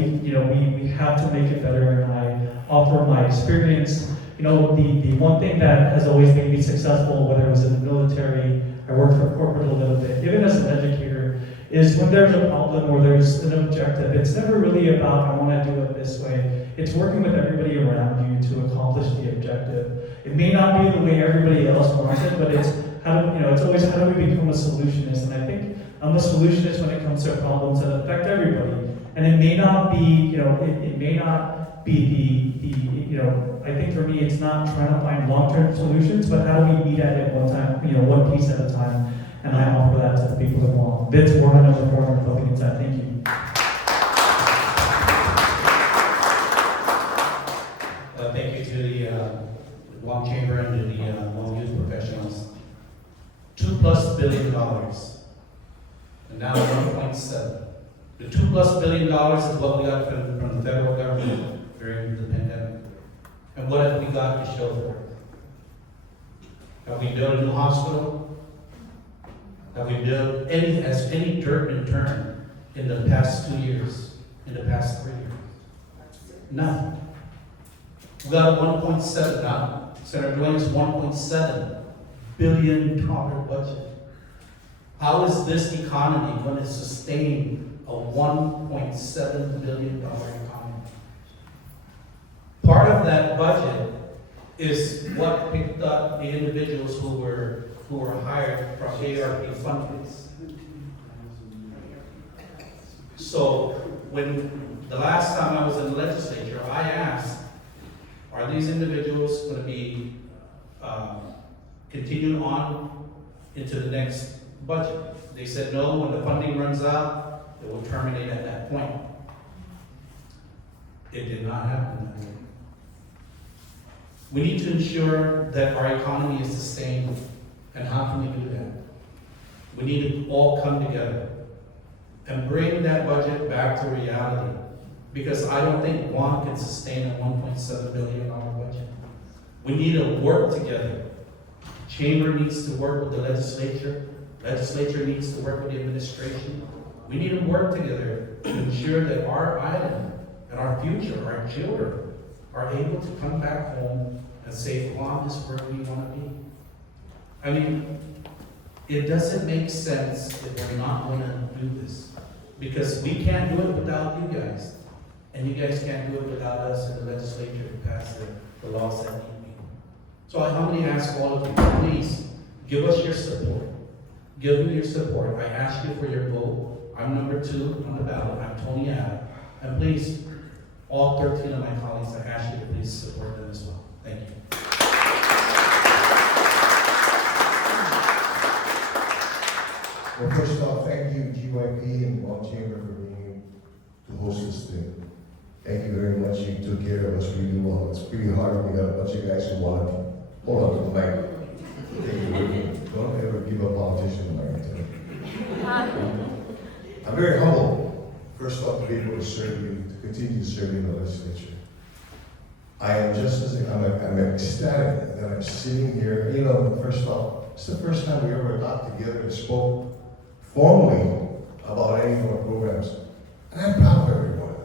have to make it better, and I offer my experience. The one thing that has always made me successful, whether it was in the military, I worked for corporate a little bit, even as an educator, is when there's a problem or there's an objective, it's never really about, I want to do it this way. It's working with everybody around you to accomplish the objective. It may not be the way everybody else wants it, but it's it's always how do we become a solutionist? And I think I'm a solutionist when it comes to problems that affect everybody. And it may not be, it may not be I think for me, it's not trying to find long-term solutions, but how do we meet at it one time, one piece at a time? And I offer that to the people of Guam. Vincent Borja, number 4 on the Republican side. Thank you. Thank you to the Guam Chamber and to the Guam Youth Professionals. $2+ billion, and now 1.7. The $2+ billion is what we got from the federal government during the pandemic. And what have we got to show for it? Have we built a new hospital? Have we built any dirt been turned in the past 2 years, in the past 3 years? None. We got a 1.7 now. Senator Duenas, $1.7 billion budget. How is this economy going to sustain a $1.7 billion economy? Part of that budget is what picked up the individuals who were hired from ARP fundings. So when the last time I was in the legislature, I asked, are these individuals going to be continued on into the next budget? They said no, when the funding runs out, it will terminate at that point. It did not happen that way. We need to ensure that our economy is sustainable. And how can we do that? We need to all come together and bring that budget back to reality. Because I don't think Guam can sustain a $1.7 billion budget. We need to work together. Chamber needs to work with the legislature. Legislature needs to work with the administration. We need to work together to ensure that our island and our future, our children, are able to come back home and say, Guam is where we want to be. I mean, it doesn't make sense if we're not going to do this. Because we can't do it without you guys. And you guys can't do it without us in the legislature to pass the laws that need to be. So I humbly ask all of you, please, give us your support. Give me your support. I ask you for your vote. I'm number 2 on the ballot. I'm Tony A. And please, all 13 of my colleagues, I ask you to please support them as well. Thank you. Well, first off, thank you, GYP and Guam Chamber, for being to host this thing. Thank you very much. You took care of us really well. It's pretty hard when we got a bunch of guys who want to hold on to the mic. Don't ever give a politician the mic. I'm very humble, first off, to be able to serve you, to continue to serve you in the legislature. I am just as, I'm ecstatic that I'm sitting here. First off, it's the first time we ever got together and spoke formally about any of our programs. And I'm proud of everyone.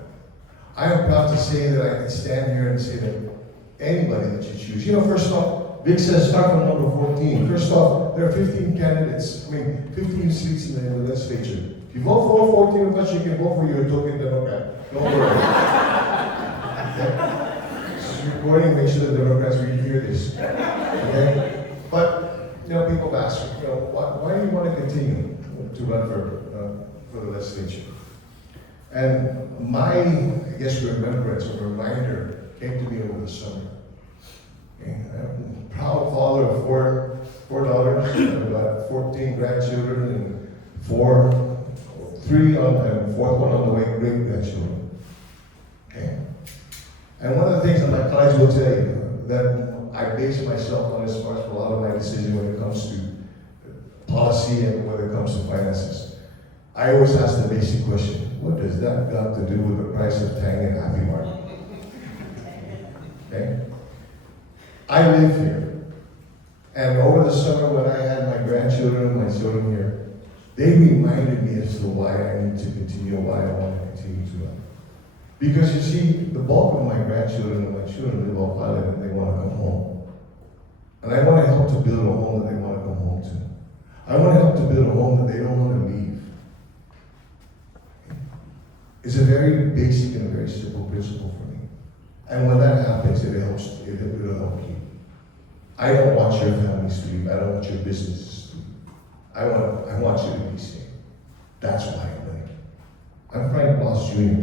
I am proud to say that I can stand here and say that anybody that you choose. First off, Vic says start from number 14. First off, there are 15 candidates, 15 seats in the legislature. If you vote for 14 of us, you can vote for your token Democrat. Don't worry. Okay? This is recording, make sure the Democrats really hear this. Okay? But, people ask, why do you want to continue to run for the legislature? And my, remembrance or reminder came to me over the summer. Okay? I'm a proud father of four daughters, I've got 14 grandchildren, and 3 and 4th one on the way, great grandchildren. Okay? And one of the things that my colleagues will tell you that I base myself on as far as a lot of my decisions when it comes to policy and when it comes to finances. I always ask the basic question, what does that got to do with the price of Tang and Happy Mart? Okay? I live here. And over the summer when I had my grandchildren and my children here, they reminded me as to why I need to continue, why I want to continue to run. Because you see, the bulk of my grandchildren and my children live off island and they want to come home. And I want to help to build a home that they want to come home to. I want to help to build a home that they don't want to leave. It's a very basic and very simple principle for me. And when that happens, it will help you. I don't want your families to leave. I don't want your businesses to leave. I want you to be safe. That's why I'm running. I'm Frank Blas Jr.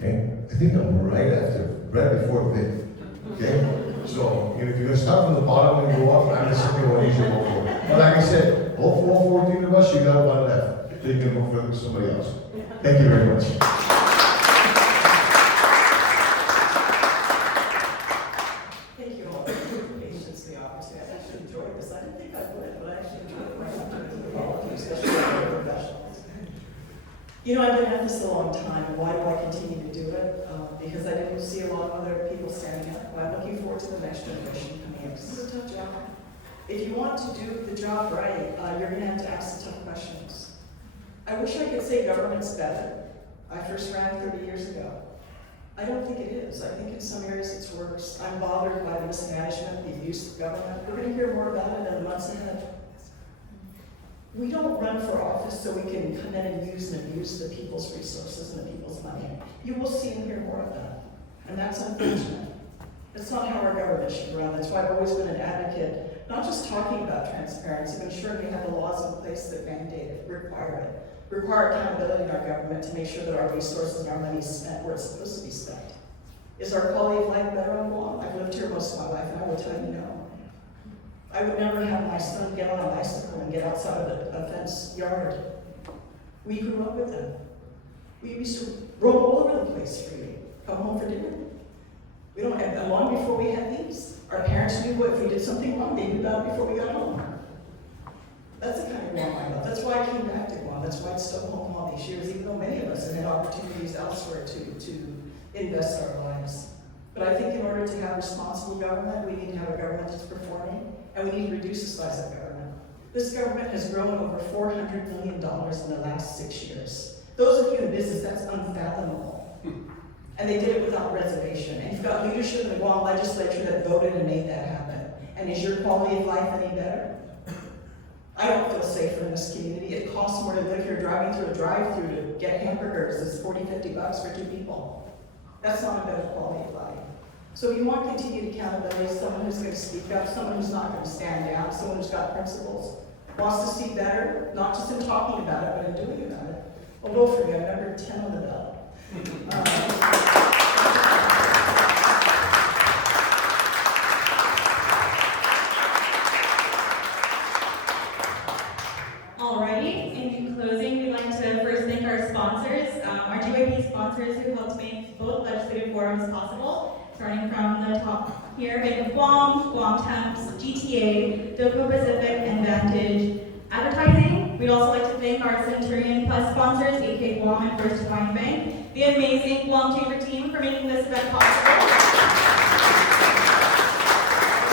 Okay? I think I'm right before Vic. Okay? So if you're gonna start from the bottom and go up, I'm the second one you should vote for. But like I said, vote for all 14 of us, you got one left. Then you can vote for somebody else. Thank you very much. Thank you all for your patience, the opportunity. I actually enjoyed this. I didn't think I would, but I actually enjoyed it. My opportunity to follow you, especially for professionals. You know, I've been at this a long time. Why do I continue to do it? Because I didn't see a lot of other people standing up. I'm looking forward to the next generation coming in. This is a tough job. If you want to do the job right, you're going to have to ask the tough questions. I wish I could say government's better. I first ran 30 years ago. I don't think it is. I think in some areas it's worse. I'm bothered by the mismanagement, the abuse of government. We're going to hear more about it in the months ahead. We don't run for office so we can come in and use and abuse the people's resources and the people's money. You will see and hear more of that. And that's unfortunate. That's not how our government should run. That's why I've always been an advocate, not just talking about transparency, but ensuring we have the laws in place that mandate it, require accountability in our government to make sure that our resources and our money is spent where it's supposed to be spent. Is our quality of life better on Guam? I've lived here most of my life, and I will tell you no. I would never have my son get on a bicycle and get outside of a fenced yard. We grew up with them. We used to roll all over the place freely, come home for dinner. We don't have that long before we had these. Our parents knew if we did something wrong, they knew about it before we got home. That's the kind of Guam I love. That's why I came back to Guam. That's why it's still home all these years, even though many of us have had opportunities elsewhere to invest our lives. But I think in order to have responsible government, we need to have a government that's performing, and we need to reduce the size of government. This government has grown over $400 million in the last 6 years. Those of you in business, that's unfathomable. And they did it without reservation. And you've got leadership in the Guam legislature that voted and made that happen. And is your quality of life any better? I don't feel safer in this community. It costs more to live here. Driving through a drive-through to get hamburgers is $40, $50 for 2 people. That's not a better quality of life. So you want continued accountability, someone who's going to speak up, someone who's not going to stand down, someone who's got principles, wants to see better, not just in talking about it, but in doing about it. Well, vote for me. I'm number 10 on the ballot. Alrighty, in closing, we'd like to first thank our sponsors, our GYP sponsors who helped make both legislative forums possible, starting from the top here, Bank of Guam, GuamTemps, GTA, Docomo Pacific, and Vantage Advertising. We'd also like to thank our CENTURION Plus sponsors, AK Guam and First Hawaiian Bank, the amazing Guam Chamber team for making this event possible,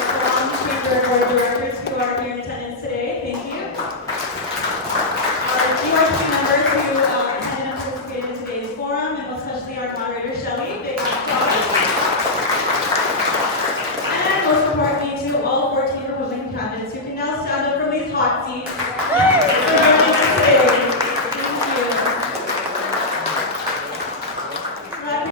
the Guam Chamber Board of